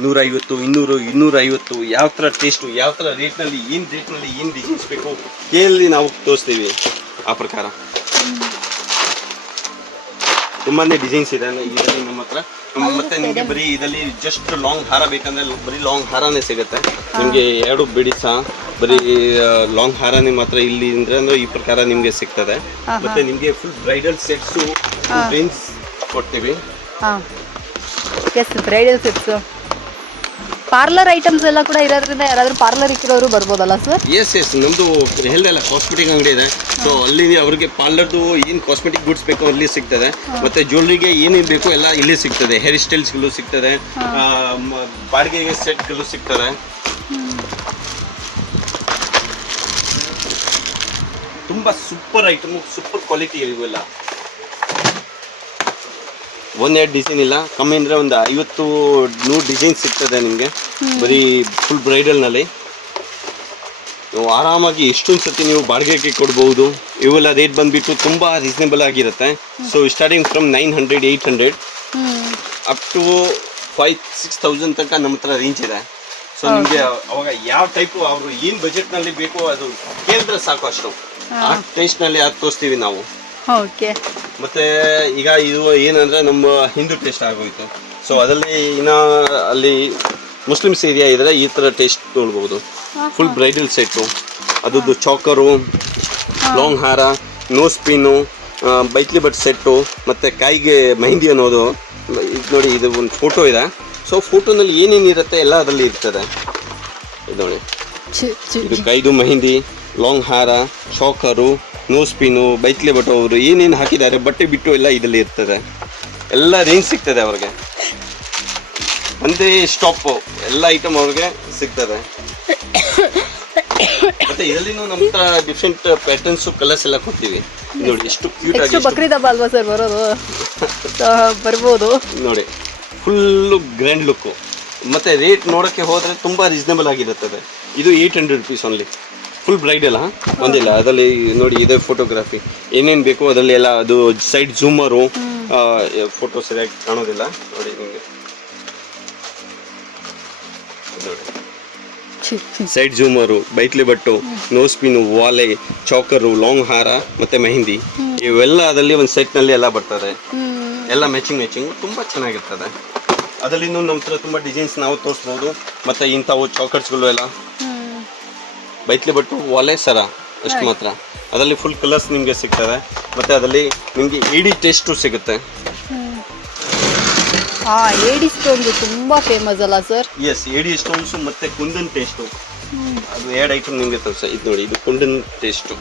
150, 200, 250 ಯಾವ ಥರ ಟೇಸ್ಟು, ಯಾವ ಥರ ರೇಟ್ನಲ್ಲಿ ಏನು ಡಿಸೈನ್ಸ್ ಬೇಕು ಕೇಳಿ ನಾವು ತೋರಿಸ್ತೀವಿ. ಆ ಪ್ರಕಾರ ತುಂಬಾನೇ ಡಿಸೈನ್ಸ್ ಇದೆ ಇದರಲ್ಲಿ ನಮ್ಮ ಹತ್ರ. ಮತ್ತೆ ನಿಮಗೆ ಬರೀ ಇದರಲ್ಲಿ ಜಸ್ಟ್ ಲಾಂಗ್ ಹಾರ ಬೇಕಂದ್ರೆ ಬರೀ ಲಾಂಗ್ ಹಾರನೇ ಸಿಗುತ್ತೆ ನಿಮಗೆ. 2 ಬಿಡಿಸ ಬರೀ ಲಾಂಗ್ ಹಾರನೇ ಮಾತ್ರ ಇಲ್ಲಿ ಅಂದ್ರೆ ಈ ಪ್ರಕಾರ ನಿಮಗೆ ಸಿಗ್ತದೆ. ಮತ್ತೆ ನಿಮಗೆ ಫುಲ್ ಬ್ರೈಡಲ್ ಸೆಟ್ಸು ರೇಂಜ್ ಕೊಡ್ತೀವಿ. ಬ್ರೈಡಲ್ ಸೆಟ್ಸ್, ಪಾರ್ಲರ್ ಐಟಮ್ಸ್ ಎಲ್ಲ ಕೂಡ ಇರೋದ್ರಿಂದ ಯಾರಾದ್ರೂ ಪಾರ್ಲರ್ ಇಕ್ಕಿರೋರು ಬರ್ಬೋದಲ್ಲ ಸರ್? ಎಸ್ ನಮ್ದು ಹೇಳ್ದಲ್ಲ ಕಾಸ್ಮೆಟಿಕ್ ಅಂಗಡಿ ಇದೆ. ಸೊ ಅಲ್ಲಿ ಅವ್ರಿಗೆ ಪಾರ್ಲರ್ದು ಏನು ಕಾಸ್ಮೆಟಿಕ್ ಗುಡ್ಸ್ ಬೇಕೋ ಅಲ್ಲಿ ಸಿಗ್ತದೆ. ಮತ್ತೆ ಜ್ಯುವೆಲ್ರಿಗೆ ಏನೇನು ಬೇಕೋ ಎಲ್ಲ ಇಲ್ಲೇ ಸಿಗ್ತದೆ. ಹೇರ್ ಸ್ಟೈಲ್ಸ್ಗಳು ಸಿಗ್ತದೆ, ಬಾಡಿಗೆಗೆ ಸೆಟ್ಗಳು ಸಿಗ್ತದೆ. ತುಂಬಾ ಸೂಪರ್ ಐಟಮ್, ಸೂಪರ್ ಕ್ವಾಲಿಟಿ ಇವೆಲ್ಲ. ಒಂದೆರಡು ಡಿಸೈನ್ ಇಲ್ಲ, ಕಮ್ಮಿ ಅಂದರೆ ಒಂದು 50-100 ಡಿಸೈನ್ ಸಿಗ್ತದೆ ನಿಮಗೆ ಬರೀ ಫುಲ್ ಬ್ರೈಡಲ್ನಲ್ಲಿ. ನೀವು ಆರಾಮಾಗಿ ಎಷ್ಟೊಂದು ಸತಿ ನೀವು ಬಾಡಿಗೆಗೆ ಕೊಡ್ಬೋದು. ಇವೆಲ್ಲ ರೇಟ್ ಬಂದುಬಿಟ್ಟು ತುಂಬ ರೀಸನೇಬಲ್ ಆಗಿರುತ್ತೆ. So starting from 900-800 up to 5,000-6,000 ತನಕ ನಮ್ಮ ಹತ್ರ ರೇಂಜ್ ಇದೆ. ಸೊ ನಿಮಗೆ ಅವಾಗ ಯಾವ ಟೈಪು ಅವರು ಏನು ಬಜೆಟ್ನಲ್ಲಿ ಬೇಕೋ ಅದು ಕೇಳಿದ್ರೆ ಸಾಕು, ಅಷ್ಟು ಆ ಟೇಸ್ಟ್ನಲ್ಲಿ ಅದು ತೋರಿಸ್ತೀವಿ ನಾವು. ಓಕೆ. ಮತ್ತೆ ಈಗ ಇದು ಏನಂದ್ರೆ ನಮ್ಮ ಹಿಂದೂ ಟೇಸ್ಟ್ ಆಗೋಯ್ತು. ಸೊ ಅದರಲ್ಲಿ ಇನ್ನ ಅಲ್ಲಿ ಮುಸ್ಲಿಮ್ಸ್ ಏರಿಯಾ ಇದ್ರೆ ಈ ಥರ ಟೇಸ್ಟ್ ನೋಡ್ಬೋದು. ಫುಲ್ ಬ್ರೈಡಲ್ ಸೆಟ್ಟು, ಅದರದ್ದು ಚಾಕರು, ಲಾಂಗ್ ಹಾರ, ನೋಸ್ ಪಿನ್ನು, ಬೈತ್ಲಿ ಬಟ್ ಸೆಟ್ಟು, ಮತ್ತು ಕೈಗೆ ಮೆಹಂದಿ ಅನ್ನೋದು. ಇದು ನೋಡಿ, ಇದು ಒಂದು ಫೋಟೋ ಇದೆ. ಸೊ ಫೋಟೋನಲ್ಲಿ ಏನೇನಿರುತ್ತೆ ಎಲ್ಲ ಅದರಲ್ಲಿ ಇರ್ತದೆ. ಇದು ನೋಡಿ, ಇದು ಕೈದು ಮೆಹಂದಿ, ಲಾಂಗ್ ಹಾರ, ಚಾಕರು, ನೋಸ್ ಪಿನ್ನು, ಬೈತ್ಲಿ ಬಟ್ ಅವರು ಏನೇನು ಹಾಕಿದ್ದಾರೆ ಬಟ್ಟೆ ಬಿಟ್ಟು ಎಲ್ಲ ಇದರಲ್ಲಿ ಇರ್ತದೆ. ಎಲ್ಲ ರೇಂಜ್ ಸಿಗ್ತದೆ ಅವ್ರಿಗೆ, ಒಂದೇ ಸ್ಟಾಪ್ ಎಲ್ಲ ಐಟಮ್ ಅವ್ರಿಗೆ ಸಿಗ್ತದೆ. ಮತ್ತೆ ಇದರಲ್ಲಿನೂ ನಮ್ಮ ಹತ್ರ ಡಿಫ್ರೆಂಟ್ ಪ್ಯಾಟರ್ನ್ಸು ಕಲರ್ಸ್ ಎಲ್ಲ ಕೊಡ್ತೀವಿ. ನೋಡಿ ಎಷ್ಟು ಕ್ಯೂಟ್ ಆಗಿ, ಬಕ್ರೀದ್ ಹಬ್ಬ ಅಲ್ವಾ ಸರ್ ಬರೋದು, ಬರ್ಬೋದು ನೋಡಿ. Full grand look. ಮತ್ತು ರೇಟ್ ನೋಡೋಕ್ಕೆ ಹೋದರೆ ತುಂಬ ರೀಸನೇಬಲ್ ಆಗಿರುತ್ತದೆ. ಇದು 800 rupees ಓನ್ಲಿ. ಫುಲ್ ಬ್ರೈಡಲ್ ಒಂದಿಲ್ಲ, ಅದರಲ್ಲಿ ನೋಡಿ ಇದೆ ಫೋಟೋಗ್ರಫಿ ಏನೇನು ಬೇಕು ಅದರಲ್ಲಿ ಎಲ್ಲ. ಅದು ಸೈಡ್ ಝೂಮರು, ಫೋಟೋ ಸರಿಯಾಗಿ ಕಾಣೋದಿಲ್ಲ ನೋಡಿ ನಿಮಗೆ. ಸೈಡ್ ಝೂಮರು, ಬೈತ್ಲಿ ಬಟ್ಟು, ನೋಸ್ ಪಿನ್ನು, ವಾಲೆ, ಚಾಕರು, ಲಾಂಗ್ ಹಾರ ಮತ್ತು ಮೆಹಂದಿ, ಇವೆಲ್ಲ ಅದರಲ್ಲಿ ಒಂದು ಸೆಟ್ನಲ್ಲಿ ಎಲ್ಲ ಬರ್ತದೆ. ಎಲ್ಲ ಮ್ಯಾಚಿಂಗ್ ತುಂಬ ಚೆನ್ನಾಗಿರ್ತದೆ. ಅದರಲ್ಲಿ ನಮ್ಮ ಹತ್ರ ತುಂಬ ಡಿಸೈನ್ಸ್ ನಾವು ತೋರಿಸ್ಬೋದು. ಮತ್ತು ಇಂಥವು ಚಾಕರ್ಸ್ಗಳು ಎಲ್ಲ ಬೈತ್ಲಿ ಬಟ್ಟು, ವಾಲೆ, ಸರ ಅಷ್ಟು ಮಾತ್ರ. ಅದರಲ್ಲಿ ಫುಲ್ ಕಲರ್ಸ್ ನಿಮಗೆ ಸಿಗ್ತವೆ. ಮತ್ತು ಅದರಲ್ಲಿ ನಿಮಗೆ ಏಡಿ ಟೇಸ್ಟು ಸಿಗುತ್ತೆ. ಏಡಿ ಸ್ಟೋನ್ ತುಂಬ ಫೇಮಸ್ ಅಲ್ಲ ಸರ್? ಎಸ್, ಏಡಿ ಸ್ಟೋನ್ಸು ಮತ್ತು ಕುಂದನ್ ಟೇಸ್ಟು, ಅದು 2 ಐಟಮ್ ನಿಮಗೆ ತೋರಿಸ. ಇದು ನೋಡಿ, ಇದು ಕುಂದನ್ ಟೇಸ್ಟು,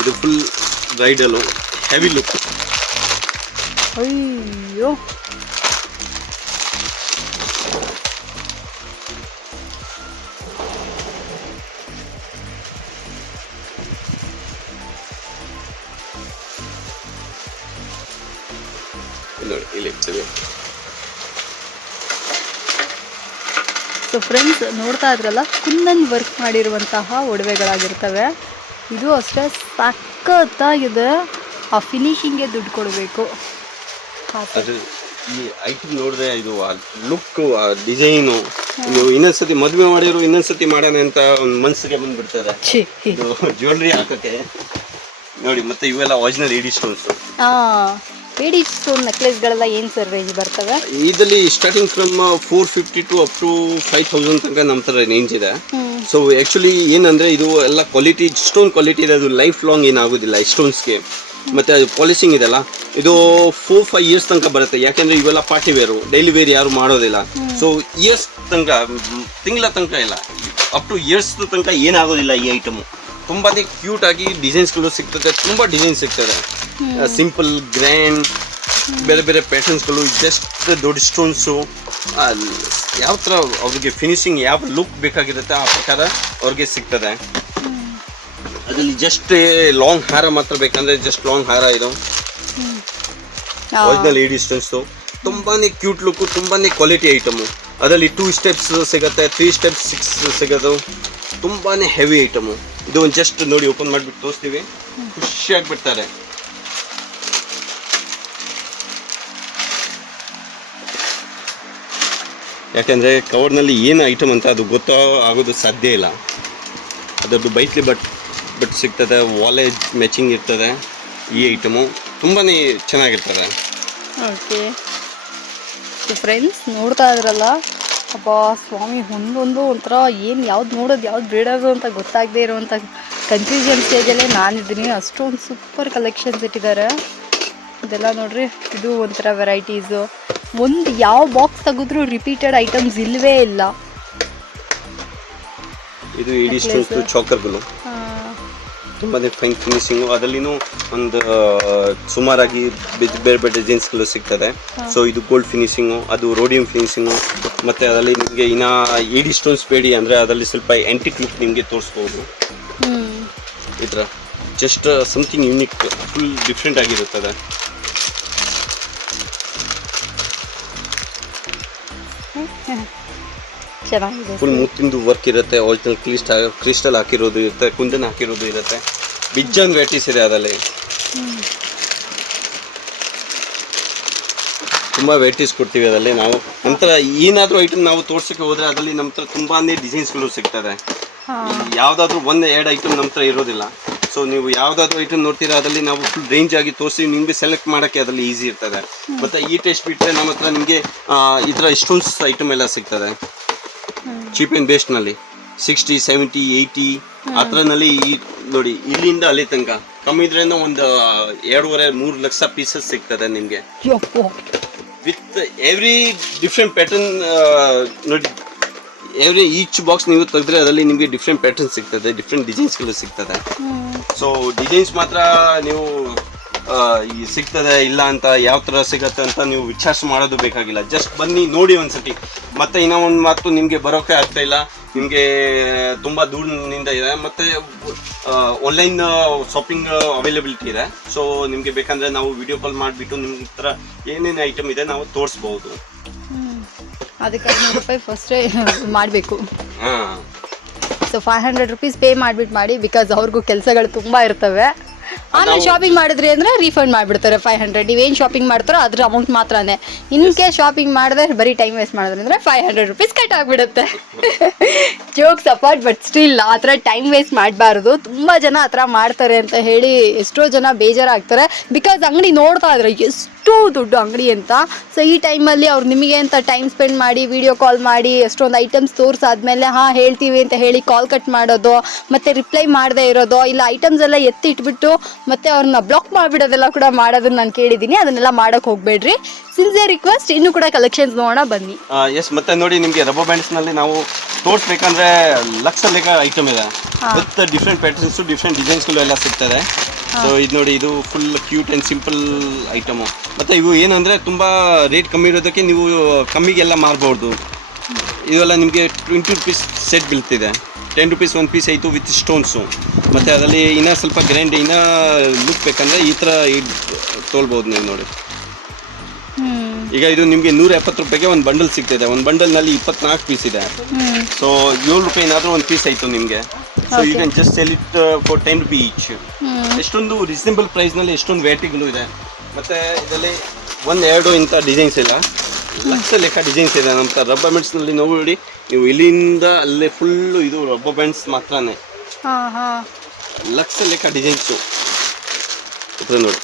ಇದು ಫುಲ್ ಬ್ರೈಡಲು, ಹೆವಿ ಲುಕ್. ಅಯ್ಯೋ, ನೋಡಿ ಇಲ್ಲಿ ಇರ್ತದೆ. ಸೊ ಫ್ರೆಂಡ್ಸ್, ನೋಡ್ತಾ ಇದ್ರಲ್ಲ, ಕುಂದನ್ ವರ್ಕ್ ಮಾಡಿರುವಂತಹ ಒಡವೆಗಳಾಗಿರ್ತವೆ. ಇದು ಅಷ್ಟೇ ಸಖತ್ತಾಗಿದೆ. ಆ ಫಿನಿಶಿಂಗ್ಗೆ ದುಡ್ಡು ಕೊಡಬೇಕು. ಅದು ಈ ಐಟಮ್ ನೋಡಿದ್ರೆ ಇದು ಲುಕ್, ಡಿಸೈನು, ನೀವು ಇನ್ನೊಂದ್ಸತಿ ಮದುವೆ ಮಾಡಿರೋ ಇನ್ನೊಂದ್ಸತಿ ಮಾಡೋಣ ಅಂತ ಒಂದು ಮನಸ್ಸಿಗೆ ಬಂದ್ಬಿಡ್ತದೆ ಇದು ಜ್ಯುವೆಲ್ರಿ ಹಾಕೋಕ್ಕೆ. ನೋಡಿ, ಮತ್ತೆ ಇವೆಲ್ಲ ಒರಿಜಿನಲ್ ಏಡಿ ಸ್ಟೋನ್ಸು. ಏಡಿ ಸ್ಟೋನ್ ನೆಕ್ಲೆಸ್ಗಳೆಲ್ಲ ಏನು ಸರ್ ರೇಂಜ್ ಬರ್ತವೆ? ಇದರಲ್ಲಿ starting from 450 to up to 5,000 ತನಕ ನಮ್ಮ ಥರ ರೇಂಜ್ ಇದೆ. ಸೊ ಆ್ಯಕ್ಚುಲಿ ಏನಂದರೆ ಇದು ಎಲ್ಲ ಕ್ವಾಲಿಟಿ, ಸ್ಟೋನ್ ಕ್ವಾಲಿಟಿ ಇದೆ. ಅದು ಲೈಫ್ ಲಾಂಗ್ ಏನಾಗೋದಿಲ್ಲ ಈ ಸ್ಟೋನ್ಸ್ಗೆ. ಮತ್ತು ಅದು ಪಾಲಿಸಿಂಗ್ ಇದೆಲ್ಲ, ಇದು 4-5 years ತನಕ ಬರುತ್ತೆ. ಯಾಕೆಂದರೆ ಇವೆಲ್ಲ ಪಾರ್ಟಿ ವೇರು, ಡೈಲಿ ವೇರ್ ಯಾರು ಮಾಡೋದಿಲ್ಲ. ಸೊ ಇಯರ್ಸ್ ತನಕ, ತಿಂಗಳ ತನಕ ಇಲ್ಲ, ಅಪ್ ಟು ಇಯರ್ಸ್ ತನಕ ಏನಾಗೋದಿಲ್ಲ ಈ ಐಟಮು. ತುಂಬಾ ಕ್ಯೂಟ್ ಆಗಿ ಡಿಸೈನ್ಸ್ಗಳು ಸಿಗ್ತದೆ, ತುಂಬ ಡಿಸೈನ್ ಸಿಗ್ತದೆ. ಸಿಂಪಲ್, ಗ್ರ್ಯಾಂಡ್, ಬೇರೆ ಬೇರೆ ಪ್ಯಾಟರ್ನ್ಸ್ಗಳು, ಜಸ್ಟ್ ದೊಡ್ಡ ಸ್ಟೋನ್ಸು. ಯಾವ ಥರ ಅವ್ರಿಗೆ ಫಿನಿಶಿಂಗ್, ಯಾವ ಲುಕ್ ಬೇಕಾಗಿರುತ್ತೆ ಆ ಪ್ರಕಾರ ಅವ್ರಿಗೆ ಸಿಗ್ತದೆ. ಅದರಲ್ಲಿ ಜಸ್ಟ್ ಲಾಂಗ್ ಹಾರ ಮಾತ್ರ ಬೇಕಂದರೆ ಜಸ್ಟ್ ಲಾಂಗ್ ಹಾರ. ಇದು ಒರಿಜಿನಲ್ ಏಡಿ ಸ್ಟೋನ್ಸು, ತುಂಬಾ ಕ್ಯೂಟ್ ಲುಕ್ಕು, ತುಂಬಾ ಕ್ವಾಲಿಟಿ ಐಟಮು. ಅದರಲ್ಲಿ 2 steps ಸಿಗುತ್ತೆ, 3 steps 6 ಸಿಗೋದು. ತುಂಬಾ ಹೆವಿ ಐಟಮು. ಇದು ಒಂದು ಜಸ್ಟ್ ನೋಡಿ ಓಪನ್ ಮಾಡಿಬಿಟ್ಟು ತೋರಿಸ್ತೀವಿ, ಖುಷಿಯಾಗಿಬಿಡ್ತಾರೆ. ಯಾಕೆಂದರೆ ಕವರ್ನಲ್ಲಿ ಏನು ಐಟಮ್ ಅಂತ ಅದು ಆಗೋದು ಸಾಧ್ಯ ಇಲ್ಲ. ಅದರದ್ದು ಬೈತ್ಲಿ ಬಟ್ ಸಿಗ್ತದೆ, ವಾಲೆ ಮ್ಯಾಚಿಂಗ್ ಇರ್ತದೆ. ಈ ಐಟಮು ತುಂಬಾ ಚೆನ್ನಾಗಿರ್ತದೆ. ಓಕೆ ಫ್ರೆಂಡ್ಸ್, ನೋಡ್ತಾ ಇದ್ರಲ್ಲ, ಅಪ್ಪ ಸ್ವಾಮಿ, ಒಂದೊಂದು ಒಂಥರ ಏನು ಯಾವ್ದು ನೋಡೋದು ಯಾವ್ದು ಬಿಡೋದು ಅಂತ ಗೊತ್ತಾಗದೇ ಇರುವಂಥ ಕನ್ಫ್ಯೂಷನ್ ಸ್ಟೇಜಲ್ಲೇ ನಾನಿದ್ದೀನಿ. ಅಷ್ಟೊಂದು ಸೂಪರ್ ಕಲೆಕ್ಷನ್ಸ್ ಇಟ್ಟಿದ್ದಾರೆ. ಇದೆಲ್ಲ ನೋಡ್ರಿ, ಇದು ಒಂಥರ ವೆರೈಟೀಸು. ಒಂದು ಯಾವ ಬಾಕ್ಸ್ ತೆಗೆದ್ರೂ ರಿಪೀಟೆಡ್ ಐಟಮ್ಸ್ ಇಲ್ಲವೇ ಇಲ್ಲ. ಇದು ಏಡಿ ಸ್ಟೋನ್ಸ್ ಚಾಕರ್ಗಳು, ತುಂಬಾ ಫೈನ್ ಫಿನಿಶಿಂಗು. ಅದರಲ್ಲಿನೂ ಒಂದು ಸುಮಾರಾಗಿ ಬೇರೆ ಬೇರೆ ಡಿಸೈನ್ಸ್ಗಳು ಸಿಗ್ತದೆ. ಸೊ ಇದು ಗೋಲ್ಡ್ ಫಿನಿಶಿಂಗು, ಅದು ರೋಡಿಯಂ ಫಿನಿಶಿಂಗು. ಮತ್ತು ಅದರಲ್ಲಿ ನಿಮಗೆ ಇನ್ನು ಏಡಿ ಸ್ಟೋನ್ಸ್ ಬೇಡಿ ಅಂದರೆ ಅದರಲ್ಲಿ ಸ್ವಲ್ಪ ಆ್ಯಂಟಿಕ್ ಲುಕ್ ನಿಮಗೆ ತೋರಿಸ್ಬೋದು. ಈ ಥರ just something unique, full different ಆಗಿರುತ್ತದೆ. ಚೆನ್ನಾಗಿದೆ ಫುಲ್ ಮುತ್ತಿಂದು ವರ್ಕ್ ಇರುತ್ತೆ, ಒರಿಜಿನಲ್ ಕ್ರಿಸ್ಟಲ್ ಹಾಕಿರೋದು ಇರುತ್ತೆ, ಕುಂದನ್ ಹಾಕಿರೋದು ಇರುತ್ತೆ, ಬಿಜ್ಜನ್ ವೆರೈಟೀಸ್ ಇದೆ ಅದರಲ್ಲಿ. ತುಂಬ ವೆರೈಟೀಸ್ ಕೊಡ್ತೀವಿ ಅದರಲ್ಲಿ ನಾವು. ನಂತರ ಏನಾದರೂ ಐಟಮ್ ನಾವು ತೋರ್ಸಕ್ಕೆ ಹೋದ್ರೆ ಅದರಲ್ಲಿ ನಮ್ಮ ಹತ್ರ ತುಂಬಾನೇ ಡಿಸೈನ್ಸ್ಗಳು ಸಿಗ್ತದೆ. ಯಾವುದಾದ್ರೂ ಒಂದು ಎರಡು ಐಟಮ್ ನಮ್ಮ ಹತ್ರ ಇರೋದಿಲ್ಲ. ಸೊ ನೀವು ಯಾವುದಾದ್ರೂ ಐಟಮ್ ನೋಡ್ತೀರಾ ಅದರಲ್ಲಿ ನಾವು ಫುಲ್ ರೇಂಜ್ ಆಗಿ ತೋರಿಸಿ ನಿಮಗೆ ಸೆಲೆಕ್ಟ್ ಮಾಡೋಕ್ಕೆ ಅದರಲ್ಲಿ ಈಸಿ ಇರ್ತದೆ. ಮತ್ತು ಈ ಟೆಸ್ಟ್ ಬಿಟ್ಟರೆ ನಮ್ಮ ಹತ್ರ ನಿಮಗೆ ಈ ಥರ ಸ್ಟೋನ್ಸ್ ಐಟಮ್ ಎಲ್ಲ ಸಿಗ್ತದೆ ಚೀಪ್ ಆ್ಯಂಡ್ ಬೆಸ್ಟ್ನಲ್ಲಿ 60, 70, 80 ಆ ಥರನಲ್ಲಿ. ಈ ನೋಡಿ ಇಲ್ಲಿಂದ ಅಲ್ಲಿ ತನಕ ಕಮ್ಮಿ ಇದ್ರೂ ಒಂದು 2.5-3 ಲಕ್ಷ ಪೀಸಸ್ ಸಿಗ್ತದೆ ನಿಮಗೆ. ವಿತ್ ಎವ್ರಿ ಡಿಫ್ರೆಂಟ್ ಪ್ಯಾಟರ್ನ್ ನೋಡಿ, ಈಚ್ ಬಾಕ್ಸ್ ನೀವು ತೆಗೆದ್ರೆ ಅದರಲ್ಲಿ ನಿಮಗೆ ಡಿಫ್ರೆಂಟ್ ಪ್ಯಾಟರ್ನ್ ಸಿಗ್ತದೆ, ಡಿಫ್ರೆಂಟ್ ಡಿಸೈನ್ಸ್ಗಳು ಸಿಗ್ತದೆ. ಸೊ ಡಿಸೈನ್ಸ್ ಮಾತ್ರ ನೀವು ಈ ಸಿಗ್ತದೆ ಇಲ್ಲ ಅಂತ ಯಾವ ಥರ ಸಿಗತ್ತೆ ಅಂತ ನೀವು ವಿಚಾರ ಮಾಡೋದು ಬೇಕಾಗಿಲ್ಲ. ಜಸ್ಟ್ ಬನ್ನಿ ನೋಡಿ ಒಂದ್ಸತಿ. ಮತ್ತೆ ಇನ್ನೂ ಒಂದು ಮಾತು, ನಿಮಗೆ ಬರೋಕ್ಕೆ ಆಗ್ತಾ ಇಲ್ಲ, ನಿಮಗೆ ತುಂಬ ದೂರದಿಂದ ಇದೆ, ಮತ್ತು ಆನ್ಲೈನ್ ಶಾಪಿಂಗ್ ಅವೈಲಬಿಲಿಟಿ ಇದೆ. ಸೊ ನಿಮಗೆ ಬೇಕಂದರೆ ನಾವು ವಿಡಿಯೋ ಕಾಲ್ ಮಾಡಿಬಿಟ್ಟು ನಿಮ್ಮ ಹತ್ರ ಏನೇನು ಐಟಮ್ ಇದೆ ನಾವು ತೋರಿಸ್ಬೋದು. ಅದಕ್ಕೆ 500 ರೂಪಾಯಿ ಫಸ್ಟೇ ಮಾಡಬೇಕು. ಹಾಂ, ಸೊ 500 ರೂಪೀಸ್ ಪೇ ಮಾಡಿಬಿಟ್ಟು ಮಾಡಿ, ಬಿಕಾಸ್ ಅವ್ರಿಗೂ ಕೆಲಸಗಳು ತುಂಬ ಇರ್ತವೆ. ಆಮೇಲೆ ಶಾಪಿಂಗ್ ಮಾಡಿದ್ರಿ ಅಂದರೆ ರೀಫಂಡ್ ಮಾಡಿಬಿಡ್ತಾರೆ 500. ನೀವೇನು ಶಾಪಿಂಗ್ ಮಾಡ್ತಾರೋ ಅದ್ರ ಅಮೌಂಟ್ ಮಾತ್ರನೇ. ಇನ್ ಕೇಸ್ ಶಾಪಿಂಗ್ ಮಾಡಿದ್ರೆ ಬರೀ ಟೈಮ್ ವೇಸ್ಟ್ ಮಾಡಿದ್ರೆ ಅಂದರೆ 500 ರೂಪೀಸ್ ಕಟ್ ಆಗಿಬಿಡುತ್ತೆ. ಜೋಕ್ಸ್ ಅಪಾರ್ಟ್, ಬಟ್ ಸ್ಟಿಲ್ ಆ ಥರ ಟೈಮ್ ವೇಸ್ಟ್ ಮಾಡಬಾರ್ದು. ತುಂಬ ಜನ ಆ ಥರ ಮಾಡ್ತಾರೆ ಅಂತ ಹೇಳಿ ಎಷ್ಟೋ ಜನ ಬೇಜಾರಾಗ್ತಾರೆ. ಬಿಕಾಸ್ ಅಂಗಡಿ ನೋಡ್ತಾ ಇದ್ರೆ ಎಷ್ಟು ದೊಡ್ಡ ಅಂಗಡಿ ಅಂತ. ಸೊ ಈ ಟೈಮಲ್ಲಿ ಅವ್ರು ನಿಮಗೆ ಅಂತ ಟೈಮ್ ಸ್ಪೆಂಡ್ ಮಾಡಿ ವಿಡಿಯೋ ಕಾಲ್ ಮಾಡಿ ಎಷ್ಟೊಂದು ಐಟಮ್ಸ್ ತೋರಿಸಾದ್ಮೇಲೆ ಹಾಂ ಹೇಳ್ತೀವಿ ಅಂತ ಹೇಳಿ ಕಾಲ್ ಕಟ್ ಮಾಡೋದು, ಮತ್ತು ರಿಪ್ಲೈ ಮಾಡದೇ ಇರೋದು, ಇಲ್ಲ ಐಟಮ್ಸ್ ಎಲ್ಲ ಎತ್ತಿ ಇಟ್ಬಿಟ್ಟು ಮತ್ತೆ ಅವ್ರನ್ನ ಬ್ಲಾಕ್ ಮಾಡಿಬಿಡೋದೆಲ್ಲ ಕೂಡ ಮಾಡೋದನ್ನ ನಾನು ಕೇಳಿದ್ದೀನಿ. ಅದನ್ನೆಲ್ಲ ಮಾಡೋಕೆ ಹೋಗಬೇಡ್ರಿ. Sincere request. ಇನ್ನೂ ಕೂಡ ಕಲೆಕ್ಷನ್ಸ್ ನೋಡೋಣ ಬನ್ನಿ. ಎಸ್, ಮತ್ತೆ ನೋಡಿ ನಿಮಗೆ ರಬ್ಬರ್ ಬ್ಯಾಂಡ್ಸ್ನಲ್ಲಿ ನಾವು ತೋರಿಸ್ಬೇಕಂದ್ರೆ ಲಕ್ಷ ಲೆಕ್ಕ ಐಟಮ್ ಇದೆ. ವಿತ್ ಡಿಫ್ರೆಂಟ್ ಪ್ಯಾಟರ್ನ್ಸು, ಡಿಫ್ರೆಂಟ್ ಡಿಸೈನ್ಸ್ಗಳು ಎಲ್ಲ ಸಿಗ್ತದೆ. ಸೊ ಇದು ನೋಡಿ, ಇದು full cute and simple item. ಮತ್ತು ಇವು ಏನಂದರೆ ತುಂಬ ರೇಟ್ ಕಮ್ಮಿ ಇರೋದಕ್ಕೆ ನೀವು ಕಮ್ಮಿಗೆಲ್ಲ ಮಾರ್ಬೋದು. ಇವೆಲ್ಲ ನಿಮಗೆ 20 ರೂಪೀಸ್ ಸೆಟ್ ಬೀಳ್ತಿದೆ. 10 ರೂಪೀಸ್ ಒಂದು ಪೀಸ್ ಆಯಿತು ವಿತ್ ಸ್ಟೋನ್ಸು. ಮತ್ತು ಅದರಲ್ಲಿ ಇನ್ನೂ ಸ್ವಲ್ಪ ಗ್ರ್ಯಾಂಡ್ ಇನ್ನೂ ಲುಕ್ ಬೇಕಂದರೆ ಈ ಥರ ತೊಳ್ಬೋದು ನೀವು ನೋಡಿ. ಈಗ ಇದು ನಿಮಗೆ 170 ರೂಪಾಯಿಗೆ ಒಂದು ಬಂಡಲ್ ಸಿಗ್ತಿದೆ. ಒಂದು ಬಂಡಲ್ನಲ್ಲಿ 24 ಪೀಸ್ ಇದೆ. ಸೊ 7 ರೂಪಾಯಿ ಏನಾದರೂ ಒಂದು ಪೀಸ್ ಆಯಿತು ನಿಮಗೆ. So you can just sell it for 10 rupee each. ಎಷ್ಟೊಂದು ರೀಸನೇಬಲ್ ಪ್ರೈಸ್ನಲ್ಲಿ ಎಷ್ಟೊಂದು ವೆರೈಟಿಗಳು ಇದೆ. ಮತ್ತು ಇದರಲ್ಲಿ 1-2 ಇಂಥ ಡಿಸೈನ್ಸ್ ಇಲ್ಲ, ಲಕ್ಷ ಲೆಕ್ಕ ಡಿಸೈನ್ಸ್ ಇದೆ ನಮ್ಮ ಹತ್ರ. ರಬ್ಬರ್ ಬ್ಯಾಂಡ್ಸ್ನಲ್ಲಿ ನೋಡಿ, ನೀವು ಇಲ್ಲಿಂದ ಅಲ್ಲೇ ಫುಲ್ಲು ಇದು ರಬ್ಬರ್ ಬ್ಯಾಂಡ್ಸ್ ಮಾತ್ರನೇ, ಲಕ್ಷ ಲೆಕ್ಕ ಡಿಸೈನ್ಸು. ನೋಡಿ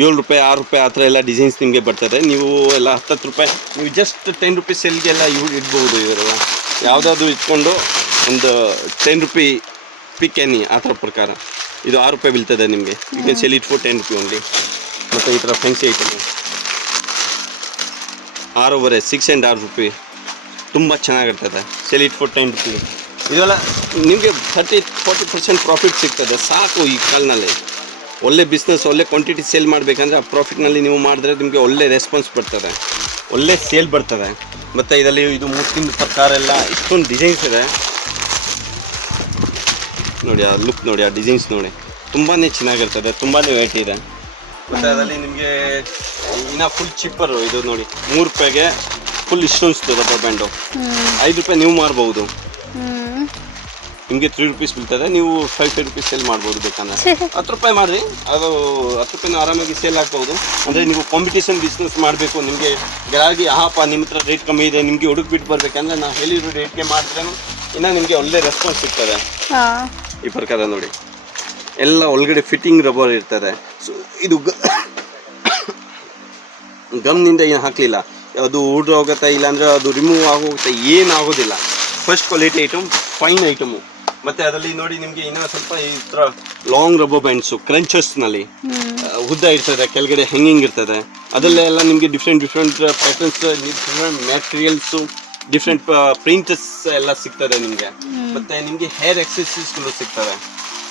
7 ರೂಪಾಯಿ 6 ರೂಪಾಯಿ ಆ ಥರ ಎಲ್ಲ ಡಿಸೈನ್ಸ್ ನಿಮಗೆ ಬರ್ತದೆ. ನೀವು ಎಲ್ಲ 10 ರೂಪಾಯಿ ನೀವು ಜಸ್ಟ್ 10 ರೂಪೀಸ್ ಸೆಲ್ಗೆಲ್ಲ ಇಡ್ಬೋದು. ಇವರೆಲ್ಲ ಯಾವುದಾದ್ರು ಇಟ್ಕೊಂಡು ಒಂದು 10 ರೂಪಿ ಪಿಕ್ ಎನಿ ಆ ಥರ ಪ್ರಕಾರ. ಇದು 6 ರೂಪಾಯಿ ಬೀಳ್ತದೆ ನಿಮಗೆ. You can sell it for 10 rupee only. ಮತ್ತು ಈ ಥರ ಫ್ಯಾನ್ಸಿ ಐಟಮ್ 6.5, 6 and 6 ರೂಪಿ ತುಂಬ ಚೆನ್ನಾಗಿರ್ತದೆ. Cell it for 10 rupee. ಇದೆಲ್ಲ ನಿಮಗೆ 30-40% ಪ್ರಾಫಿಟ್ ಸಿಗ್ತದೆ ಸಾಕು. ಈ ಕಾಲ್ನಲ್ಲಿ ಒಳ್ಳೆ ಬಿಸ್ನೆಸ್, ಒಳ್ಳೆ ಕ್ವಾಂಟಿಟಿ ಸೇಲ್ ಮಾಡಬೇಕಂದ್ರೆ ಆ ಪ್ರಾಫಿಟ್ನಲ್ಲಿ ನೀವು ಮಾಡಿದ್ರೆ ನಿಮಗೆ ಒಳ್ಳೆ ರೆಸ್ಪಾನ್ಸ್ ಬರ್ತದೆ, ಒಳ್ಳೆ ಸೇಲ್ ಬರ್ತದೆ. ಮತ್ತು ಇದರಲ್ಲಿ ಇದು ಮುತ್ತಿನ ಪ್ರಕಾರ ಎಲ್ಲ ಇಷ್ಟೊಂದು ಡಿಸೈನ್ಸ್ ಇದೆ ನೋಡಿ. ಆ ಲುಕ್ ನೋಡಿ, ಆ ಡಿಸೈನ್ಸ್ ನೋಡಿ, ತುಂಬಾ ಚೆನ್ನಾಗಿರ್ತದೆ, ತುಂಬಾ ವೆರೈಟಿ ಇದೆ. ಮತ್ತು ಅದರಲ್ಲಿ ನಿಮಗೆ ಇನ್ನೂ ಫುಲ್ ಚೀಪರು. ಇದು ನೋಡಿ 3 ರೂಪಾಯಿಗೆ ಫುಲ್ ಇಷ್ಟೊಂದು ರಬ್ಬರ್ ಬ್ಯಾಂಡು. 5 ರೂಪಾಯಿ ನೀವು ಮಾರ್ಬೋದು. ನಿಮಗೆ 3 ರೂಪೀಸ್ ಬೀಳ್ತದೆ. ನೀವು 5 ರೂಪೀಸ್ ಸೇಲ್ ಮಾಡ್ಬೋದು ಬೇಕಂದ್ರೆ. 10 ರೂಪಾಯಿ ಮಾಡಿರಿ, ಅದು 10 ರೂಪಾಯಿನ ಆರಾಮಾಗಿ ಸೇಲ್ ಆಗ್ಬೋದು. ಅಂದರೆ ನೀವು ಕಾಂಪಿಟೇಷನ್ ಬಿಸ್ನೆಸ್ ಮಾಡಬೇಕು. ನಿಮಗೆ ಗಾಡಿ ಆಹಪ್ಪ ನಿಮ್ಮ ಹತ್ರ ರೇಟ್ ಕಮ್ಮಿ ಇದೆ, ನಿಮಗೆ ಹುಡುಕ್ ಬಿಟ್ಟು ಬರಬೇಕಂದ್ರೆ ನಾವು ಹೇಳಿರೋ ರೇಟ್ಗೆ ಮಾಡಿದ್ರೆ ಇನ್ನೂ ನಿಮಗೆ ಒಳ್ಳೆ ರೆಸ್ಪಾನ್ಸ್ ಸಿಗ್ತದೆ. ಈ ಪ್ರಕಾರ ನೋಡಿ, ಎಲ್ಲ ಒಳಗಡೆ ಫಿಟ್ಟಿಂಗ್ ರಬ್ಬರ್ ಇರ್ತದೆ. ಸೊ ಇದು ಗಮ್ನಿಂದ ಏನು ಹಾಕಲಿಲ್ಲ, ಅದು ಊಡ್ರು ಹೋಗುತ್ತೆ, ಇಲ್ಲಾಂದರೆ ಅದು ರಿಮೂವ್ ಆಗೋಗುತ್ತೆ, ಏನು ಆಗೋದಿಲ್ಲ. First quality item, fine item. ಮತ್ತು ಅದರಲ್ಲಿ ನೋಡಿ ನಿಮಗೆ ಇನ್ನೂ ಸ್ವಲ್ಪ ಈ ಥರ ಲಾಂಗ್ ರಬ್ಬರ್ ಬ್ಯಾಂಡ್ಸು ಕ್ರಂಚಸ್ನಲ್ಲಿ ಉದ್ದ ಇರ್ತದೆ, ಕೆಳಗಡೆ ಹೆಂಗಿಂಗ್ ಇರ್ತದೆ. ಅದರಲ್ಲೆಲ್ಲ ನಿಮಗೆ ಡಿಫ್ರೆಂಟ್ ಪ್ಯಾಟರ್ನ್ಸ್, ಡಿಫ್ರೆಂಟ್ ಮ್ಯಾಟೀರಿಯಲ್ಸು, ಡಿಫ್ರೆಂಟ್ ಪ್ರಿಂಟಸ್ ಎಲ್ಲ ಸಿಗ್ತದೆ ನಿಮಗೆ. ಮತ್ತು ನಿಮಗೆ ಹೇರ್ ಎಕ್ಸಸರೀಸ್ಗಳು ಸಿಗ್ತವೆ.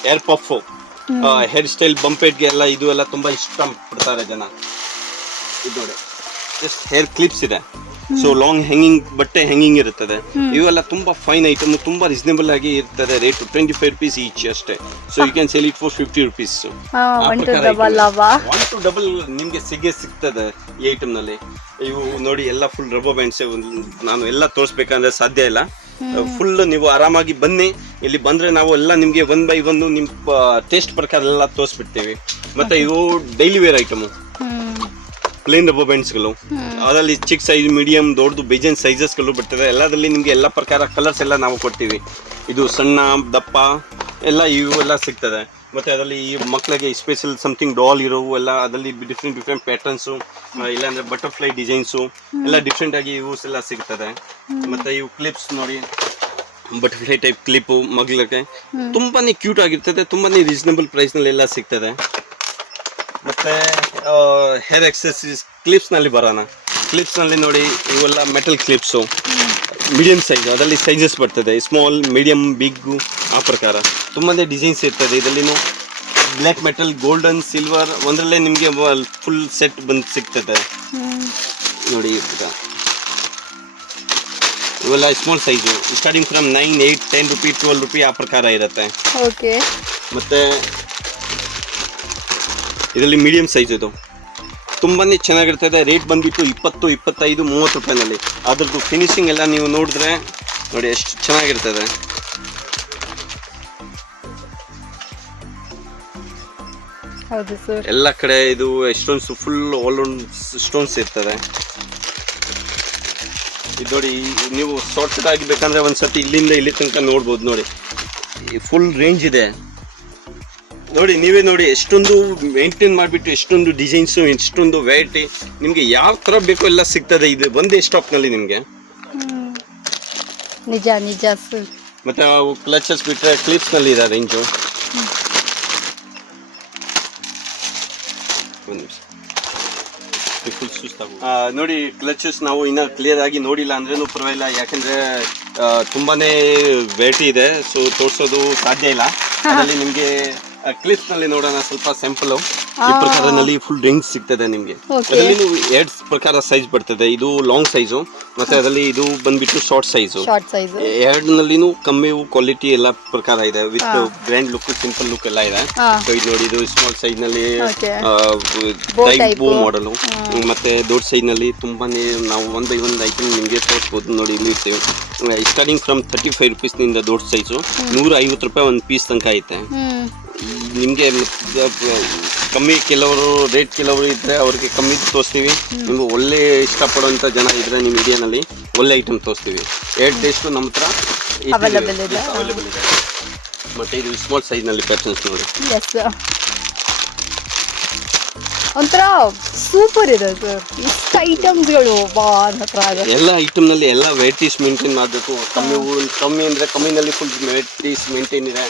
ಹೇರ್ ಪಫು, ಹೇರ್ ಸ್ಟೈಲ್, ಬಂಪೆಟ್ಗೆ ಎಲ್ಲ ಇದು ಎಲ್ಲ ತುಂಬ ಇಷ್ಟಪಡ್ತಾರೆ ಜನ. ಇದು ನೋಡಿ, ಜಸ್ಟ್ ಹೇರ್ ಕ್ಲಿಪ್ಸ್ ಇದೆ. ಸೊ ಲಾಂಗ್ ಹೆಂಗಿಂಗ್ ಬಟ್ಟೆ ಹೆಂಗಿಂಗ್ ಇರುತ್ತದೆ. ಇವೆಲ್ಲ ತುಂಬ ಫೈನ್ ಐಟಮ್, ತುಂಬ ರೀಸನೇಬಲ್ ಆಗಿ ಇರ್ತದೆ. ರೇಟು 25 ರೂಪೀಸ್ ಈಚ್ ಅಷ್ಟೇ. So you can sell it for 50 rupees. 1 to double ನಿಮಗೆ ಸಿಗ್ತದೆ ಈ ಐಟಮ್ನಲ್ಲಿ. ಇವು ನೋಡಿ ಎಲ್ಲ ಫುಲ್ ರಬ್ಬರ್ ಬ್ಯಾಂಡ್ಸ್. ನಾನು ಎಲ್ಲ ತೋರಿಸ್ಬೇಕಂದ್ರೆ ಸಾಧ್ಯ ಇಲ್ಲ. ಫುಲ್ ನೀವು ಆರಾಮಾಗಿ ಬನ್ನಿ, ಇಲ್ಲಿ ಬಂದ್ರೆ ನಾವು ಎಲ್ಲ ನಿಮ್ಗೆ 1 by 1 ನಿಮ್ ಟೇಸ್ಟ್ ಪ್ರಕಾರ ಎಲ್ಲ ತೋರಿಸ್ಬಿಡ್ತೀವಿ. ಮತ್ತೆ ಇವು daily wear item, plain rubber ಬ್ಯಾಂಡ್ಸ್ಗಳು. ಅದರಲ್ಲಿ ಚಿಕ್ಕ ಸೈಜ್, ಮೀಡಿಯಂ, ದೊಡ್ಡದು ಬೇಜನ್ ಸೈಜಸ್ಗಳು ಬರ್ತದೆ. ಎಲ್ಲದಲ್ಲಿ ನಿಮ್ಗೆ ಎಲ್ಲ ಪ್ರಕಾರ ಕಲರ್ಸ್ ಎಲ್ಲ ನಾವು ಕೊಡ್ತೀವಿ. ಇದು ಸಣ್ಣ, ದಪ್ಪ ಎಲ್ಲ ಇವೆಲ್ಲ ಸಿಗ್ತದೆ. ಮತ್ತೆ ಅದರಲ್ಲಿ ಈ ಮಕ್ಕಳಿಗೆ ಸ್ಪೆಷಲ್ ಸಮಥಿಂಗ್ ಡಾಲ್ ಇರೋವು ಎಲ್ಲ, ಅದರಲ್ಲಿ ಡಿಫ್ರೆಂಟ್ ಪ್ಯಾಟರ್ನ್ಸು, ಇಲ್ಲಾಂದ್ರೆ ಬಟರ್ಫ್ಲೈ ಡಿಸೈನ್ಸು ಎಲ್ಲ ಡಿಫ್ರೆಂಟ್ ಆಗಿ ಯೂಸ್ ಎಲ್ಲ ಸಿಗ್ತದೆ. ಮತ್ತೆ ಇವು ಕ್ಲಿಪ್ಸ್ ನೋಡಿ, ಬಟರ್ಫ್ಲೈ ಟೈಪ್ ಕ್ಲಿಪ್ಪು ಮಗಳಿಗೆ ತುಂಬಾನೇ ಕ್ಯೂಟ್ ಆಗಿರ್ತದೆ. ತುಂಬಾನೇ ರೀಸನಬಲ್ ಪ್ರೈಸ್ ನಲ್ಲಿ ಎಲ್ಲ ಸಿಗ್ತದೆ. ಮತ್ತೆ ಹೇರ್ ಎಕ್ಸೆಸರೀಸ್ ಕ್ಲಿಪ್ಸ್ ನಲ್ಲಿ ಬರೋಣ. ಕ್ಲಿಪ್ಸ್ ನಲ್ಲಿ ನೋಡಿ, ಇವೆಲ್ಲ ಮೆಟಲ್ ಕ್ಲಿಪ್ಸು, ಮೀಡಿಯಂ ಸೈಜ್. ಅದರಲ್ಲಿ ಸೈಜಸ್ ಬರ್ತದೆ, ಸ್ಮಾಲ್, ಮೀಡಿಯಂ, ಬಿಗ್, ಆ ಪ್ರಕಾರ ತುಂಬಾನೇ ಡಿಸೈನ್ಸ್ ಇರ್ತದೆ. ಇದರಲ್ಲಿನೂ ಬ್ಲ್ಯಾಕ್ ಮೆಟಲ್, ಗೋಲ್ಡನ್, ಸಿಲ್ವರ್, ಒಂದರಲ್ಲೇ ನಿಮಗೆ ಫುಲ್ ಸೆಟ್ ಬಂದು ಸಿಗ್ತದೆ ನೋಡಿ. ಇವೆಲ್ಲ small size, starting from 9, 8, 10 rupee, 12 rupee ಆ ಪ್ರಕಾರ ಇರುತ್ತೆ. ಓಕೆ. ಮತ್ತೆ ಇದರಲ್ಲಿ ಮೀಡಿಯಂ ಸೈಜ್ ಇದು ತುಂಬಾನೇ ಚೆನ್ನಾಗಿರ್ತದೆ. ರೇಟ್ ಬಂದ್ಬಿಟ್ಟು 20, 25, 30 ರೂಪಾಯಿನಲ್ಲಿ. ಅದ್ರದ್ದು ಫಿನಿಶಿಂಗ್ ಎಲ್ಲ ನೀವು ನೋಡಿದ್ರೆ ನೋಡಿ ಎಷ್ಟು ಚೆನ್ನಾಗಿರ್ತದೆ. ಹೌದು ಸರ್. ಎಲ್ಲ ಕಡೆ ಇದು ಸ್ಟೋನ್ಸ್, ಫುಲ್ ಆಲ್ ಸ್ಟೋನ್ಸ್ ಇರ್ತದೆ. ಇದು ನೋಡಿ, ನೀವು ಶಾರ್ಟ್ ಆಗಿ ಬೇಕಂದ್ರೆ ಒಂದ್ಸತಿ ಇಲ್ಲಿಂದ ಇಲ್ಲಿ ತನಕ ನೋಡ್ಬೋದು. ನೋಡಿ ಫುಲ್ ರೇಂಜ್ ಇದೆ ನೋಡಿ. ನೀವೇ ನೋಡಿ ಎಷ್ಟೊಂದು ಮೇಂಟೈನ್ ಮಾಡಿಬಿಟ್ಟು, ಎಷ್ಟೊಂದು ಡಿಸೈನ್ಸು, ಎಷ್ಟೊಂದು ವೆರೈಟಿ, ನಿಮಗೆ ಯಾವ ಥರ ಬೇಕೋ ಎಲ್ಲ ಸಿಗ್ತದೆ. ಇದು ಒಂದೇ ಸ್ಟಾಕ್ನಲ್ಲಿ ನಿಮಗೆ. ನಿಜ ನಿಜ ಸರ್. ಮತ್ತೆ ಅವು ಕ್ಲಚಸ್ ಬಿಟ್ಟರೆ ಕ್ಲಿಪ್ಸ್ನಲ್ಲಿ ಇದೆ ರೇಂಜು. ನೋಡಿ ಕ್ಲಚಸ್ ನಾವು ಇನ್ನ ಕ್ಲಿಯರ್ ಆಗಿ ನೋಡಿಲ್ಲ ಅಂದ್ರೂ ಪರವಾಗಿಲ್ಲ, ಯಾಕಂದ್ರೆ ತುಂಬಾನೇ ವೆರೈಟಿ ಇದೆ. ಸೊ ತೋರಿಸೋದು ಸಾಧ್ಯ ಇಲ್ಲ. ಅದರಲ್ಲಿ ನಿಮಗೆ ಕ್ಲಿಪ್ಸ್ ನಲ್ಲಿ ನೋಡೋಣ ಸ್ವಲ್ಪ ಸ್ಯಾಂಪಲ್. ಈ ಪ್ರಕಾರನಲ್ಲಿ ಫುಲ್ ರೇಂಜ್ ಸಿಗ್ತದೆ ನಿಮಗೆ. ಅದರಲ್ಲಿ 2 ಪ್ರಕಾರ ಸೈಜ್ ಬರ್ತದೆ. ಇದು ಲಾಂಗ್ ಸೈಜು, ಮತ್ತೆ ಅದರಲ್ಲಿ ಇದು ಬಂದ್ಬಿಟ್ಟು ಶಾರ್ಟ್ ಸೈಜು. ಎರಡನಲ್ಲಿನೂ ಕಮ್ಮಿ ಕ್ವಾಲಿಟಿ ಎಲ್ಲ ಪ್ರಕಾರ ಇದೆ. With grand look, simple look ಎಲ್ಲ ಇದೆ. ಇದು ನೋಡಿ, ಇದು ಸ್ಮಾಲ್ ಸೈಜ್ ನಲ್ಲಿ ಬೋ ಮಾಡಲು, ಮತ್ತೆ ದೊಡ್ಡ ಸೈಜ್ ನಲ್ಲಿ ತುಂಬಾನೇ ನಾವು 1 by 1 ಐಟಮ್ ನಿಮಗೆ ತೋರಿಸ್ಬೋದು. ನೋಡಿ ಇಲ್ಲಿ ಇರ್ತೀವಿ. ಸ್ಟಾರ್ಟಿಂಗ್ ಫ್ರಮ್ 35 ರೂಪೀಸ್ ನಿಂದ ದೊಡ್ಡ ಸೈಜು 150 ರೂಪಾಯಿ ಒಂದು ಪೀಸ್ ತನಕ ಐತೆ. ನಿಮಗೆ ಕಮ್ಮಿ, ಕೆಲವರು ರೇಟ್ ಕೆಲವರು ಇದ್ದರೆ ಅವ್ರಿಗೆ ಕಮ್ಮಿ ತೋರಿಸ್ತೀವಿ. ನಿಮ್ಗೆ ಒಳ್ಳೆ ಇಷ್ಟಪಡುವಂಥ ಜನ ಇದ್ದರೆ ನಿಮ್ಮ ಇಂಡಿಯಾನಲ್ಲಿ ಒಳ್ಳೆ ಐಟಮ್ ತೋರಿಸ್ತೀವಿ. 2 ಟೇಸ್ಟು ನಮ್ಮ ಹತ್ರ ಅವೈಲೇಬಲ್ ಇದೆ. ಮತ್ತು ಇದು ಸ್ಮಾಲ್ ಸೈಜ್ನಲ್ಲಿ ಪ್ಯಾಟರ್ನ್ಸ್ ನೋಡಿ. ಒಂಥರ ಸೂಪರ್ ಇದೆ ಸರ್. ಇಷ್ಟು ಐಟಮ್ಸ್ಗಳು ಎಲ್ಲ ಐಟಮ್ನಲ್ಲಿ ಎಲ್ಲ ವೆರೈಟೀಸ್ ಮೇಂಟೈನ್ ಮಾಡಬೇಕು. ಕಮ್ಮಿ ಅಂದರೆ ಕಮ್ಮಿನಲ್ಲಿ ಫುಲ್ ವೆರೈಟೀಸ್ ಮೇಂಟೈನ್ ಇದೆ.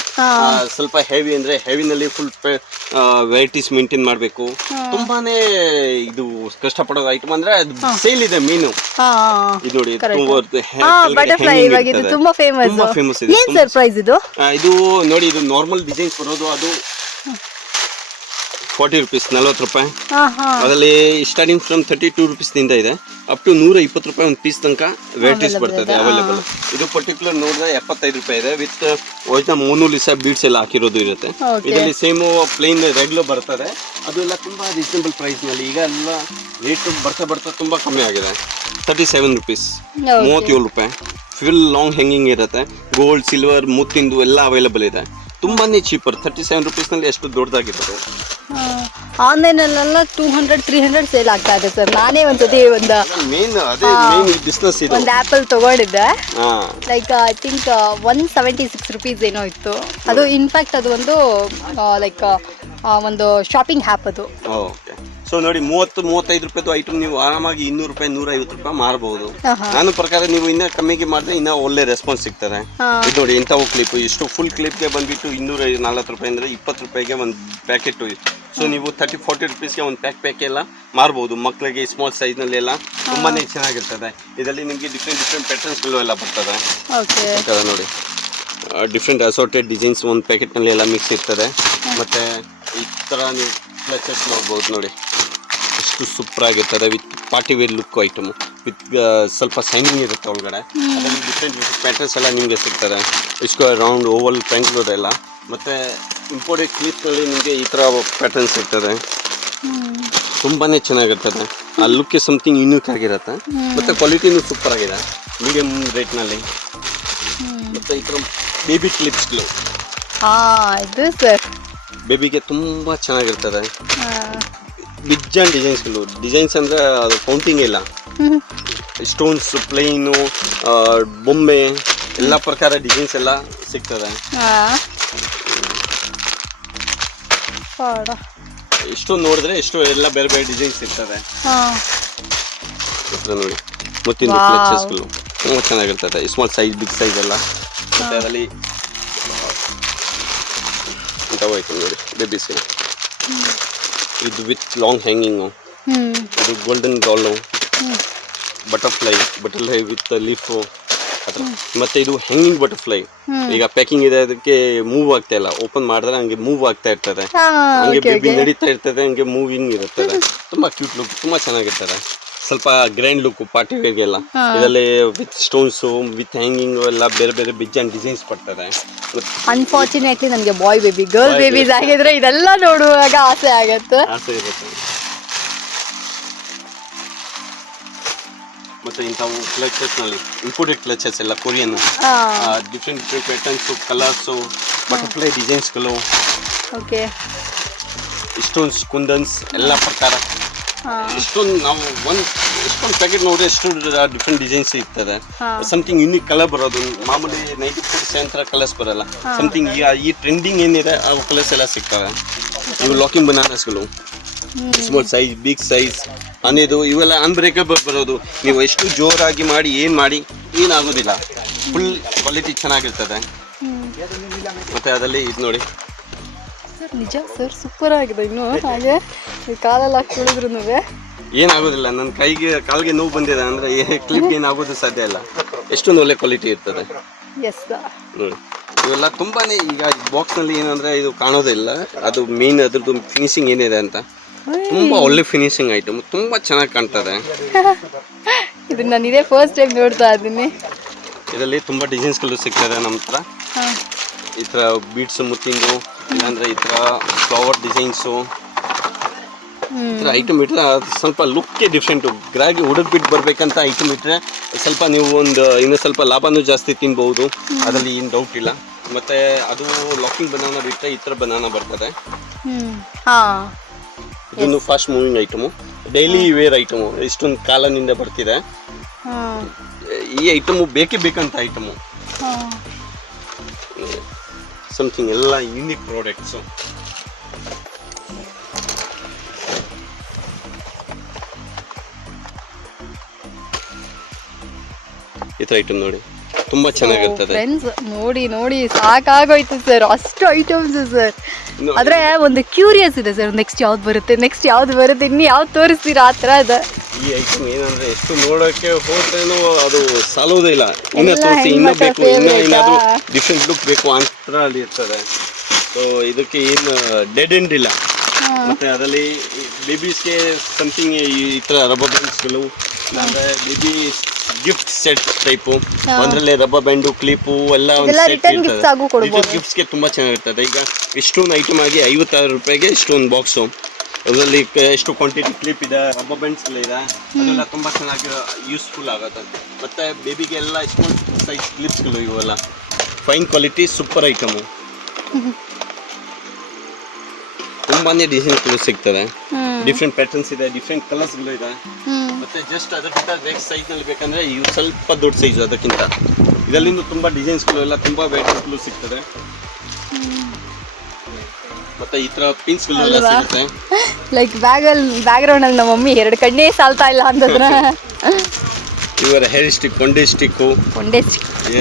ಸ್ವಲ್ಪ ಹೆವಿ ಅಂದರೆ ಹೆವಿನಲ್ಲಿ ಫುಲ್ ವೆರೈಟೀಸ್ ಮೇಂಟೈನ್ ಮಾಡಬೇಕು. ತುಂಬಾನೇ ಇದು ಕಷ್ಟಪಡೋ ಐಟಮ್ ಅಂದರೆ ಸೇಲ್ ಇದೆ ಮೀನು. ಇದು ನೋಡಿ, ಬಟರ್ಫ್ಲೈ ತುಂಬಾ ಫೇಮಸ್ ಇದೆ. ಏನು ಸರ್ ಪ್ರೈಸ್ ಇದು? ಇದು ನೋಡಿ, ಇದು ನಾರ್ಮಲ್ ಡಿಸೈನ್ಸ್ ಬರೋದು ಅದು 40 ರೂಪೀಸ್, 40 ರೂಪಾಯಿ. ಅದರಲ್ಲಿ ಸ್ಟಾರ್ಟಿಂಗ್ ಫ್ರಮ್ 32 ರೂಪೀಸ್ ನಿಂದ ಇದೆ ಅಪ್ ಟು 120 ರೂಪಾಯಿ ಒಂದು ಪೀಸ್ ತನಕ ವೆರೈಟೀಸ್ ಬರ್ತದೆ ಅವೈಲೇಬಲ್. ಇದು ಪರ್ಟಿಕ್ಯುಲರ್ ನೋಡಿದ್ರೆ 75 ರೂಪಾಯಿ ಇದೆ. ವಿತ್ ಒರಿಜಿನಲ್ 300 ಬೀಡ್ಸ್ ಎಲ್ಲ ಹಾಕಿರೋದು ಇರುತ್ತೆ. ಇದರಲ್ಲಿ ಸೇಮ್ ಪ್ಲೇನ್ ರೆಗ್ಯುಲರ್ ಬರ್ತದೆ. ಅದು ಎಲ್ಲ ತುಂಬಾ ರೀಸನಬಲ್ ಪ್ರೈಸ್ ನಲ್ಲಿ. ಈಗ ಎಲ್ಲ ರೇಟ್ ಬರ್ತಾ ತುಂಬಾ ಕಮ್ಮಿ ಆಗಿದೆ. 37 ರೂಪೀಸ್, 37 ರೂಪಾಯಿ. ಫುಲ್ ಲಾಂಗ್ ಹ್ಯಾಂಗಿಂಗ್ ಇರುತ್ತೆ. ಗೋಲ್ಡ್, ಸಿಲ್ವರ್, ಮುತ್ತಿಂದು ಎಲ್ಲ ಅವೈಲೇಬಲ್ ಇದೆ. ತುಂಬಾನೇ ಚೀಪರ್. 37 ರೂಪೀಸ್ ನಲ್ಲಿ ಎಷ್ಟು ದೊಡ್ಡದಾಗಿರ್ತದೆ. ಆನ್ಲೈನ್ ಅಲ್ಲೆಲ್ಲ 200-300 ಸೇಲ್ ಆಗ್ತಾ ಇದೆ ಸರ್. ನಾನೇ ಒಂದ್ಸತಿ ಮೇನ್ ಬಿಸ್ನೆಸ್ ಇದೆ. ಒಂದು ಆಪಲ್ ತಗೊಂಡಿದ್ದೆ. ಲೈಕ್ ಐ ಥಿಂಕ್ 176 ರೂಪೀಸ್ ಏನೋ ಇತ್ತು. ಅದು ಇನ್ಫ್ಯಾಕ್ಟ್ ಅದು ಒಂದು ಲೈಕ್ ಒಂದು ಶಾಪಿಂಗ್ ಆ್ಯಪ್ ಅದು. ಓಕೆ. ಸೊ ನೋಡಿ, 30-35 ರೂಪಾಯಿದು ಐಟಮ್ ನೀವು ಆರಾಮಾಗಿ 200 ರೂಪಾಯಿ, 150 ರೂಪಾಯಿ ಮಾರಬಹುದು. ನನ್ನ ಪ್ರಕಾರ ನೀವು ಇನ್ನ ಕಮ್ಮಿಗೆ ಮಾಡಿದ್ರೆ ಇನ್ನ ಒಳ್ಳೆ ರೆಸ್ಪಾನ್ಸ್ ಸಿಗ್ತದೆ. ಇದು ನೋಡಿ, ಇಂಥವು ಕ್ಲಿಪ್ ಇಷ್ಟು ಫುಲ್ ಕ್ಲಿಪ್ಗೆ ಬಂದ್ಬಿಟ್ಟು 240 ರೂಪಾಯಿ ಅಂದರೆ 20 ರೂಪಾಯಿಗೆ ಒಂದು ಪ್ಯಾಕೆಟ್. ಸೊ ನೀವು 30-40 ರೂಪೀಸ್ಗೆ ಒಂದು ಪ್ಯಾಕ್ ಎಲ್ಲ ಮಾರ್ಬೋದು. ಮಕ್ಕಳಿಗೆ ಸ್ಮಾಲ್ ಸೈಜ್ನಲ್ಲಿ ಎಲ್ಲ ತುಂಬಾನೇ ಚೆನ್ನಾಗಿರ್ತದೆ. ಇದರಲ್ಲಿ ನಿಮಗೆ ಡಿಫ್ರೆಂಟ್ ಪ್ಯಾಟರ್ನ್ಸ್ಗಳು ಎಲ್ಲ ಬರ್ತದೆ. ನೋಡಿ, ಡಿಫ್ರೆಂಟ್ ಅಸಾರ್ಟೆಡ್ ಡಿಸೈನ್ಸ್ ಒಂದು ಪ್ಯಾಕೆಟ್ನಲ್ಲಿ ಎಲ್ಲ ಮಿಕ್ಸ್ ಇರ್ತದೆ. ಮತ್ತು ಈ ಥರ ನೀವು ಕ್ಲಚಸ್ ನೋಡ್ಬೋದು. ನೋಡಿ ಎಷ್ಟು ಸೂಪರ್ ಆಗಿರ್ತದೆ. With party wear look item, with ಸ್ವಲ್ಪ ಸೈನಿಂಗ್ ಇರುತ್ತೆ ಒಳಗಡೆ. ಅದರಲ್ಲಿ ಡಿಫ್ರೆಂಟ್ ಪ್ಯಾಟರ್ನ್ಸ್ ಎಲ್ಲ ನಿಮಗೆ ಸಿಗ್ತದೆ. ಸ್ಕ್ವೇರ್, ರೌಂಡ್, ಓವಲ್, ಟ್ರ್ಯಾಂಗ್ಯುಲರ್ ಎಲ್ಲ. ಮತ್ತು ಇಂಪೋರ್ಟೆಡ್ ಕ್ಲಿಪ್ನಲ್ಲಿ ನಿಮಗೆ ಈ ಥರ ಪ್ಯಾಟರ್ನ್ಸ್ ಇರ್ತದೆ. ತುಂಬಾನೇ ಚೆನ್ನಾಗಿರ್ತದೆ. ಆ ಲುಕ್ ಸಮಥಿಂಗ್ ಯೂನಿಕ್ ಆಗಿರುತ್ತೆ. ಮತ್ತೆ ಕ್ವಾಲಿಟಿನೂ ಸೂಪರ್ ಆಗಿದೆ, ಮೀಡಿಯಂ ರೇಟ್ನಲ್ಲಿ. ಮತ್ತೆ ಈ ಥರ ಬೇಬಿ ಕ್ಲಿಪ್ಸ್ಗಳು ಇದು ಸರ್ ಬೇಬಿಗೆ ತುಂಬ ಚೆನ್ನಾಗಿರ್ತದೆ. ಬಿಜ್ಜಾನ್ ಡಿಸೈನ್ಸ್ಗಳು, ಡಿಸೈನ್ಸ್ ಅಂದರೆ ಅದು ಕೌಂಟಿಂಗ್ ಇಲ್ಲ. ಸ್ಟೋನ್ಸ್, ಪ್ಲೈನು, ಬೊಂಬೆ ಎಲ್ಲ ಪ್ರಕಾರ ಡಿಸೈನ್ಸ್ ಎಲ್ಲ ಸಿಗ್ತದೆ. ಎಷ್ಟು ನೋಡಿದ್ರೆ ಎಷ್ಟು ಎಲ್ಲ ಬೇರೆ ಬೇರೆ ಡಿಸೈನ್ಸ್ ಇರ್ತದೆ. ನೋಡಿ ಮುತ್ತಿನ ಕ್ಲಚಸ್ಗಳು ತುಂಬ ಚೆನ್ನಾಗಿರ್ತದೆ. ಸ್ಮಾಲ್ ಸೈಜ್, ಬಿಗ್ ಸೈಜ್ ಎಲ್ಲ. ಮತ್ತೆ ಅದರಲ್ಲಿ ಹೋಯ್ತು ನೋಡಿ ಬೇಬೀಸ್. ಇದು ವಿತ್ ಲಾಂಗ್ ಹ್ಯಾಂಗಿಂಗು, ಇದು ಗೋಲ್ಡನ್ ಡಾಲು, ಬಟರ್ಫ್ಲೈ ವಿತ್ ಲೀಫು. ಮತ್ತೆ ಇದು ಹ್ಯಾಂಗಿಂಗ್ ಬಟರ್ಫ್ಲೈ. ಈಗ ಪ್ಯಾಕಿಂಗ್ ಇದೆ, ಅದಕ್ಕೆ ಮೂವ್ ಆಗ್ತಾ ಇಲ್ಲ. ಓಪನ್ ಮಾಡಿದ್ರೆ ಹಂಗೆ ಮೂವ್ ಆಗ್ತಾ ಇರ್ತದೆ, ಹಂಗೆ ಬೇಬಿ ನಡೀತಾ ಇರ್ತದೆ, ಹಂಗೆ ಮೂವಿಂಗ್ ಇರ್ತದೆ. ತುಂಬಾ ಕ್ಯೂಟ್ ಲುಕ್, ತುಂಬಾ ಚೆನ್ನಾಗಿರ್ತದೆ. ಸ್ವಲ್ಪ ಗ್ರ್ಯಾಂಡ್ ಲುಕ್ ಪಾರ್ಟಿ ವೇರ್ಗೆಲ್ಲ. ಇದರಲ್ಲಿ ವಿತ್ ಸ್ಟೋನ್ಸ್, ವಿತ್ ಹ್ಯಾಂಗಿಂಗ್ ಎಲ್ಲ ಬೇರೆ ಬೇರೆ ಬಿಜ್ಜಾನ್ ಡಿಸೈನ್ಸ್ ಬರ್ತದೆ. ಅನ್ಫಾರ್ಚುನೇಟ್ಲಿ ನನಗೆ ಬಾಯ್ ಬೇಬಿ, ಗರ್ಲ್ ಬೇಬೀಸ್ ಆಗಿದ್ರೆ ಇದೆಲ್ಲ ನೋಡುವಾಗ ಆಸೆ ಆಗತ್ತೆ. ಆಸೆ ಇರುತ್ತೆ. ಮತ್ತೆ ಇಂಥವು ಕ್ಲಚಸ್ನಲ್ಲಿ ಇಂಪೋರ್ಟೆಡ್ ಕ್ಲಚಸ್ ಎಲ್ಲ Korean, different patterns, colours, butterfly ಡಿಸೈನ್ಸ್ಗಳು, ಓಕೆ, ಸ್ಟೋನ್ಸ್, ಕುಂದನ್ಸ್ ಎಲ್ಲ ಪ್ರಕಾರ. ಎಷ್ಟೊಂದು ನಾವು ಎಷ್ಟೊಂದು ಪ್ಯಾಕೆಟ್ ನೋಡಿದ್ರೆ ಎಷ್ಟು ಡಿಫ್ರೆಂಟ್ ಡಿಸೈನ್ಸ್ ಇರ್ತದೆ. ಸಮಥಿಂಗ್ ಯುನಿಕ್ ಕಲರ್ ಬರೋದು. ಮಾಮೂಲಿ 90% ಥರ ಕಲರ್ಸ್ ಬರಲ್ಲ. ಸಮಥಿಂಗ್ ಈ ಟ್ರೆಂಡಿಂಗ್ ಏನಿದೆ ಆ ಕಲರ್ಸ್ ಎಲ್ಲ ಸಿಗ್ತವೆ. ಇವು ಲಾಕಿಂಗ್ ಬನಾನಸ್ಗಳು, ಸ್ಮಾಲ್ ಸೈಜ್, ಬಿಗ್ ಸೈಜ್, ಅನ್ನೋದು ಇವೆಲ್ಲ ಅನ್ಬ್ರೇಕಬಲ್ ಬರೋದು. ನೀವು ಎಷ್ಟು ಜೋರಾಗಿ ಮಾಡಿ ಏನಾಗೋದಿಲ್ಲ. ಫುಲ್ ಕ್ವಾಲಿಟಿ ಚೆನ್ನಾಗಿರ್ತದೆ. ಮತ್ತೆ ಅದರಲ್ಲಿ ಇದು ನೋಡಿ ಸರ್, ನಿಜ ಸರ್, ಸೂಪರ್ ಆಗಿದೆ. ಇನ್ನು ಹಾಗೆ ಕಾಲೆಲ್ಲ ಕುಳಿದ್ರು ಏನಾಗೋದಿಲ್ಲ. ನನ್ನ ಕಾಲಿಗೆ ನೋವು ಬಂದಿದೆ ಅಂದ್ರೆ ಕ್ಲಿಪ್ ಏನಾಗೋದು ಸಾಧ್ಯ ಇಲ್ಲ. ಎಷ್ಟೊಂದು ಒಳ್ಳೆ ಕ್ವಾಲಿಟಿ ಇರ್ತದೆ. ನೋಡಿ ಇವೆಲ್ಲ ತುಂಬಾನೇ. ಈಗ ಬಾಕ್ಸ್ನಲ್ಲಿ ಏನಂದ್ರೆ ಇದು ಕಾಣೋದಿಲ್ಲ, ಅದು ಮೇನ್ ಅದ್ರದ್ದು ಫಿನಿಶಿಂಗ್ ಏನಿದೆ ಅಂತ. ತುಂಬಾ ಒಳ್ಳೆ ಫಿನಿಶಿಂಗ್ ಐಟಮ್, ತುಂಬಾ ಚೆನ್ನಾಗಿ ಕಾಣ್ತದೆ. ಇದನ್ನ ನಾನು ಇದೇ ಫಸ್ಟ್ ಟೈಮ್ ನೋಡ್ತಾ ಇದ್ದೀನಿ. ಇದರಲ್ಲಿ ತುಂಬಾ ಡಿಸೈನ್ಸ್ಗಳು ಸಿಗ್ತದೆ ನಮ್ಮ ಹತ್ರ. ಈ ಥರ ಬೀಡ್ಸ್ ಮುತ್ತಿಂದು, ಇಲ್ಲಾಂದ್ರೆ ಈ ಥರ ಫ್ಲವರ್ ಡಿಸೈನ್ಸು, ಈ ಥರ ಐಟಮ್ ಇಟ್ಟರೆ ಸ್ವಲ್ಪ ಲುಕ್ಕೇ ಡಿಫ್ರೆಂಟು. ಗ್ರಾಗಿ ಹುಡುಕ್ಬಿಟ್ಟು ಬರ್ಬೇಕಂತ ಐಟಮ್ ಇಟ್ಟರೆ ಸ್ವಲ್ಪ ನೀವು ಇನ್ನೂ ಸ್ವಲ್ಪ ಲಾಭನೂ ಜಾಸ್ತಿ ತಿನ್ಬಹುದು, ಅದರಲ್ಲಿ ಏನು ಡೌಟ್ ಇಲ್ಲ. ಮತ್ತೆ ಅದು ಲಾಕಿಂಗ್ ಬನಾನ ಬಿಟ್ಟರೆ ಈ ಥರ ಬನಾನ ಬರ್ತದೆ. ಇದೊಂದು fast moving item, daily wear item. ಇಷ್ಟೊಂದು ಕಾಲನಿಂದ ಬರ್ತಿದೆ ಈ ಐಟಮು. ಬೇಕೇ ಬೇಕಂತ ಐಟಮು. ಸಮಥಿಂಗ್ ಎಲ್ಲ ಯೂನಿಕ್ ಪ್ರಾಡಕ್ಟ್ಸು. ಈ ಥರ ಐಟಮ್ ನೋಡಿ, ತುಂಬಾ ಚೆನ್ನಾಗಿರ್ತದೆ. ನೋಡಿ ಸಾಕಾಗೋಯ್ತು ಸರ್, ಅಷ್ಟು ಐಟಮ್ಸ್ ಸರ್. ಆದ್ರೆ ಒಂದು ಕ್ಯೂರಿಯಸ್ ಇದೆ ಸರ್, ನೆಕ್ಸ್ಟ್ ಯಾವ್ದು ಬರುತ್ತೆ ಇನ್ನು ಯಾವ್ದು ತೋರಿಸ್ತೀರಾ ಆ ಥರ ಇದೆ. ಈ ಐಟಮ್ ಏನಂದ್ರೆ ಎಷ್ಟು ನೋಡೋಕೆ ಹೋದ್ರೇನು ಅದು ಸಾಲೋದೇ ಇಲ್ಲ. ಇನ್ನ ತೋರಿಸಿ, ಇನ್ನ ಬೇಕು, ಏನಾದ್ರು ಡಿಫ್ರೆಂಟ್ ಲುಕ್ ಬೇಕು ಅಂತ ಅಲ್ಲಿ ಇರ್ತದೆ. ಸೊ ಇದಕ್ಕೆ ಏನು ಡೆಡ್ ಎಂಡ್ ಇಲ್ಲ. ಮತ್ತೆ ಅದರಲ್ಲಿ ಬೇಬೀಸ್ಗೆ ಸಮಥಿಂಗ್ ಈ ಥರ ರಬ್ಬರ್ ಬ್ಯಾಂಡ್ಸ್ಗಳು, ಇಲ್ಲಾಂದ್ರೆ ಬೇಬಿ ಗಿಫ್ಟ್ ಸೆಟ್ ಟೈಪು, ಅದರಲ್ಲಿ ರಬ್ಬರ್ ಬ್ಯಾಂಡು, ಕ್ಲಿಪ್ಪು ಎಲ್ಲ ಒಂದು ಸೆಟ್ ಇರ್ತದೆ. ಗಿಫ್ಟ್ಸ್ಗೆ ತುಂಬಾ ಚೆನ್ನಾಗಿರ್ತದೆ. ಈಗ ಇಷ್ಟೊಂದು ಐಟಮ್ ಆಗಿ 56 ರೂಪಾಯಿಗೆ ಇಷ್ಟೊಂದು ಬಾಕ್ಸು. ಅದರಲ್ಲಿ ಎಷ್ಟು ಕ್ವಾಂಟಿಟಿ ಕ್ಲಿಪ್ ಇದೆ, ರಬ್ಬರ್ ಬ್ಯಾಂಡ್ಸ್ ಎಲ್ಲ ಇದೆ, ಅದೆಲ್ಲ ತುಂಬಾ ಚೆನ್ನಾಗಿ ಯೂಸ್ಫುಲ್ ಆಗುತ್ತೆ. ಮತ್ತೆ ಬೇಬಿಗೆ ಎಲ್ಲ ಸ್ಮಾಲ್ ಸೈಜ್ ಕ್ಲಿಪ್ಸ್ಗಳು, ಇವೆಲ್ಲ ಫೈನ್ ಕ್ವಾಲಿಟಿ, ಸೂಪರ್ ಐಟಮು. ತುಂಬಾನೇ ಡಿಸೈನ್ಸ್ಗಳು ಸಿಗ್ತದೆ, ಡಿಫ್ರೆಂಟ್ ಪ್ಯಾಟರ್ನ್ಸ್ ಇದೆ, ಡಿಫ್ರೆಂಟ್ ಕಲರ್ಸ್ಗಳು ಇದೆ. ಮತ್ತೆ ಜಸ್ಟ್ ಅದಕ್ಕಿಂತ ಬೇಗ ಸೈಜ್ನಲ್ಲಿ ಬೇಕಂದ್ರೆ ಇವು ಸ್ವಲ್ಪ ದೊಡ್ಡ ಸೈಜು ಅದಕ್ಕಿಂತ. ಇದರಲ್ಲಿಂದ ತುಂಬಾ ಡಿಸೈನ್ಸ್ಗಳು ಎಲ್ಲ ತುಂಬಾ ವೆರೈಟಿಗಳು ಸಿಗ್ತದೆ. ಮತ್ತೆ ಈ ತರ ಪಿನ್ಸ್ಗಳೆಲ್ಲ ಸಿಗುತ್ತೆ. ಲೈಕ್ ಬ್ಯಾಕ್ಗ್ರೌಂಡ್ ಅಲ್ಲಿ ನಮ್ಮ ಮಮ್ಮಿ 2 ಕಣ್ಣೇ ಸಾಲ್ತಾ ಇಲ್ಲ ಅಂತಂದ್ರೆ ಇವರ ಹೇರ್ ಸ್ಟಿಕ್, ಕೊಂಡೆ ಸ್ಟಿಕ್ಕು.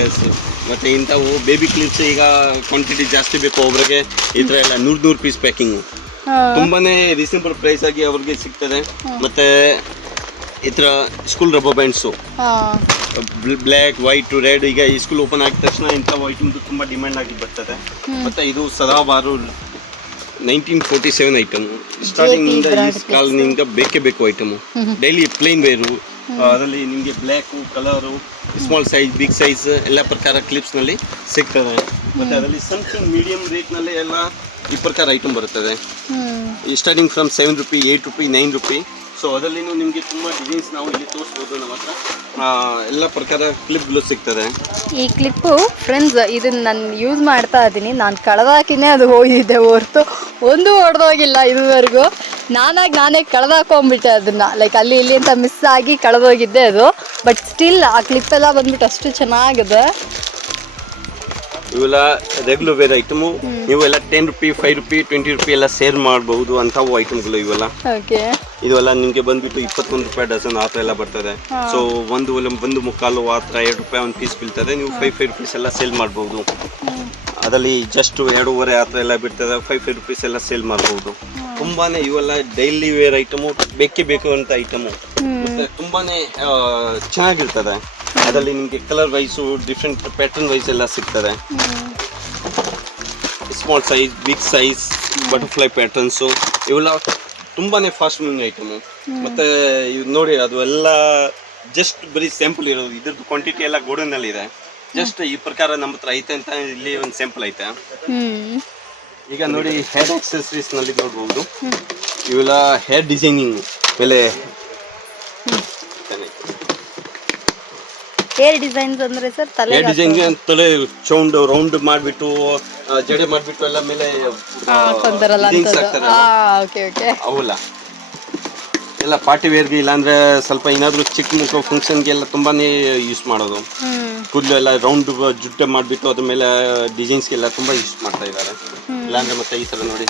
ಎಸ್. ಮತ್ತೆ ಇಂಥವು ಬೇಬಿ ಕ್ಲಿಪ್ಸ್ ಈಗ ಕ್ವಾಂಟಿಟಿ ಜಾಸ್ತಿ ಬೇಕು ಒಬ್ರಿಗೆ, ಈ ಥರ ಎಲ್ಲ 100 ಪೀಸ್ ಪ್ಯಾಕಿಂಗು. ತುಂಬಾನೇ ರೀಸನಬಲ್ ಪ್ರೈಸ್ ಆಗಿ ಅವ್ರಿಗೆ ಸಿಗ್ತದೆ. ಮತ್ತೆ ಈ ಥರ school rubber bands, black, white, red. ಈಗ ಈ ಸ್ಕೂಲ್ ಓಪನ್ ಆಗಿದ ತಕ್ಷಣ ಇಂಥ ಐಟಮ್ದು ತುಂಬ ಡಿಮ್ಯಾಂಡ್ ಆಗಿ ಬರ್ತದೆ. ಮತ್ತೆ ಇದು ಸದಾಬಾರು 1947 ಐಟಮ್. ಸ್ಟಾರ್ಟಿಂಗ್ ಇಂದ ಈ ಕಾಲನಿಂದ ಬೇಕೇ ಬೇಕು ಐಟಮು. ಡೈಲಿ ಪ್ಲೇನ್ ವೇರು, ಅದರಲ್ಲಿ ನಿಮಗೆ black, colour, small size, big size ಎಲ್ಲ ಪ್ರಕಾರ ಕ್ಲಿಪ್ಸ್ನಲ್ಲಿ ಸಿಗ್ತದೆ. ಮತ್ತು ಅದರಲ್ಲಿ ಸಮಥಿಂಗ್ ಮೀಡಿಯಂ ರೇಟ್ನಲ್ಲಿ ಎಲ್ಲ ಈ ಪ್ರಕಾರ ಐಟಮ್ ಬರುತ್ತದೆ. Hmm starting from 7 rupee, 8 rupee, 9 rupee. So ಅದರಲ್ಲಿನೂ ನಿಮಗೆ ತುಂಬ ಡಿಸೈನ್ಸ್ ನಾವು ಇಲ್ಲಿ ತೋರಿಸ್ಬೋದು. ನಮ್ಮ ಹತ್ರ ಎಲ್ಲ ಪ್ರಕಾರ ಕ್ಲಿಪ್ಗಳು ಸಿಗ್ತದೆ. ಈ ಕ್ಲಿಪ್ಪು ಫ್ರೆಂಡ್ಸ್ ಇದನ್ನ ನಾನು ಯೂಸ್ ಮಾಡ್ತಾ ಇದ್ದೀನಿ. ನಾನು ಕಳೆದಾಕಿನೇ ಅದು ಹೋಗಿದ್ದೆ ಹೊರ್ತು ಒಂದು ಹೊಡೆದೋಗಿಲ್ಲ ಇದುವರೆಗೂ. ನಾನೇ ಕಳೆದಾಕೊಂಡ್ಬಿಟ್ಟೆ ಅದನ್ನ, ಲೈಕ್ ಅಲ್ಲಿ ಇಲ್ಲಿ ಅಂತ ಮಿಸ್ ಆಗಿ ಕಳೆದೋಗಿದ್ದೆ ಅದು. ಬಟ್ ಸ್ಟಿಲ್ ಆ ಕ್ಲಿಪ್ ಎಲ್ಲ ಬಂದ್ಬಿಟ್ಟು ಅಷ್ಟು ಚೆನ್ನಾಗಿದೆ. ಇವೆಲ್ಲ ರೆಗ್ಯುಲರ್ ವೇರ್ ಐಟಮು. ನೀವೆಲ್ಲ 10 ರೂಪಿ, 5 ರೂಪಿ, 20 ರೂಪಿ ಎಲ್ಲ ಸೇಲ್ ಮಾಡಬಹುದು ಅಂಥವು ಐಟಮ್ಗಳು ಇವೆಲ್ಲ. ಓಕೆ, ಇವೆಲ್ಲ ನಿಮಗೆ ಬಂದ್ಬಿಟ್ಟು 21 ರೂಪಾಯಿ ಡಜನ್ ಆ ಥರ ಎಲ್ಲ ಬರ್ತದೆ. ಸೊ ಒಂದು ಮುಕ್ಕಾಲು ಆ ಥರ 2 ರೂಪಾಯಿ ಒಂದು ಪೀಸ್ ಬೀಳ್ತದೆ. ನೀವು 5 ರೂಪೀಸ್ ಎಲ್ಲ ಸೇಲ್ ಮಾಡ್ಬೋದು. ಅದರಲ್ಲಿ ಜಸ್ಟ್ 2.5 ಆ ಥರ ಎಲ್ಲ ಬಿಡ್ತದೆ. 5 ರೂಪೀಸ್ ಎಲ್ಲ ಸೇಲ್ ಮಾಡ್ಬೋದು. ತುಂಬಾನೇ ಇವೆಲ್ಲ ಡೈಲಿ ವೇರ್ ಐಟಮು, ಬೇಕೇ ಬೇಕು ಅಂತ ಐಟಮು. ಮತ್ತೆ ತುಂಬಾನೇ ಚೆನ್ನಾಗಿರ್ತದೆ. ಅದರಲ್ಲಿ ನಿಮಗೆ colour wise different pattern wise ಎಲ್ಲ ಸಿಗ್ತದೆ. Small size, big size, butterfly patterns ಇವೆಲ್ಲ ತುಂಬಾನೇ ಫಾಸ್ಟ್ ಮೂವಿಂಗ್ ಐಟಮು. ಮತ್ತೆ ಇವು ನೋಡಿ, ಅದು ಎಲ್ಲ ಜಸ್ಟ್ ಬರೀ ಸ್ಯಾಂಪಲ್ ಇರೋದು. ಇದ್ರದ್ದು ಕ್ವಾಂಟಿಟಿ ಎಲ್ಲ ಗೋಡನಲ್ಲಿ ಇದೆ. ಜಸ್ಟ್ ಈ ಪ್ರಕಾರ ನಮ್ಮ ಹತ್ರ ಐತೆ ಅಂತ ಇಲ್ಲಿ ಒಂದು ಸ್ಯಾಂಪಲ್ ಐತೆ. ಈಗ ನೋಡಿ, ಹೇರ್ ಆಕ್ಸೆಸರೀಸ್ ನಲ್ಲಿ ನೋಡ್ಬೋದು. ಇವೆಲ್ಲ ಹೇರ್ ಡಿಸೈನಿಂಗ್ ಮೇಲೆ ಹೇರ್ ಡಿಸೈನ್ಸ್ ಅಂದ್ರೆ ಸರ್ ತಲೆ ಹೇರ್ ಡಿಸೈನ್ ತಲೆ ರೌಂಡ್ ಮಾಡಿಬಿಟ್ಟು ಜಡೆ ಮಾಡಿಬಿಟ್ಟು ಎಲ್ಲ ಮೇಲೆ ಹಾಕೊಂತಾರಲ್ಲ ಡಿಸೈನ್ಸ್ ಹಾಕ್ತಾರಲ್ಲ, ಓಕೆ ಓಕೆ, ಅವಲ್ಲ ಎಲ್ಲ ಪಾರ್ಟಿ ವೇರ್ಗೆ, ಇಲ್ಲಾಂದ್ರೆ ಸ್ವಲ್ಪ ಏನಾದರೂ ಚಿಕ್ಕ ಮುಖ ಫಂಕ್ಷನ್ಗೆ ಎಲ್ಲ ತುಂಬಾನೇ ಯೂಸ್ ಮಾಡೋದು. ಕೂದಲು ಎಲ್ಲ ರೌಂಡ್ ಜುಟ್ಟೆ ಮಾಡಿಬಿಟ್ಟು ಅದ್ರ ಮೇಲೆ ಡಿಸೈನ್ಸ್ಗೆಲ್ಲ ತುಂಬಾ ಯೂಸ್ ಮಾಡ್ತಾ ಇದ್ದಾರೆ. ಇಲ್ಲಾಂದ್ರೆ ಮತ್ತೆ ಈ ಥರ ನೋಡಿ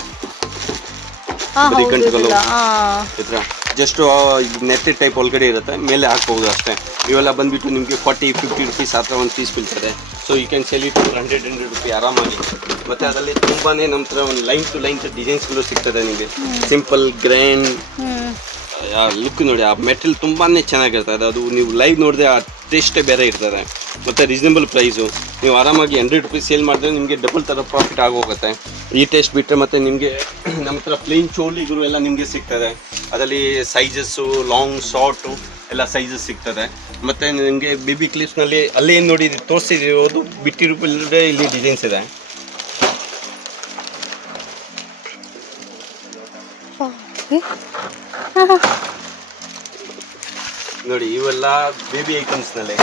ಬರೀ ಗಂಟುಗಳು ಇದ್ರ ಜಸ್ಟ್ ನೆಟ್ ಟೈಪ್ ಒಳಗಡೆ ಇರುತ್ತೆ, ಮೇಲೆ ಹಾಕ್ಬಹುದು ಅಷ್ಟೇ. ಇವೆಲ್ಲ ಬಂದ್ಬಿಟ್ಟು ನಿಮಗೆ 40-50 ರೂಪೀಸ್ ಆ ಥರ ಒಂದು ಪೀಸ್ ಬೀಳ್ತದೆ. So you can sell it 100 rupee ಆರಾಮಾಗಿ. ಮತ್ತೆ ಅದರಲ್ಲಿ ತುಂಬಾನೇ ನಮ್ಮ ಹತ್ರ ಒಂದು ಲೈನ್ ಟು ಲೈನ್ ಡಿಸೈನ್ಸ್ಗಳು ಸಿಗ್ತದೆ ನಿಮಗೆ. ಸಿಂಪಲ್, ಗ್ರ್ಯಾಂಡ್ ಲುಕ್ ನೋಡಿ. ಆ ಮೆಟೀರಿಯಲ್ ತುಂಬಾನೇ ಚೆನ್ನಾಗಿರ್ತದೆ. ಅದು ನೀವು ಲೈವ್ ನೋಡಿದ್ರೆ ಆ ಟೇಸ್ಟೇ ಬೇರೆ ಇರ್ತದೆ. ಮತ್ತು ರೀಸನಬಲ್ ಪ್ರೈಸು. ನೀವು ಆರಾಮಾಗಿ 100 ರೂಪೀಸ್ ಸೇಲ್ ಮಾಡಿದ್ರೆ ನಿಮಗೆ ಡಬಲ್ ಥರ ಪ್ರಾಫಿಟ್ ಆಗೋಗುತ್ತೆ. ಈ ಟೇಸ್ಟ್ ಬಿಟ್ಟರೆ ಮತ್ತೆ ನಿಮಗೆ ನಮ್ಮ ಹತ್ರ ಪ್ಲೇನ್ ಚೋಲಿಗಳು ಎಲ್ಲ ನಿಮಗೆ ಸಿಗ್ತದೆ. ಅದರಲ್ಲಿ ಸೈಜಸ್ಸು ಲಾಂಗ್, ಶಾರ್ಟು ಎಲ್ಲ ಸೈಜಸ್ ಸಿಗ್ತದೆ. ಮತ್ತು ನಿಮಗೆ ಬೇಬಿ ಕ್ಲಿಪ್ಸ್ನಲ್ಲಿ ಅಲ್ಲೇ ಏನು ನೋಡಿ ತೋರಿಸಿರೋದು ಬಿಟ್ಟಿರೋ ಇಲ್ಲಿ ಡಿಸೈನ್ಸ್ ಇದೆ. ನೋಡಿ, ಇವೆಲ್ಲ ಬೇಬಿ ಐಟಮ್ಸ್ನಲ್ಲೇ.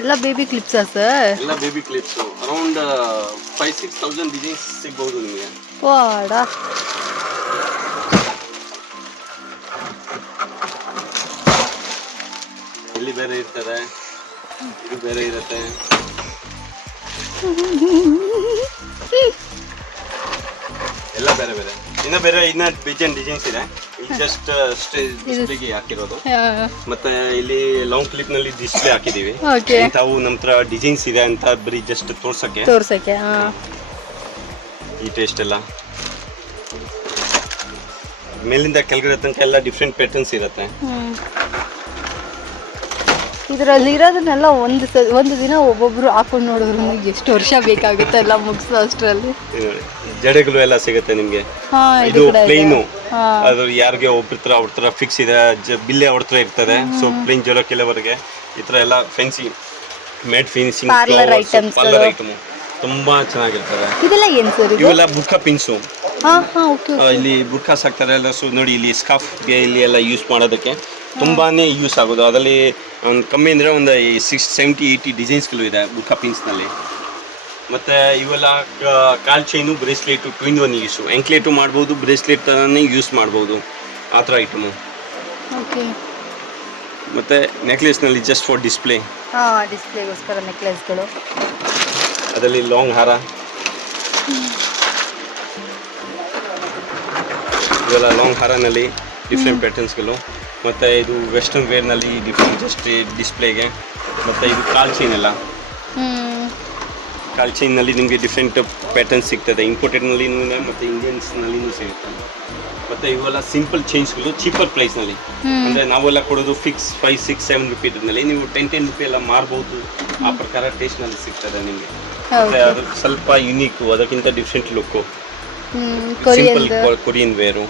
ಎಲ್ಲ ಬೇಬಿ ಕ್ಲಿಪ್ಸಾ ಸರ್? ಎಲ್ಲ ಬೇಬಿ ಕ್ಲಿಪ್ಸ್. ಅರೌಂಡ್ 5,000-6,000 ಡಿಸೈನ್ಸ್ ಸಿಗ್ಬಹುದು ನಿಮಗೆ. ವಾಡಾ, ಇಲ್ಲಿ ಬೇರೆ ಇರ್ತದೆ, ಇದು ಬೇರೆ ಇರುತ್ತೆ. ಎಲ್ಲ ಬೇರೆ ಬೇರೆ ಇನ್ನ ಬೇಜನ್ ಡಿಸೈನ್ಸ್ ಇದೆ. ಇಲ್ಲಿ ಜಸ್ಟ್ ಡಿಸ್ಪ್ಲೇಗೆ ಹಾಕಿರೋದು. ಮತ್ತೆ ಇಲ್ಲಿ ಲಾಂಗ್ ಕ್ಲಿಪ್ ನಲ್ಲಿ ಡಿಸ್ಪ್ಲೇ ಹಾಕಿದೀವಿ. ತಾವು ನಮ್ಮ ಹತ್ರ ಡಿಸೈನ್ಸ್ ಇದೆ ಅಂತ ಬರೀ ಜಸ್ಟ್ ತೋರ್ಸಕ್ಕೆ. ಈ ಟೇಸ್ಟ್ ಎಲ್ಲ ಮೇಲಿಂದ ಕೆಳಗಡೆ ತನಕ ಎಲ್ಲ ಡಿಫ್ರೆಂಟ್ ಪ್ಯಾಟರ್ನ್ಸ್ ಇರುತ್ತೆ. ಇದರಲ್ಲಿ ಇರೋದನ್ನೆಲ್ಲ ಒಂದು ದಿನ ಒಬ್ಬೊಬ್ರು ಹಾಕೊಂಡು ನೋಡಿದ್ರು ಎಷ್ಟು ವರ್ಷ ಬೇಕಾಗುತ್ತೆ ಎಲ್ಲ ಮುಗಿಸೋ ಅಷ್ಟರಲ್ಲಿ. ಜಡೆಗಳು ಎಲ್ಲ ಸಿಗುತ್ತೆ ನಿಮ್ಗೆ. ಇದು ಪ್ಲೇನು, ಅದು ಯಾರಿಗೆ ಅವ್ರ ಹತ್ರ ಫಿಕ್ಸ್ ಇದೆ, ಬಿಲ್ಲೆ ಅವ್ರ ಹತ್ರ ಇರ್ತದೆ. ಸೊ ಪ್ಲೇನ್ ಜಡೆ ಕೆಲವರಿಗೆ ಈ ತರ ಎಲ್ಲ fancy mat finishing parlour item ತುಂಬಾ ಚೆನ್ನಾಗಿರ್ತದೆ. ಇದೆಲ್ಲ ಏನು ಸರ್? ಇವೆಲ್ಲ ಬುರ್ಖಾ ಪಿನ್ಸು. ಇಲ್ಲಿ ಬುರ್ಖಾಸ್ ಹಾಕ್ತಾರೆ ಎಲ್ಲ. ಸೊ ನೋಡಿ, ಇಲ್ಲಿ ಸ್ಕಾರ್ಫ್ಗೆ ಇಲ್ಲಿ ಎಲ್ಲ ಯೂಸ್ ಮಾಡೋದಕ್ಕೆ ತುಂಬಾನೇ ಯೂಸ್ ಆಗೋದು. ಅದರಲ್ಲಿ ಒಂದು ಕಮ್ಮಿ ಅಂದರೆ ಒಂದು 60-70-80 ಡಿಸೈನ್ಸ್ಗಳು ಇದೆ ಬುರ್ಖಾ ಪಿನ್ಸ್ನಲ್ಲಿ. ಮತ್ತು ಇವೆಲ್ಲ ಕಾಲ್ ಚೈನು, ಬ್ರೇಸ್ಲೆಟು, 2-in-1 ಯೂಸು. ಆ್ಯಂಕ್ಲೆಟು ಮಾಡ್ಬೋದು, ಬ್ರೇಸ್ಲೆಟ್ ಥರನೇ ಯೂಸ್ ಮಾಡ್ಬೋದು, ಆ ಥರ ಐಟಮು. ಮತ್ತು ನೆಕ್ಲೆಸ್ನಲ್ಲಿ ಜಸ್ಟ್ ಫಾರ್ ಡಿಸ್ಪ್ಲೇ. ಡಿಸ್ಪ್ಲೇಗೋಸ್ಕರ ನೆಕ್ಲೆಸ್ಗಳು. ಅದರಲ್ಲಿ ಲಾಂಗ್ ಹಾರ, ಇವೆಲ್ಲ ಲಾಂಗ್ ಹಾರನಲ್ಲಿ ಡಿಫ್ರೆಂಟ್ ಪ್ಯಾಟರ್ನ್ಸ್ಗಳು. ಮತ್ತು ಇದು ವೆಸ್ಟರ್ನ್ ವೇರ್ನಲ್ಲಿ ಡಿಫ್ರೆಂಟ್ ಜಸ್ಟ್ ಡಿಸ್ಪ್ಲೇಗೆ. ಮತ್ತು ಇದು ಕಾಲ್ ಚೈನ್ ಎಲ್ಲ. ಕಾಲ್ ಚೈನ್ನಲ್ಲಿ ನಿಮಗೆ ಡಿಫ್ರೆಂಟ್ ಪ್ಯಾಟರ್ನ್ಸ್ ಸಿಗ್ತದೆ. ಇಂಪೋರ್ಟೆಡ್ನಲ್ಲಿನೂ ಮತ್ತು ಇಂಡಿಯನ್ಸ್ನಲ್ಲಿನೂ ಸಿಗುತ್ತೆ. ಮತ್ತು ಇವೆಲ್ಲ ಸಿಂಪಲ್ ಚೈನ್ಸ್ಗಳು ಚೀಪರ್ ಪ್ರೈಸ್ನಲ್ಲಿ. ಅಂದರೆ ನಾವೆಲ್ಲ ಕೊಡೋದು ಫಿಕ್ಸ್ 5-6-7 ರೂಪಿ ಇದ್ರಲ್ಲಿ ನೀವು 10 ರೂಪಿ ಎಲ್ಲ ಮಾರ್ಬೋದು. ಆ ಪ್ರಕಾರ ಟೇಸ್ಟ್ನಲ್ಲಿ ಸಿಗ್ತದೆ ನಿಮಗೆ. ಮತ್ತು ಅದು ಸ್ವಲ್ಪ ಯುನೀಕು, ಅದಕ್ಕಿಂತ different look. Simple Korean wear.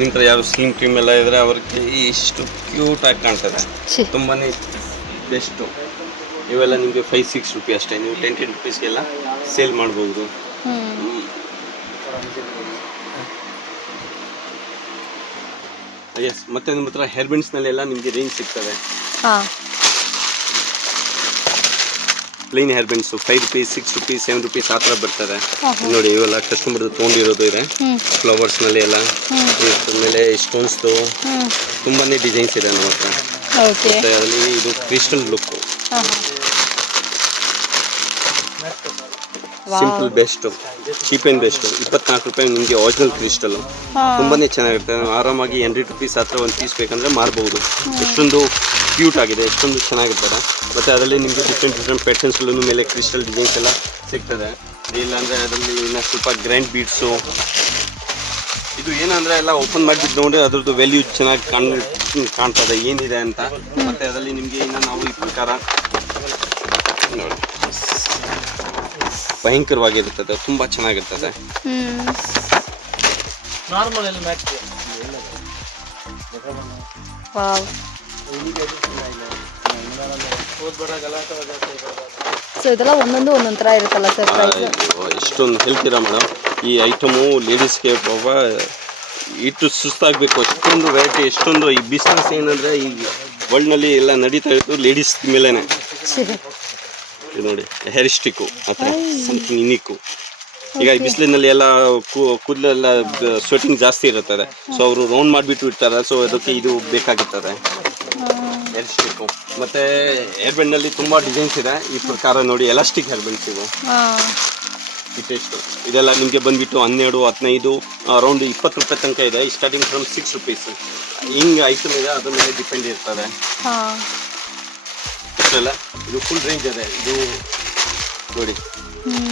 ನಿಂತರ ಯಾರು ಸ್ಲಿಮ್ ಕ್ರೀಮ್ ಎಲ್ಲ ಇದ್ರೆ ಅವ್ರಿಗೆ ಇಷ್ಟು ಕ್ಯೂಟಾಗಿ ಕಾಣ್ತದೆ. ಛೀ. ತುಂಬಾ ಬೆಸ್ಟು. ಇವೆಲ್ಲ ನಿಮಗೆ 5-6 ರುಪೀಸ್ ಅಷ್ಟೇ. ನೀವು 10 ರುಪೀಸ್ಗೆಲ್ಲ ಸೇಲ್ ಮಾಡ್ಬೋದು. ಎಸ್, ಮತ್ತೆ ನಿಮ್ಮ ಹತ್ರ ಹೇರ್ ಬೆಂಡ್ಸ್ನಲ್ಲೆಲ್ಲ ನಿಮಗೆ ರೇಂಜ್ ಸಿಗ್ತದೆ. ಹಾಂ plain hair bands 5 rupees, 6 rupees, 7 rupees ಆ ಥರ ಬರ್ತದೆ. ನೋಡಿ ಇವೆಲ್ಲ ಕಸ್ಟಮರ್ ತೊಗೊಂಡಿರೋದು ಇದೆ. ಫ್ಲವರ್ಸ್ನಲ್ಲಿ ಎಲ್ಲ ಮೇಲೆ ಸ್ಟೋನ್ಸ್ದು ತುಂಬಾ ಡಿಸೈನ್ಸ್ ಇದೆ ನಮ್ಮ ಹತ್ರ. ಓಕೆ. ಮತ್ತೆ ಅದರಲ್ಲಿ ಇದು ಕ್ರಿಸ್ಟಲ್ ಲುಕ್ಕು, ಹಾಂ simple best, cheap and best. 24 ರೂಪಾಯಿ ನಿಮಗೆ ಒರಿಜಿನಲ್ ಕ್ರಿಸ್ಟಲ್. ತುಂಬಾ ಚೆನ್ನಾಗಿರುತ್ತೆ. ಆರಾಮಾಗಿ 100 ರುಪೀಸ್ ಹತ್ರ ಒಂದು ಪೀಸ್ ಬೇಕಂದರೆ ಮಾರ್ಬೋದು. ಎಷ್ಟೊಂದು ಕ್ಯೂಟ್ ಆಗಿದೆ, ಎಷ್ಟೊಂದು ಚೆನ್ನಾಗಿರ್ತಾರೆ. ಮತ್ತು ಅದರಲ್ಲಿ ನಿಮಗೆ ಡಿಫ್ರೆಂಟ್ ಪ್ಯಾಟರ್ನ್ಸ್ಗಳು ಮೇಲೆ ಕ್ರಿಸ್ಟಲ್ ಡಿಸೈನ್ಸ್ ಎಲ್ಲ ಸಿಗ್ತದೆ. ಇಲ್ಲಾಂದರೆ ಅದರಲ್ಲಿ ಇನ್ನು ಸ್ವಲ್ಪ ಗ್ರ್ಯಾಂಡ್ ಬೀಡ್ಸು. ಇದು ಏನಂದರೆ ಎಲ್ಲ ಓಪನ್ ಮಾಡಿಬಿಟ್ಟು ನೋಡಿ ಅದ್ರದ್ದು ವ್ಯಾಲ್ಯೂ ಚೆನ್ನಾಗಿ ಕಾಣ್ತದೆ ಏನಿದೆ ಅಂತ. ಮತ್ತು ಅದರಲ್ಲಿ ನಿಮಗೆ ಇನ್ನು ನಾವು ಈ ಪ್ರಕಾರ ನೋಡಿ ಭಯಂಕರವಾಗಿರ್ತದೆ, ತುಂಬ ಚೆನ್ನಾಗಿರ್ತದೆ. ವಾವ್. ಸೊ ಇದೆಲ್ಲ ಒಂದೊಂದು ಥರ ಇರುತ್ತಲ್ಲ ಸರ್ ಪ್ರೈಸ್? ಇಷ್ಟೊಂದು ಹೇಳ್ತೀರಾ ಮೇಡಮ್? ಈ ಐಟಮು ಲೇಡೀಸ್ಗೆ ಪಾಪ ಇಟ್ಟು ಸುಸ್ತಾಗಬೇಕು. ಅಷ್ಟೊಂದು ವೆರೈಟಿ, ಎಷ್ಟೊಂದು ಈ ಬಿಸ್ನೆಸ್ ಏನಂದರೆ ಈ ವರ್ಲ್ಡ್ನಲ್ಲಿ ಎಲ್ಲ ನಡೀತಾ ಇತ್ತು ಲೇಡೀಸ್ ಮೇಲೇ. ನೋಡಿ ಹೇರ್ ಸ್ಟಿಕ್ಕು ಆ ಥರ ಸಮಥಿಂಗ್ ಯುನೀಕು. ಈಗ ಈ ಬಿಸಿಲಿನಲ್ಲಿ ಎಲ್ಲ ಕೂದಲೆಲ್ಲ ಸ್ವೆಟಿಂಗ್ ಜಾಸ್ತಿ ಇರುತ್ತದೆ. ಸೊ ಅವರು ರೌಂಡ್ ಮಾಡಿಬಿಟ್ಟು ಇರ್ತಾರೆ. ಸೊ ಅದಕ್ಕೆ ಇದು ಬೇಕಾಗುತ್ತದೆ ಹೇರ್ ಸ್ಟಿಕ್ಕು. ಮತ್ತು ಹೇರ್ ಬ್ಯಾಂಡ್ನಲ್ಲಿ ತುಂಬ ಡಿಸೈನ್ಸ್ ಇದೆ. ಈ ಪ್ರಕಾರ ನೋಡಿ ಎಲಾಸ್ಟಿಕ್ ಹೇರ್ ಬ್ಯಾಂಡ್ಸ್ ಇವು. ಇಷ್ಟೆಷ್ಟು ಇದೆಲ್ಲ ನಿಮಗೆ ಬಂದುಬಿಟ್ಟು 12, 15, ಅರೌಂಡ್ 20 ರೂಪಾಯಿ ತನಕ ಇದೆ. Starting from 6 rupees. ಹಿಂಗೆ ಐಟಮ್ ಇದೆ, ಅದ್ರ ಮೇಲೆ ಡಿಪೆಂಡ್ ಇರ್ತದೆ. ಇಷ್ಟೆಲ್ಲ ಇದು ಫುಲ್ ರೇಂಜ್ ಇದೆ. ಇದು ನೋಡಿ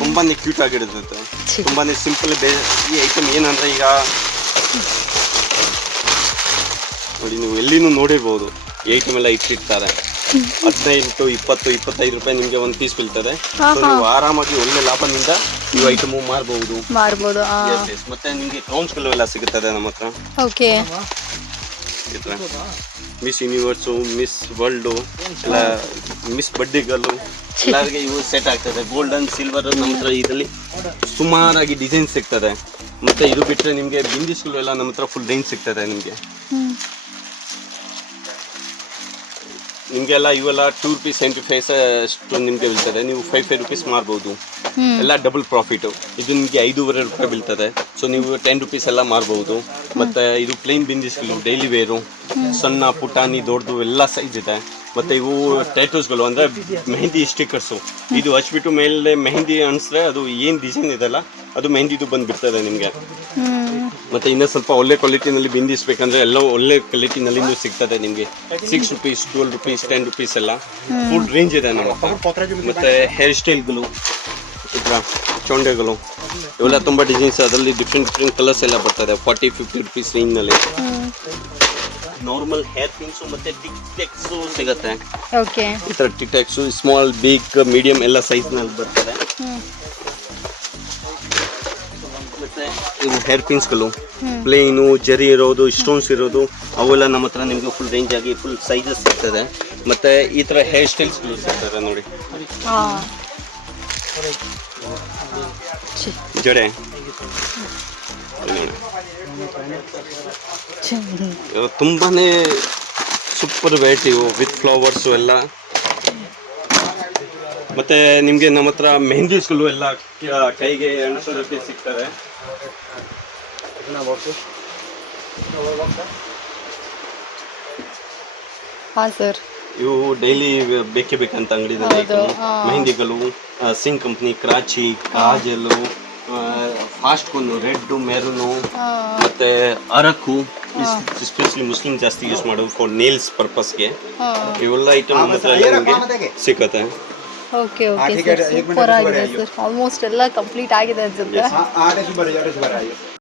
ತುಂಬಾ ಕ್ಯೂಟ್ ಆಗಿರುತ್ತೆ, ತುಂಬಾ ಸಿಂಪಲ್. ಈ ಐಟಮ್ ಏನಂದರೆ ಈಗ ನೋಡಿ ನೀವು ಎಲ್ಲಿನೂ ನೋಡಿರ್ಬೋದು, ಈ ಐಟಮ್ ಎಲ್ಲ ಇಟ್ಟಿರ್ತಾರೆ. 15, 20, 25 ರೂಪಾಯಿ ನಿಮಗೆ ಒಂದು ಪೀಸ್ ಬೀಳ್ತದೆ. ನೀವು ಆರಾಮಾಗಿ ಒಳ್ಳೆ ಲಾಭದಿಂದ ನೀವು ಐಟಮು ಮಾರ್ಬಹುದು. ಮತ್ತೆ ನಿಮಗೆ ಕ್ರೌನ್ಸ್ಗಳು ಎಲ್ಲ ಸಿಗುತ್ತದೆ ನಮ್ಮ ಹತ್ರ. Okay. Miss universe, miss world ಎಲ್ಲ, ಮಿಸ್ ಬಡ್ಡಿಗಳು ಎಲ್ಲರಿಗೆ ಇವು ಸೆಟ್ ಆಗ್ತದೆ. ಗೋಲ್ಡನ್, ಸಿಲ್ವರ್ ನಮ್ಮ ಹತ್ರ ಇದರಲ್ಲಿ ಸುಮಾರಾಗಿ ಡಿಸೈನ್ ಸಿಗ್ತದೆ. ಮತ್ತು ಇದು ಬಿಟ್ಟರೆ ನಿಮಗೆ ಬಿಂದಿಸ್ಗಳು ಎಲ್ಲ ನಮ್ಮ ಹತ್ರ ಫುಲ್ ರೇಂಜ್ ಸಿಗ್ತದೆ. ನಿಮಗೆಲ್ಲ ಇವೆಲ್ಲ 2 ರೂಪೀಸ್ 75 ಅಷ್ಟು ನಿಮಗೆ ಬೀಳ್ತದೆ. ನೀವು 5 ರುಪೀಸ್ ಮಾರ್ಬೋದು. ಎಲ್ಲ ಡಬಲ್ ಪ್ರಾಫಿಟು. ಇದು ನಿಮಗೆ 5.5 ರೂಪಾಯಿ ಬೀಳ್ತದೆ. ಸೊ ನೀವು 10 ರುಪೀಸ್ ಎಲ್ಲ ಮಾರ್ಬೋದು. ಮತ್ತು ಇದು ಪ್ಲೇನ್ ಬಿಂದಿಸ್ಗಳು, ಡೈಲಿ ವೇರು, ಸಣ್ಣ ಪುಟಾಣಿ, ದೊಡ್ಡದು ಎಲ್ಲ ಸೈಜ್ ಇದೆ. ಮತ್ತು ಇವು ಟ್ಯಾಟೂಸ್ಗಳು ಅಂದರೆ ಮೆಹಂದಿ ಸ್ಟಿಕ್ಕರ್ಸು. ಇದು ಹಚ್ಬಿಟ್ಟು ಮೇಲೆ ಮೆಹಂದಿ ಅಣಿಸಿದ್ರೆ ಅದು ಏನು ಡಿಸೈನ್ ಇದೆಲ್ಲ ಅದು ಮೆಹಂದಿದು ಬಂದುಬಿಡ್ತದೆ ನಿಮಗೆ. ಮತ್ತು ಇನ್ನೂ ಸ್ವಲ್ಪ ಒಳ್ಳೆ ಕ್ವಾಲಿಟಿನಲ್ಲಿ ಬಿಂದಿಸ್ಬೇಕಂದ್ರೆ ಎಲ್ಲ ಒಳ್ಳೆ ಕ್ವಾಲಿಟಿನಲ್ಲಿಂದು ಸಿಗ್ತದೆ ನಿಮಗೆ. 6 ರುಪೀಸ್, 12 ರುಪೀಸ್, 10 ರುಪೀಸ್ ಎಲ್ಲ ಫುಲ್ ರೇಂಜ್ ಇದೆ ನಮ್ಮ ಹತ್ರ. ಮತ್ತು ಹೇರ್ ಸ್ಟೈಲ್ಗಳು, ಚೊಂಡೆಗಳು ಇವೆಲ್ಲ ತುಂಬ ಡಿಸೈನ್ಸ್. ಅದರಲ್ಲಿ ಡಿಫ್ರೆಂಟ್ ಕಲರ್ಸ್ ಎಲ್ಲ ಬರ್ತದೆ. 40-50 ರುಪೀಸ್ ರೇಂಜ್ನಲ್ಲಿ ನಾರ್ಮಲ್ ಹೇರ್ ಪಿನ್ಸು ಮತ್ತು ಟಿಕ್ ಟೆಕ್ಸು ಸಿಗುತ್ತೆ. ಓಕೆ. ಈ ಥರ ಟಿಕ್ ಟೆಕ್ಸು ಸ್ಮಾಲ್, ಬಿಗ್, ಮೀಡಿಯಮ್ ಎಲ್ಲ ಸೈಜ್ನಲ್ಲಿ ಬರ್ತದೆ. ಮತ್ತು ಇವು ಹೇರ್ ಪಿನ್ಸ್ಗಳು ಪ್ಲೇನು, ಜರಿ ಇರೋದು, ಸ್ಟೋನ್ಸ್ ಇರೋದು ಅವೆಲ್ಲ ನಮ್ಮ ಹತ್ರ ನಿಮಗೆ ಫುಲ್ ರೇಂಜ್ ಆಗಿ ಫುಲ್ ಸೈಜಸ್ ಸಿಗ್ತದೆ. ಮತ್ತು ಈ ಥರ ಹೇರ್ ಸ್ಟೈಲ್ಸ್ಗಳು ಸಿಗ್ತದೆ ನೋಡಿ. ಜಡೆ ತುಂಬಾ ಸೂಪರ್ ವೆರೈಟಿ ವಿತ್ ಫ್ಲವರ್ಸು ಎಲ್ಲ. ಮತ್ತು ನಿಮಗೆ ನಮ್ಮ ಹತ್ರ ಮೆಹಂದೀಸ್ಗಳು ಎಲ್ಲ ಕೈಗೆ ಎಣಿಸೋದಕ್ಕೆ ಸಿಗ್ತದೆ. ಹಾಂ ಸರ್. ಇವು ಡೈಲಿ ಬೇಕೇ ಬೇಕಂತ ಅಂಗಡಿದಲ್ಲಿ ಮೆಹಂದಿಗಳು, ಸಿಂಗ್ ಕಂಪ್ನಿ, ಕ್ರಾಚಿ, ಕಾಜಲು, ಫಾಸ್ಟ್ ಕೋನು, ರೆಡ್ಡು, ಮೆರೂನು, ಮತ್ತು ಅರಕು, ಎಸ್ಪೆಷಲಿ ಮುಸ್ಲಿಮ್ ಜಾಸ್ತಿ ಯೂಸ್ ಮಾಡೋದು ಫಾರ್ ನೇಲ್ಸ್ ಪರ್ಪಸ್ಗೆ. ಇವೆಲ್ಲ ಐಟಮ್ ನಮ್ಮ ಹತ್ರ ನಿಮಗೆ ಸಿಕ್ಕತ್ತೆ. ಓಕೆ ಓಕೆ ಸರ್, ಸೂಪರ್ ಆಗಿದೆ ಸರ್. ಆಲ್ಮೋಸ್ಟ್ ಎಲ್ಲ ಕಂಪ್ಲೀಟ್ ಆಗಿದೆ ಅನ್ಸುತ್ತೆ.